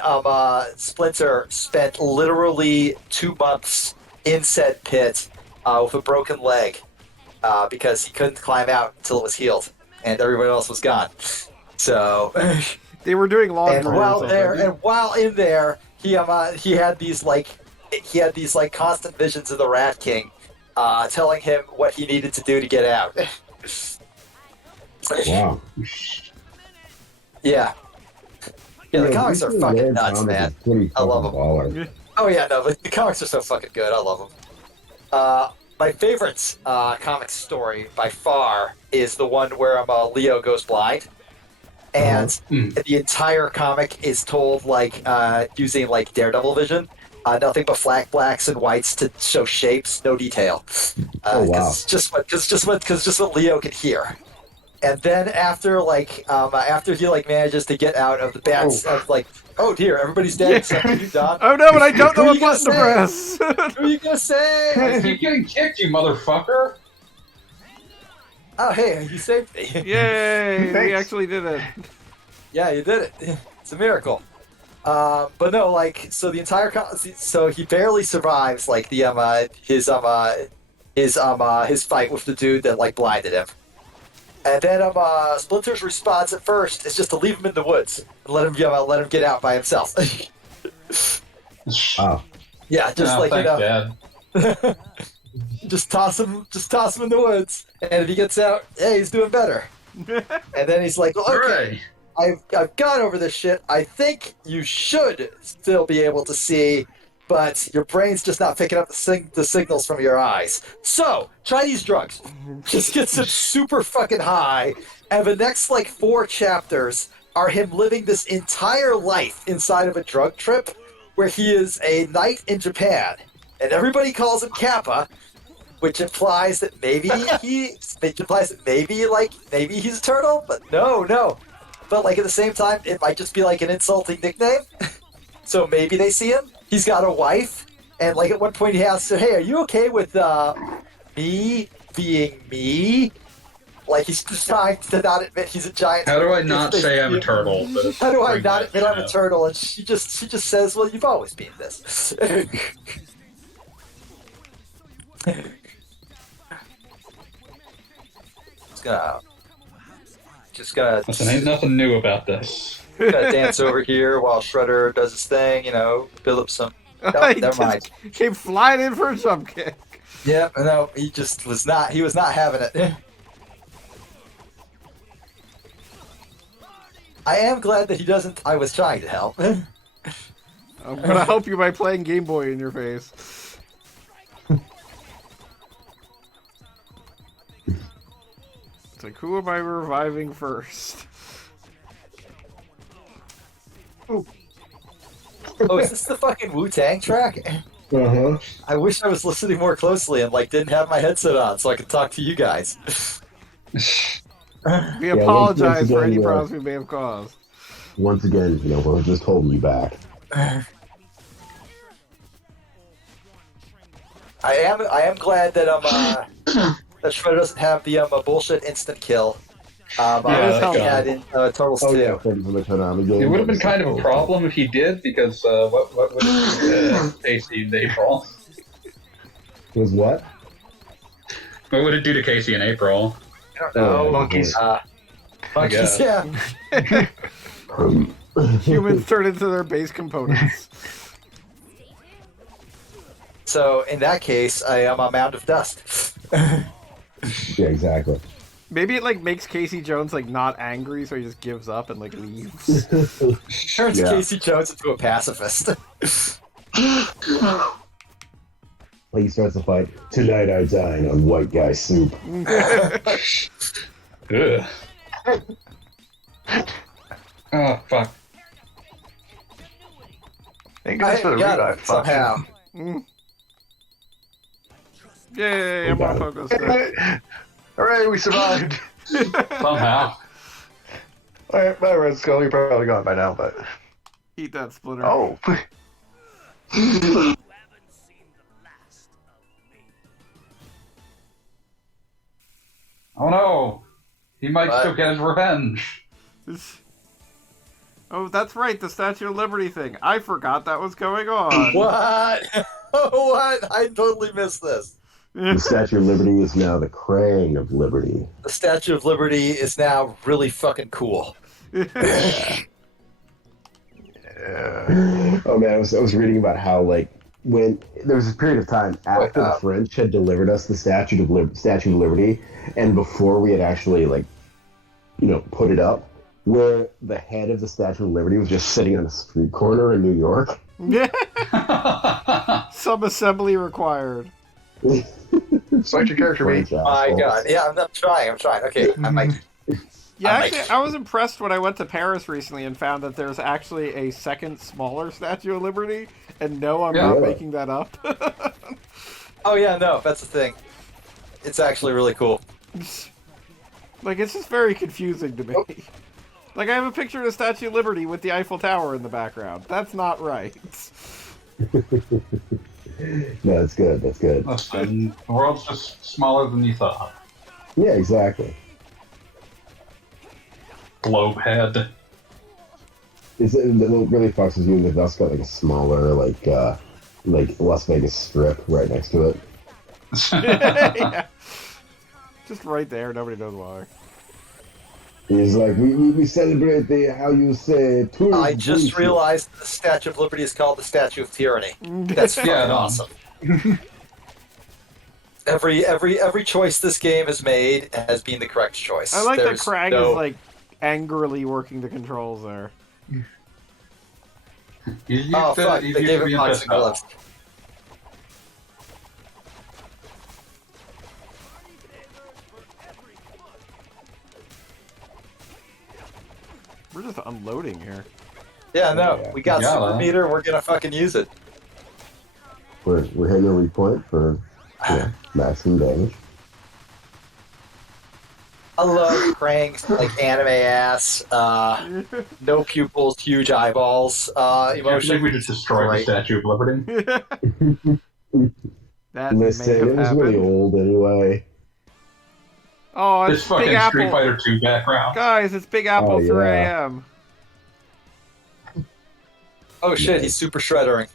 Splinter spent literally 2 months in said pit with a broken leg because he couldn't climb out until it was healed, and everybody else was gone. So, They were doing laundry and or while something. in there, he had these constant visions of the Rat King, telling him what he needed to do to get out. Wow. Yeah. Yeah, the comics are Weekly fucking Lord nuts, Comics man. is pretty I love fucking 'em. baller. Oh yeah, no, but the comics are so fucking good. I love them. My favorite comic story by far is the one where Leo goes blind, and the entire comic is told like using like Daredevil vision. Nothing but blacks and whites to show shapes, no detail. Oh, wow. Just what Leo can hear. And then after he like manages to get out of the bats of like, oh dear, everybody's dead except you, Don. Oh no, but I don't know Who what you gonna button to press! Who are you gonna say? Keep getting kicked, you motherfucker! Oh hey, you saved me. Yay! We Thanks. actually did it. Yeah, you did it. It's a miracle. But no, like, so the entire so he barely survives like the his fight with the dude that like blinded him. And then Splinter's response at first is just to leave him in the woods and let him get out by himself. Oh, Yeah, just like thanks, Dad. just toss him in the woods, and if he gets out, hey, he's doing better. And then he's like, okay, I've gone over this shit. I think you should still be able to see, but your brain's just not picking up the signals from your eyes. So try these drugs. Just gets him super fucking high, and the next like 4 chapters are him living this entire life inside of a drug trip, where he is a knight in Japan, and everybody calls him Kappa, which implies that maybe maybe he's a turtle, but no. But like at the same time, it might just be like an insulting nickname. So maybe they see him. He's got a wife, and like at one point he asks her, "Hey, are you okay with me being me?" Like he's just trying to not admit he's a giant. How do I not say I'm a turtle? How do I not admit I'm a turtle? And she just says, "Well, you've always been this." Just gonna. Listen, ain't nothing new about this. Gonna dance over here while Shredder does his thing. Build up some. No, He never mind. Came flying in for a jump kick. Yeah, no, he just was not. He was not having it. I am glad that he doesn't. I was trying to help. I'm gonna help you by playing Game Boy in your face. It's like, who am I reviving first? Oh, is this the fucking Wu-Tang track? uh-huh. I wish I was listening more closely and like didn't have my headset on so I could talk to you guys. We once apologize for again, any problems we may have caused. Once again, we're just holding you back. I am glad that that Shredder doesn't have the bullshit instant kill. Yeah, he had in Turtles 2. Oh yeah, from the Konami game. It would have been kind of a problem if he did, because what would it do to Casey in April? Was what? What would it do to Casey in April? I don't know. monkeys. Monkeys, yeah. Humans turn into their base components. So in that case, I am a mound of dust. Yeah, exactly. Maybe it like makes Casey Jones like not angry, so he just gives up and like leaves. Turns Yeah. Casey Jones into a pacifist. Like he starts the fight. Tonight I dine on white guy soup. Ugh. Oh, fuck. Thank goodness for the got revive. it somehow. Yay, I'm more focused. Hooray, we survived. Somehow. Alright, bye, Red Skull. You're probably gone by now, but. Eat that, Splinter. Oh. Oh no! He might What? still get his revenge. Oh, that's right, the Statue of Liberty thing. I forgot that was going on. What? What? I totally missed this. The Statue of Liberty is now the Krang of Liberty. The Statue of Liberty is now really fucking cool. Yeah. Oh man, I was reading about how like when there was a period of time after the French had delivered us the Statue of Liberty, and before we had actually like, put it up, where the head of the Statue of Liberty was just sitting on a street corner in New York. Some assembly required. Select your character, French mate. My assholes. God. Yeah, I'm trying. Okay, I might. Yeah, I'm actually, I was impressed when I went to Paris recently and found that there's actually a second, smaller Statue of Liberty. And no, I'm not Yeah. making that up. Oh yeah, no, that's the thing. It's actually really cool. Like, it's just very confusing to me. Like, I have a picture of the Statue of Liberty with the Eiffel Tower in the background. That's not right. No, that's good. That's good. Listen, the world's just smaller than you thought. Yeah, exactly. Globe head. What really fucks with you? The dust got like a smaller, like Las Vegas Strip right next to it. Yeah. Just right there. Nobody knows why. He's like, we celebrate the how you say tourist. I just bullshit. realized the Statue of Liberty is called the Statue of Tyranny. That's fucking Yeah, no. awesome. Every choice this game has made has been the correct choice. I like There's that Krang no- is like angrily working the controls there. Oh fuck! They gave him boxing gloves. We're just unloading here. Yeah, no, Yeah. we got Yeah, super man. meter. We're gonna fucking use it. We're hitting a repoint for maximum damage. I love Krang's like anime ass, no pupils, huge eyeballs, I think emotion. we just destroyed the Great. Statue of Liberty. That Listen, may have it was really happened. old anyway. Oh, This it's fucking Big Street Apple. Fighter 2 background. Guys, it's Big Apple Oh, 3 yeah. a.m. Oh shit, he's super shreddering.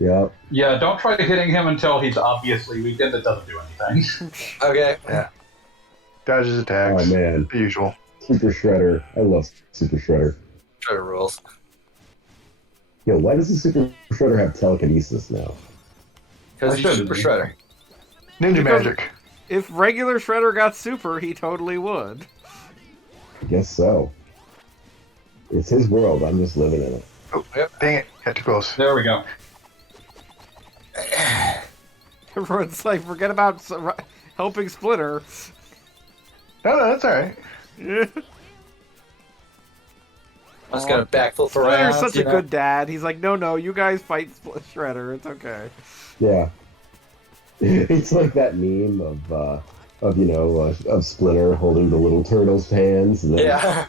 Yep. Yeah, don't try hitting him until he's obviously weakened. It doesn't do anything. Okay. Dodges attacks. Oh man, The usual. Super Shredder. I love Super Shredder. Shredder rules. Yo, why does the Super Shredder have telekinesis now? Because I he's shouldn't super be. shredder. Ninja Because- magic. If regular Shredder got super, he totally would. I guess so. It's his world. I'm just living in it. Oh, dang it. Got too close. There we go. Everyone's like, forget about helping Splinter. No, that's alright. I'm just gonna backflip Splinter's around. such you a know? good dad. He's like, no, you guys fight Shredder. It's okay. Yeah. It's like that meme of Splinter holding the little turtle's hands. And then Yeah.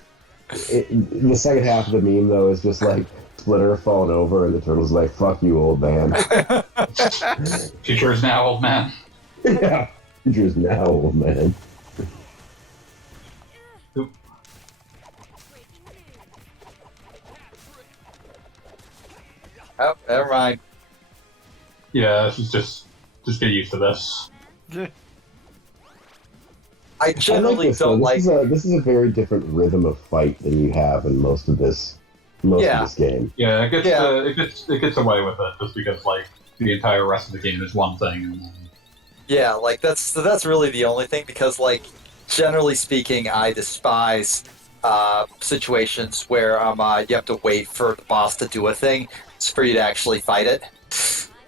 the second half of the meme though is just like Splinter falling over, and the turtle's like, "Fuck you, old man." Future is now, old man. Yeah. Future's now, old man. Oh, never mind. Yeah, she's just get used to this. I I generally like this, though. don't like. This is a very different rhythm of fight than you have in most of this game. Yeah, it gets Yeah. it gets away with it just because like the entire rest of the game is one thing. And then... Yeah, like that's really the only thing because like generally speaking, I despise situations where you have to wait for the boss to do a thing for you to actually fight it.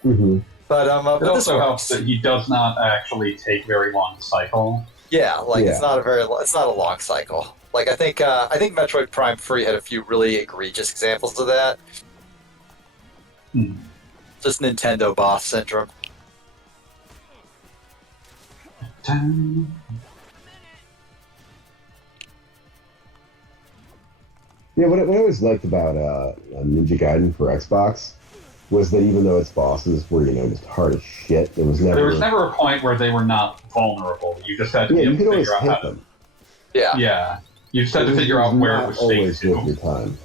Mm-hmm. But It this also works. helps that he does not actually take very long to cycle. Yeah, like Yeah. it's not a long cycle. Like I think Metroid Prime 3 had a few really egregious examples of that. Hmm. Just Nintendo boss syndrome. Yeah, what I always liked about Ninja Gaiden for Xbox was that even though its bosses were, just hard as shit, there was There was never a point where they were not vulnerable. You just had to be you able could to always figure out how hit to. them. Yeah. Yeah, you just had to figure out where it was safe always worth to. your time.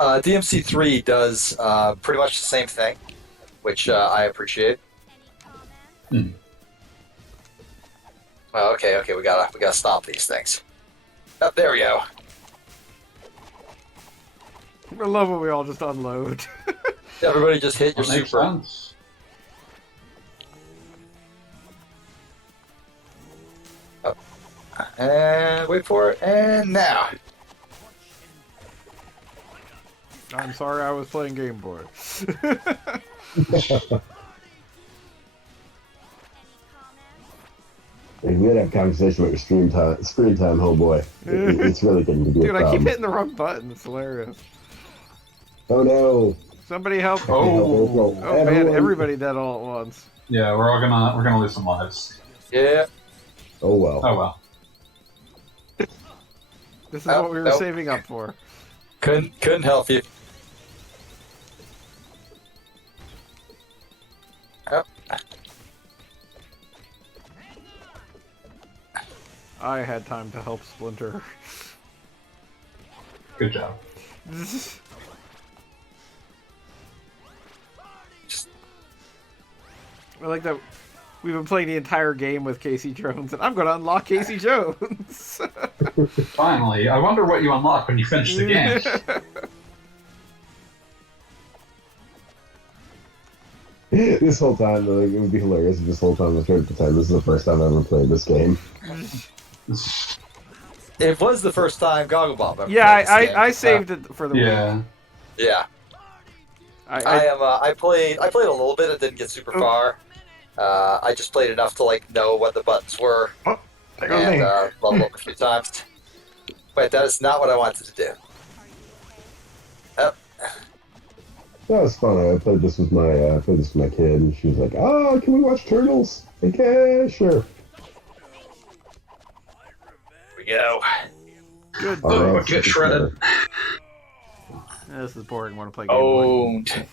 DMC3 does pretty much the same thing, which I appreciate. Hmm. Oh, okay, we gotta stop these things. Oh, there we go. I love when we all just unload. Everybody just hit your That makes super. sense. And wait for it, and now. I'm sorry, I was playing Game Boy. Like, we gotta have a conversation about your screen time, oh boy. It's really getting to be a Dude, I problem. keep hitting the wrong button. It's hilarious. Oh no! Somebody help! Oh. Oh man, everybody dead all at once. Yeah, we're gonna lose some lives. Yeah. Oh well. Oh well. This is Oh, what we were nope. saving up for. Couldn't help you. Oh, I had time to help Splinter. Good job. I like that we've been playing the entire game with Casey Jones, and I'm going to unlock Casey Jones. Finally, I wonder what you unlock when you finish the game. This whole time, like, it would be hilarious if this whole time I was trying to pretend this is the first time I ever played this game. It was the first time Gogglebomb ever Yeah, played this game. I saved it for the week. Yeah. I played a little bit. It didn't get super far. I just played enough to like know what the buttons were Oh, there goes and me. level up a few times. But that is not what I wanted to do. That was fun. I played this with my kid, and she was like, "Oh, can we watch Turtles?" Like, yeah, sure. Here we go. Good. All right, get shredded. This is boring. Want to play Game Boy. Owned.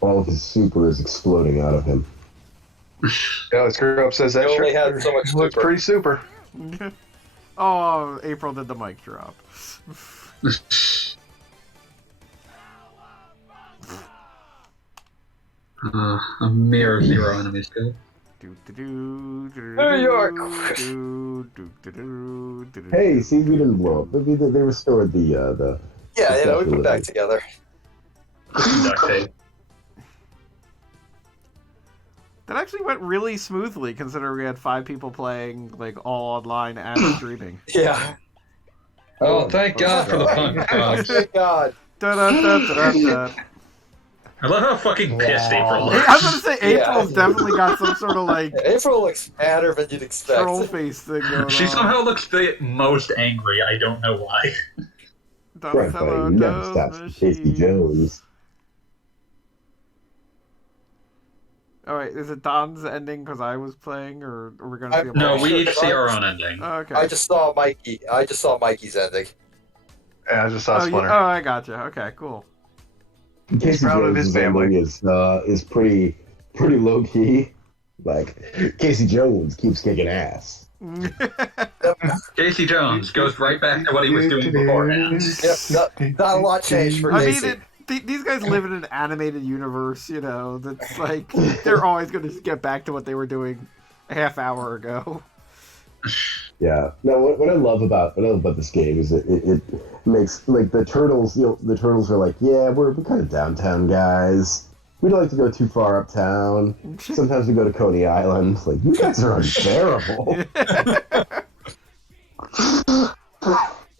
All of his super is exploding out of him. Yeah, Screw Up says that You only shirt had so much looks super. pretty super. Oh, April did the mic drop. A mere 0 enemies kill. New York. Hey, see, we didn't blow up. They restored the. Yeah, you know, we put it back together. Duct tape. That actually went really smoothly, considering we had 5 people playing, like, all online and streaming. Yeah. Oh, thank God for the fun frogs. Thank God. Da-da-da-da-da. I love how fucking pissed April I looks. was gonna say April's definitely got some sort of like April looks madder than you'd expect. troll face thing going She on. somehow looks the most angry. I don't know why. Right, buddy, you never stops for Casey Jones. Oh wait, is it Don's ending because I was playing, or are we gonna see a No, Sure, we each but see our own ending. Oh, okay. I just saw Mikey's ending. Yeah, I just saw oh, Splinter. oh, I gotcha. Okay, cool. Casey proud of Jones' his family. ending is pretty low key. Like, Casey Jones keeps kicking ass. Casey Jones goes right back to what he was doing beforehand. Yep, not a lot changed for I Casey. mean, these guys live in an animated universe, you know. That's like they're always going to get back to what they were doing a half hour ago. Yeah. No, what I love about this game is it makes, like, the turtles. You know, the turtles are like, yeah, we're kind of downtown guys. We don't like to go too far uptown. Sometimes we go to Coney Island. Like, you guys are unbearable.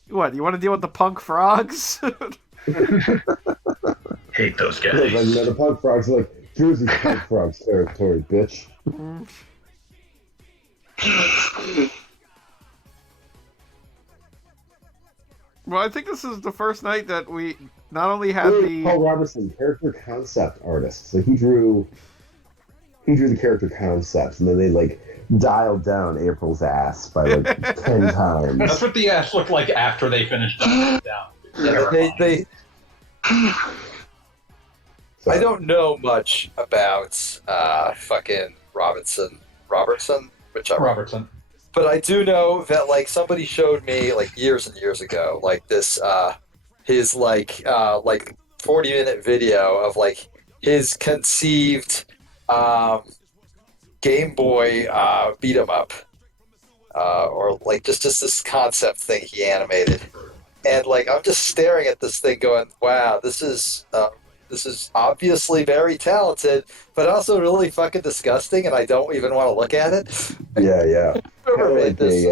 What, you want to deal with the punk frogs? Hate those Like, guys. you know, the punk frogs are like, Jersey punk frogs territory, bitch. Well, I think this is the first night that we not only had Paul the Robertson, character concept artist. So he drew the character concepts, and then they like dialed down April's ass by like 10 times. That's what the ass looked like after they finished dialing it down. they So, I don't know much about fucking Robertson, whichever. Robertson. But I do know that like somebody showed me like years and years ago, like this his like 40-minute video of like his conceived Game Boy beat 'em up, or like just this concept thing he animated, and like I'm just staring at this thing, going, "Wow, this is obviously very talented, but also really fucking disgusting, and I don't even want to look at it." yeah. Whoever Kinda made this.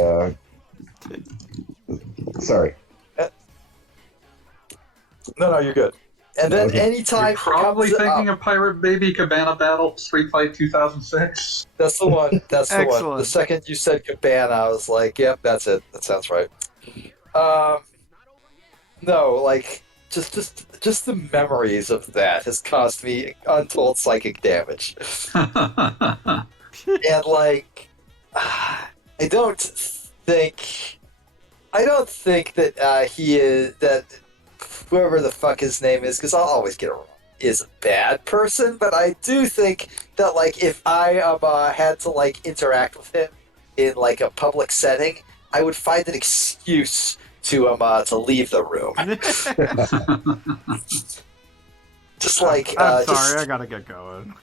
Sorry. No, you're good. And then Okay. anytime You're probably it comes thinking up, of Pirate Baby Cabana Battle Street Fight 2006. that's the one. That's the one. Excellent. The second you said Cabana, I was like, "Yep, that's it. That sounds right." No, like just the memories of that has caused me untold psychic damage. And like, I don't think that he is that whoever the fuck his name is, because I'll always get it wrong, is a bad person. But I do think that like if I had to like interact with him in like a public setting, I would find an excuse to leave the room. Just like I'm sorry, just I gotta get going.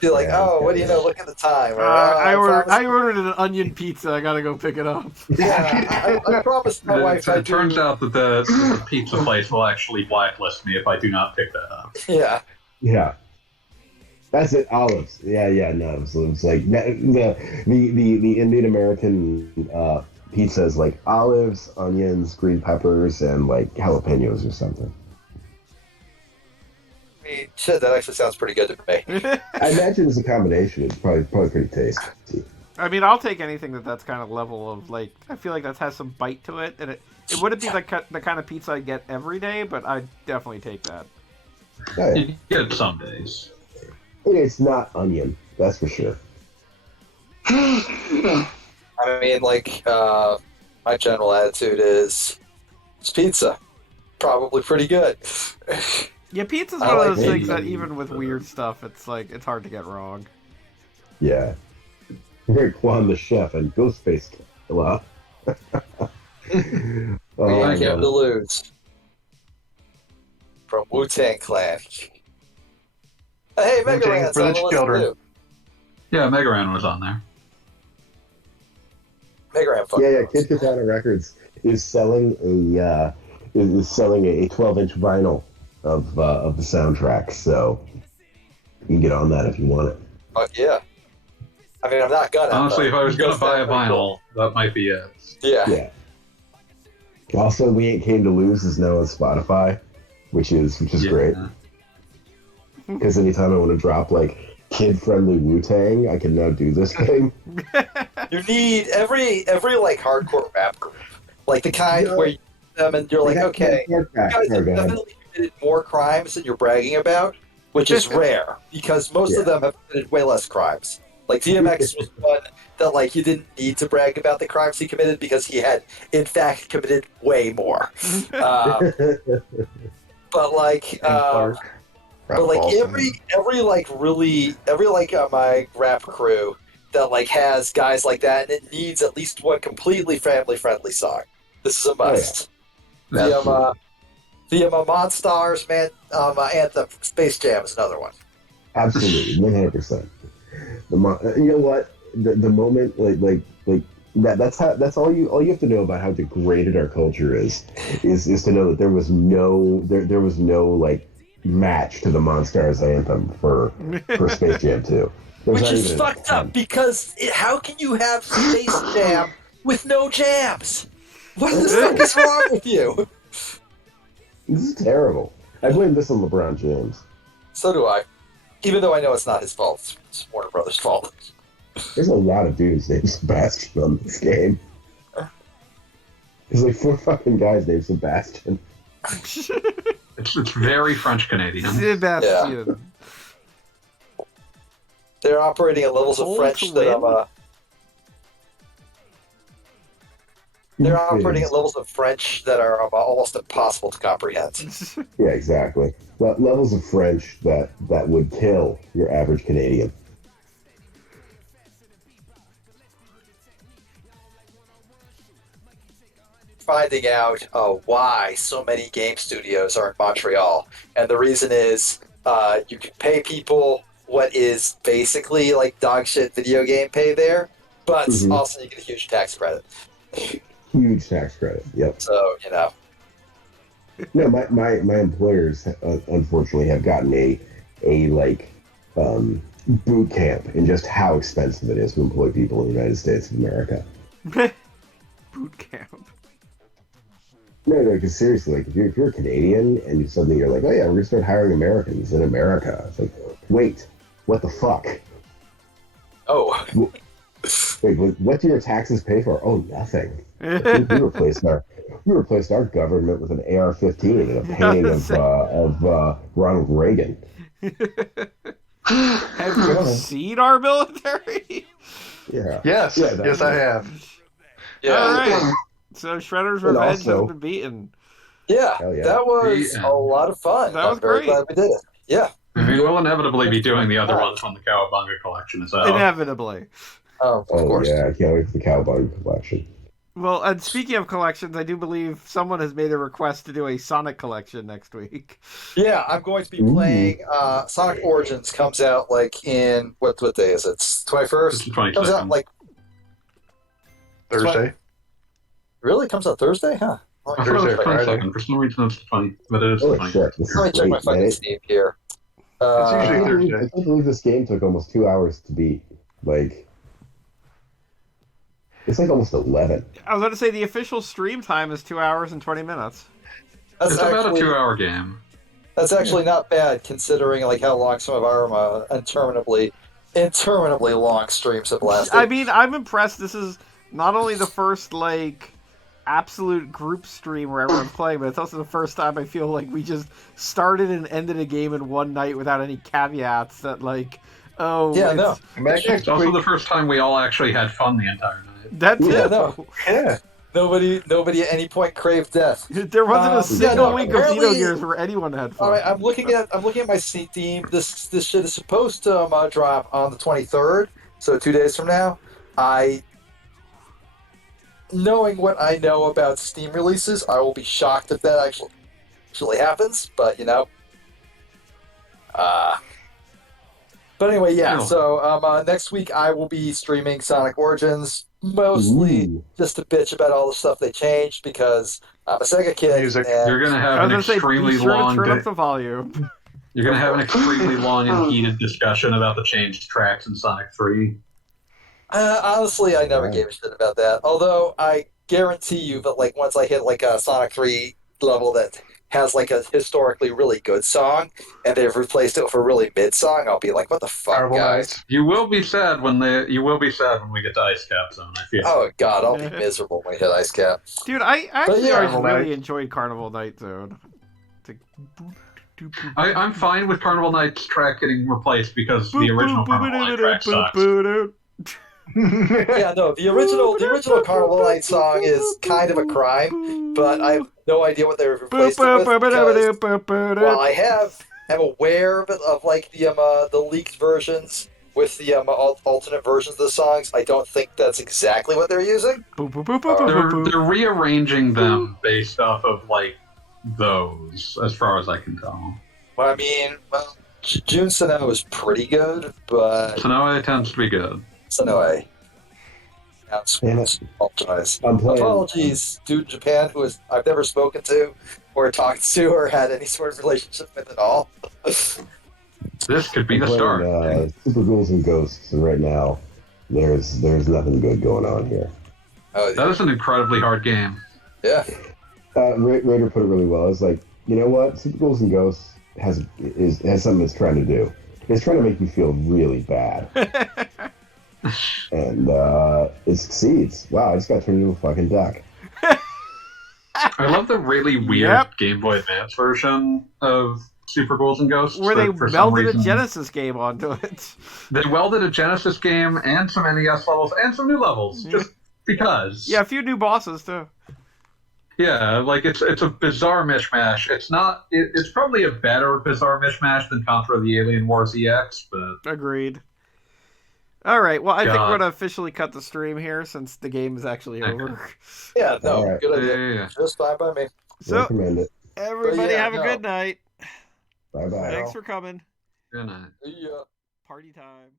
be like, Yeah, oh, what do you know? yeah. Look at the time. Or, I promised- ordered an onion pizza. I gotta go pick it up. Yeah, I promised my wife It turns out that the pizza place will actually blacklist me if I do not pick that up. Yeah. Yeah. That's it, olives. Yeah, no. So it's like the Indian American pizza is like olives, onions, green peppers, and like jalapenos or something. I mean, shit, that actually sounds pretty good to me. I imagine it's a combination. It's probably pretty tasty. I mean, I'll take anything that's kind of level of like. I feel like that has some bite to it, and it wouldn't be the kind of pizza I get every day, but I'd definitely take that. Oh, yeah. You get it some days. It's not onion, that's for sure. I mean, like, my general attitude is it's pizza. Probably pretty good. Yeah, pizza's I one like of those it. things that even with weird stuff, it's like it's hard to get wrong. Yeah. Very Quan the chef and Ghostface Killer. We Oh, ain't got man. to lose. From Wu-Tang Clan. Hey, Mega Wu-Tang Ran's for the on the list children. too. Yeah, Mega Man was on there. Mega Ran fucking Yeah, rules. Kid Katana Records is selling a 12-inch vinyl of the soundtrack, so you can get on that if you want it. Fuck yeah. I mean, I'm not gonna. Honestly, if but I was it going does to buy a sound pretty vinyl, that might be it. cool. Yeah. Yeah. Also, We Ain't Came to Lose is now on Spotify, which is Yeah. great. Because anytime I want to drop like kid-friendly Wu-Tang, I can now do this thing. You need every like hardcore rap group, like the kind Yeah. where you them and you're like, okay, you guys have Sorry, go ahead. definitely committed more crimes than you're bragging about, which is rare because most of them have committed way less crimes. Like DMX was one that like you didn't need to brag about the crimes he committed because he had in fact committed way more. But like, Clark, Rob but like Paulson. every like my rap crew that like has guys like that, and it needs at least one completely family friendly song. This is a must. The Monstars, man, Anthem, Space Jam is another one. Absolutely, 100%. You know what? The moment, like that's all you have to know about how degraded our culture is to know that there was no like match to the Monstars anthem for Space Jam 2. Which is fucked up because how can you have Space Jam with no jams? What the fuck is wrong with you? This is terrible. I blame this on LeBron James. So do I. Even though I know it's not his fault. It's Warner Brothers' fault. There's a lot of dudes named Sebastian on this game. There's like 4 fucking guys named Sebastian. It's very French Canadian. Sebastian. They're operating at levels of Cold French to that win? they're operating at levels of French that are almost impossible to comprehend. Yeah, exactly. Levels of French that would kill your average Canadian. Finding out why so many game studios are in Montreal, and the reason is you can pay people what is basically like dog shit video game pay there, but also you get a huge tax credit. Huge tax credit. Yep. So you know, No, my employers unfortunately have gotten a like boot camp in just how expensive it is to employ people in the United States of America. Boot camp. No, because seriously, like if you're a Canadian and suddenly you're like, oh yeah, we're gonna start hiring Americans in America. It's like, wait, what the fuck? oh, Wait, what do your taxes pay for? Oh, nothing. we replaced our government with an AR-15 and a painting of Ronald Reagan. Have you seen our military? Yeah. Yes, Yeah, yes, I have. yeah, All right. So Shredder's And Revenge also- has been beaten. yeah, Hell yeah. that was Yeah. a lot of fun. That was I'm very great. glad we did it. Yeah. We will inevitably be doing the other ones on the Cowabunga collection as well. Inevitably. Oh, of Oh course. yeah, I can't wait for the Cowboy collection. Well, and speaking of collections, I do believe someone has made a request to do a Sonic collection next week. Yeah, I'm going to be Ooh. playing Sonic Origins comes out like in what day is it? It's It's 21st. the Comes out 22nd. like Thursday. really comes out Thursday, huh? I thought it Thursday was or Friday. 22nd. For some reason, it's the 20th, but it is the Holy 22nd. shit! This is Let me check my great, fucking man. Steam here. It's I usually can't, believe, Thursday. I can't believe this game took almost 2 hours to beat. Like, it's like almost 11. I was going to say the official stream time is 2 hours and 20 minutes. That's It's about a actually 2-hour game. that's actually not bad considering like how long some of our interminably long streams have lasted. I mean, I'm impressed. This is not only the first, like, absolute group stream where everyone's playing, but it's also the first time I feel like we just started and ended a game in one night without any caveats that, like, oh, Yeah, it's, no. Back It's next also week. the first time we all actually had fun the entire night. that's Yeah, it. no. Yeah. Nobody at any point craved death. There wasn't a single no, week of apparently- Xenogears where anyone had fun. All right, I'm looking at my Steam. This shit is supposed to drop on the 23rd, so 2 days from now. Knowing what I know about Steam releases, I will be shocked if that actually happens. But but anyway, yeah. Oh. So next week I will be streaming Sonic Origins, mostly Ooh. just to bitch about all the stuff they changed because I'm a Sega kid. Music. And You're gonna I have was an going to say, extremely be sure to long. turn up the volume. You're gonna have an extremely long and heated discussion about the changed tracks in Sonic 3. Honestly, I never Right. gave a shit about that. Although I guarantee you that, like, once I hit like a Sonic 3 level that has like a historically really good song, and they've replaced it with a really mid song, I'll be like, "What the fuck, Carnival guys?" Nights. You will be sad when we get to Ice Cap Zone. I feel. Oh god, I'll be miserable when we hit Ice Cap. Dude, I actually yeah, always Carnival really Night. enjoyed Carnival Night Zone. It's like, I'm fine with Carnival Night's track getting replaced because the original Carnival Night track sucks. Yeah, no, the original Carnival Night song is kind of a crime, but I have no idea what they replaced it with because while I am aware of like the leaked versions with the alternate versions of the songs, I don't think that's exactly what they're using. They're rearranging them based off of like those, as far as I can tell. Well, I mean, June Sano is pretty good, but Sonoe tends to be good. Sonoe. Damn it. Apologize. I'm playing. Apologies, dude in Japan who I've never spoken to or talked to or had any sort of relationship with at all. This could be I'm the playing, start. Super Ghouls and Ghosts, and right now there's nothing good going on here. Oh, That is an incredibly hard game. yeah. Raider put it really well. It's like, you know what? Super Ghouls and Ghosts has something it's trying to do. It's trying to make you feel really bad. And it succeeds. Wow, I just got turned into a fucking duck. I love the really weird Yep. Game Boy Advance version of Super Ghouls and Ghosts. Where they that for some melded reason, a Genesis game onto it. They welded a Genesis game and some NES levels and some new levels, just because. Yeah, a few new bosses, too. Yeah, like it's a bizarre mishmash. It's not. It's probably a better bizarre mishmash than Contra the Alien Wars EX, but Agreed. All right, well, I think we're God. going to officially cut the stream here since the game is actually Okay. over. Yeah, no, All right. good idea. yeah. Just fine by me. So, Recommend it. everybody yeah, have a no. good night. Bye bye. Thanks for coming. Good night. Yeah. Party time.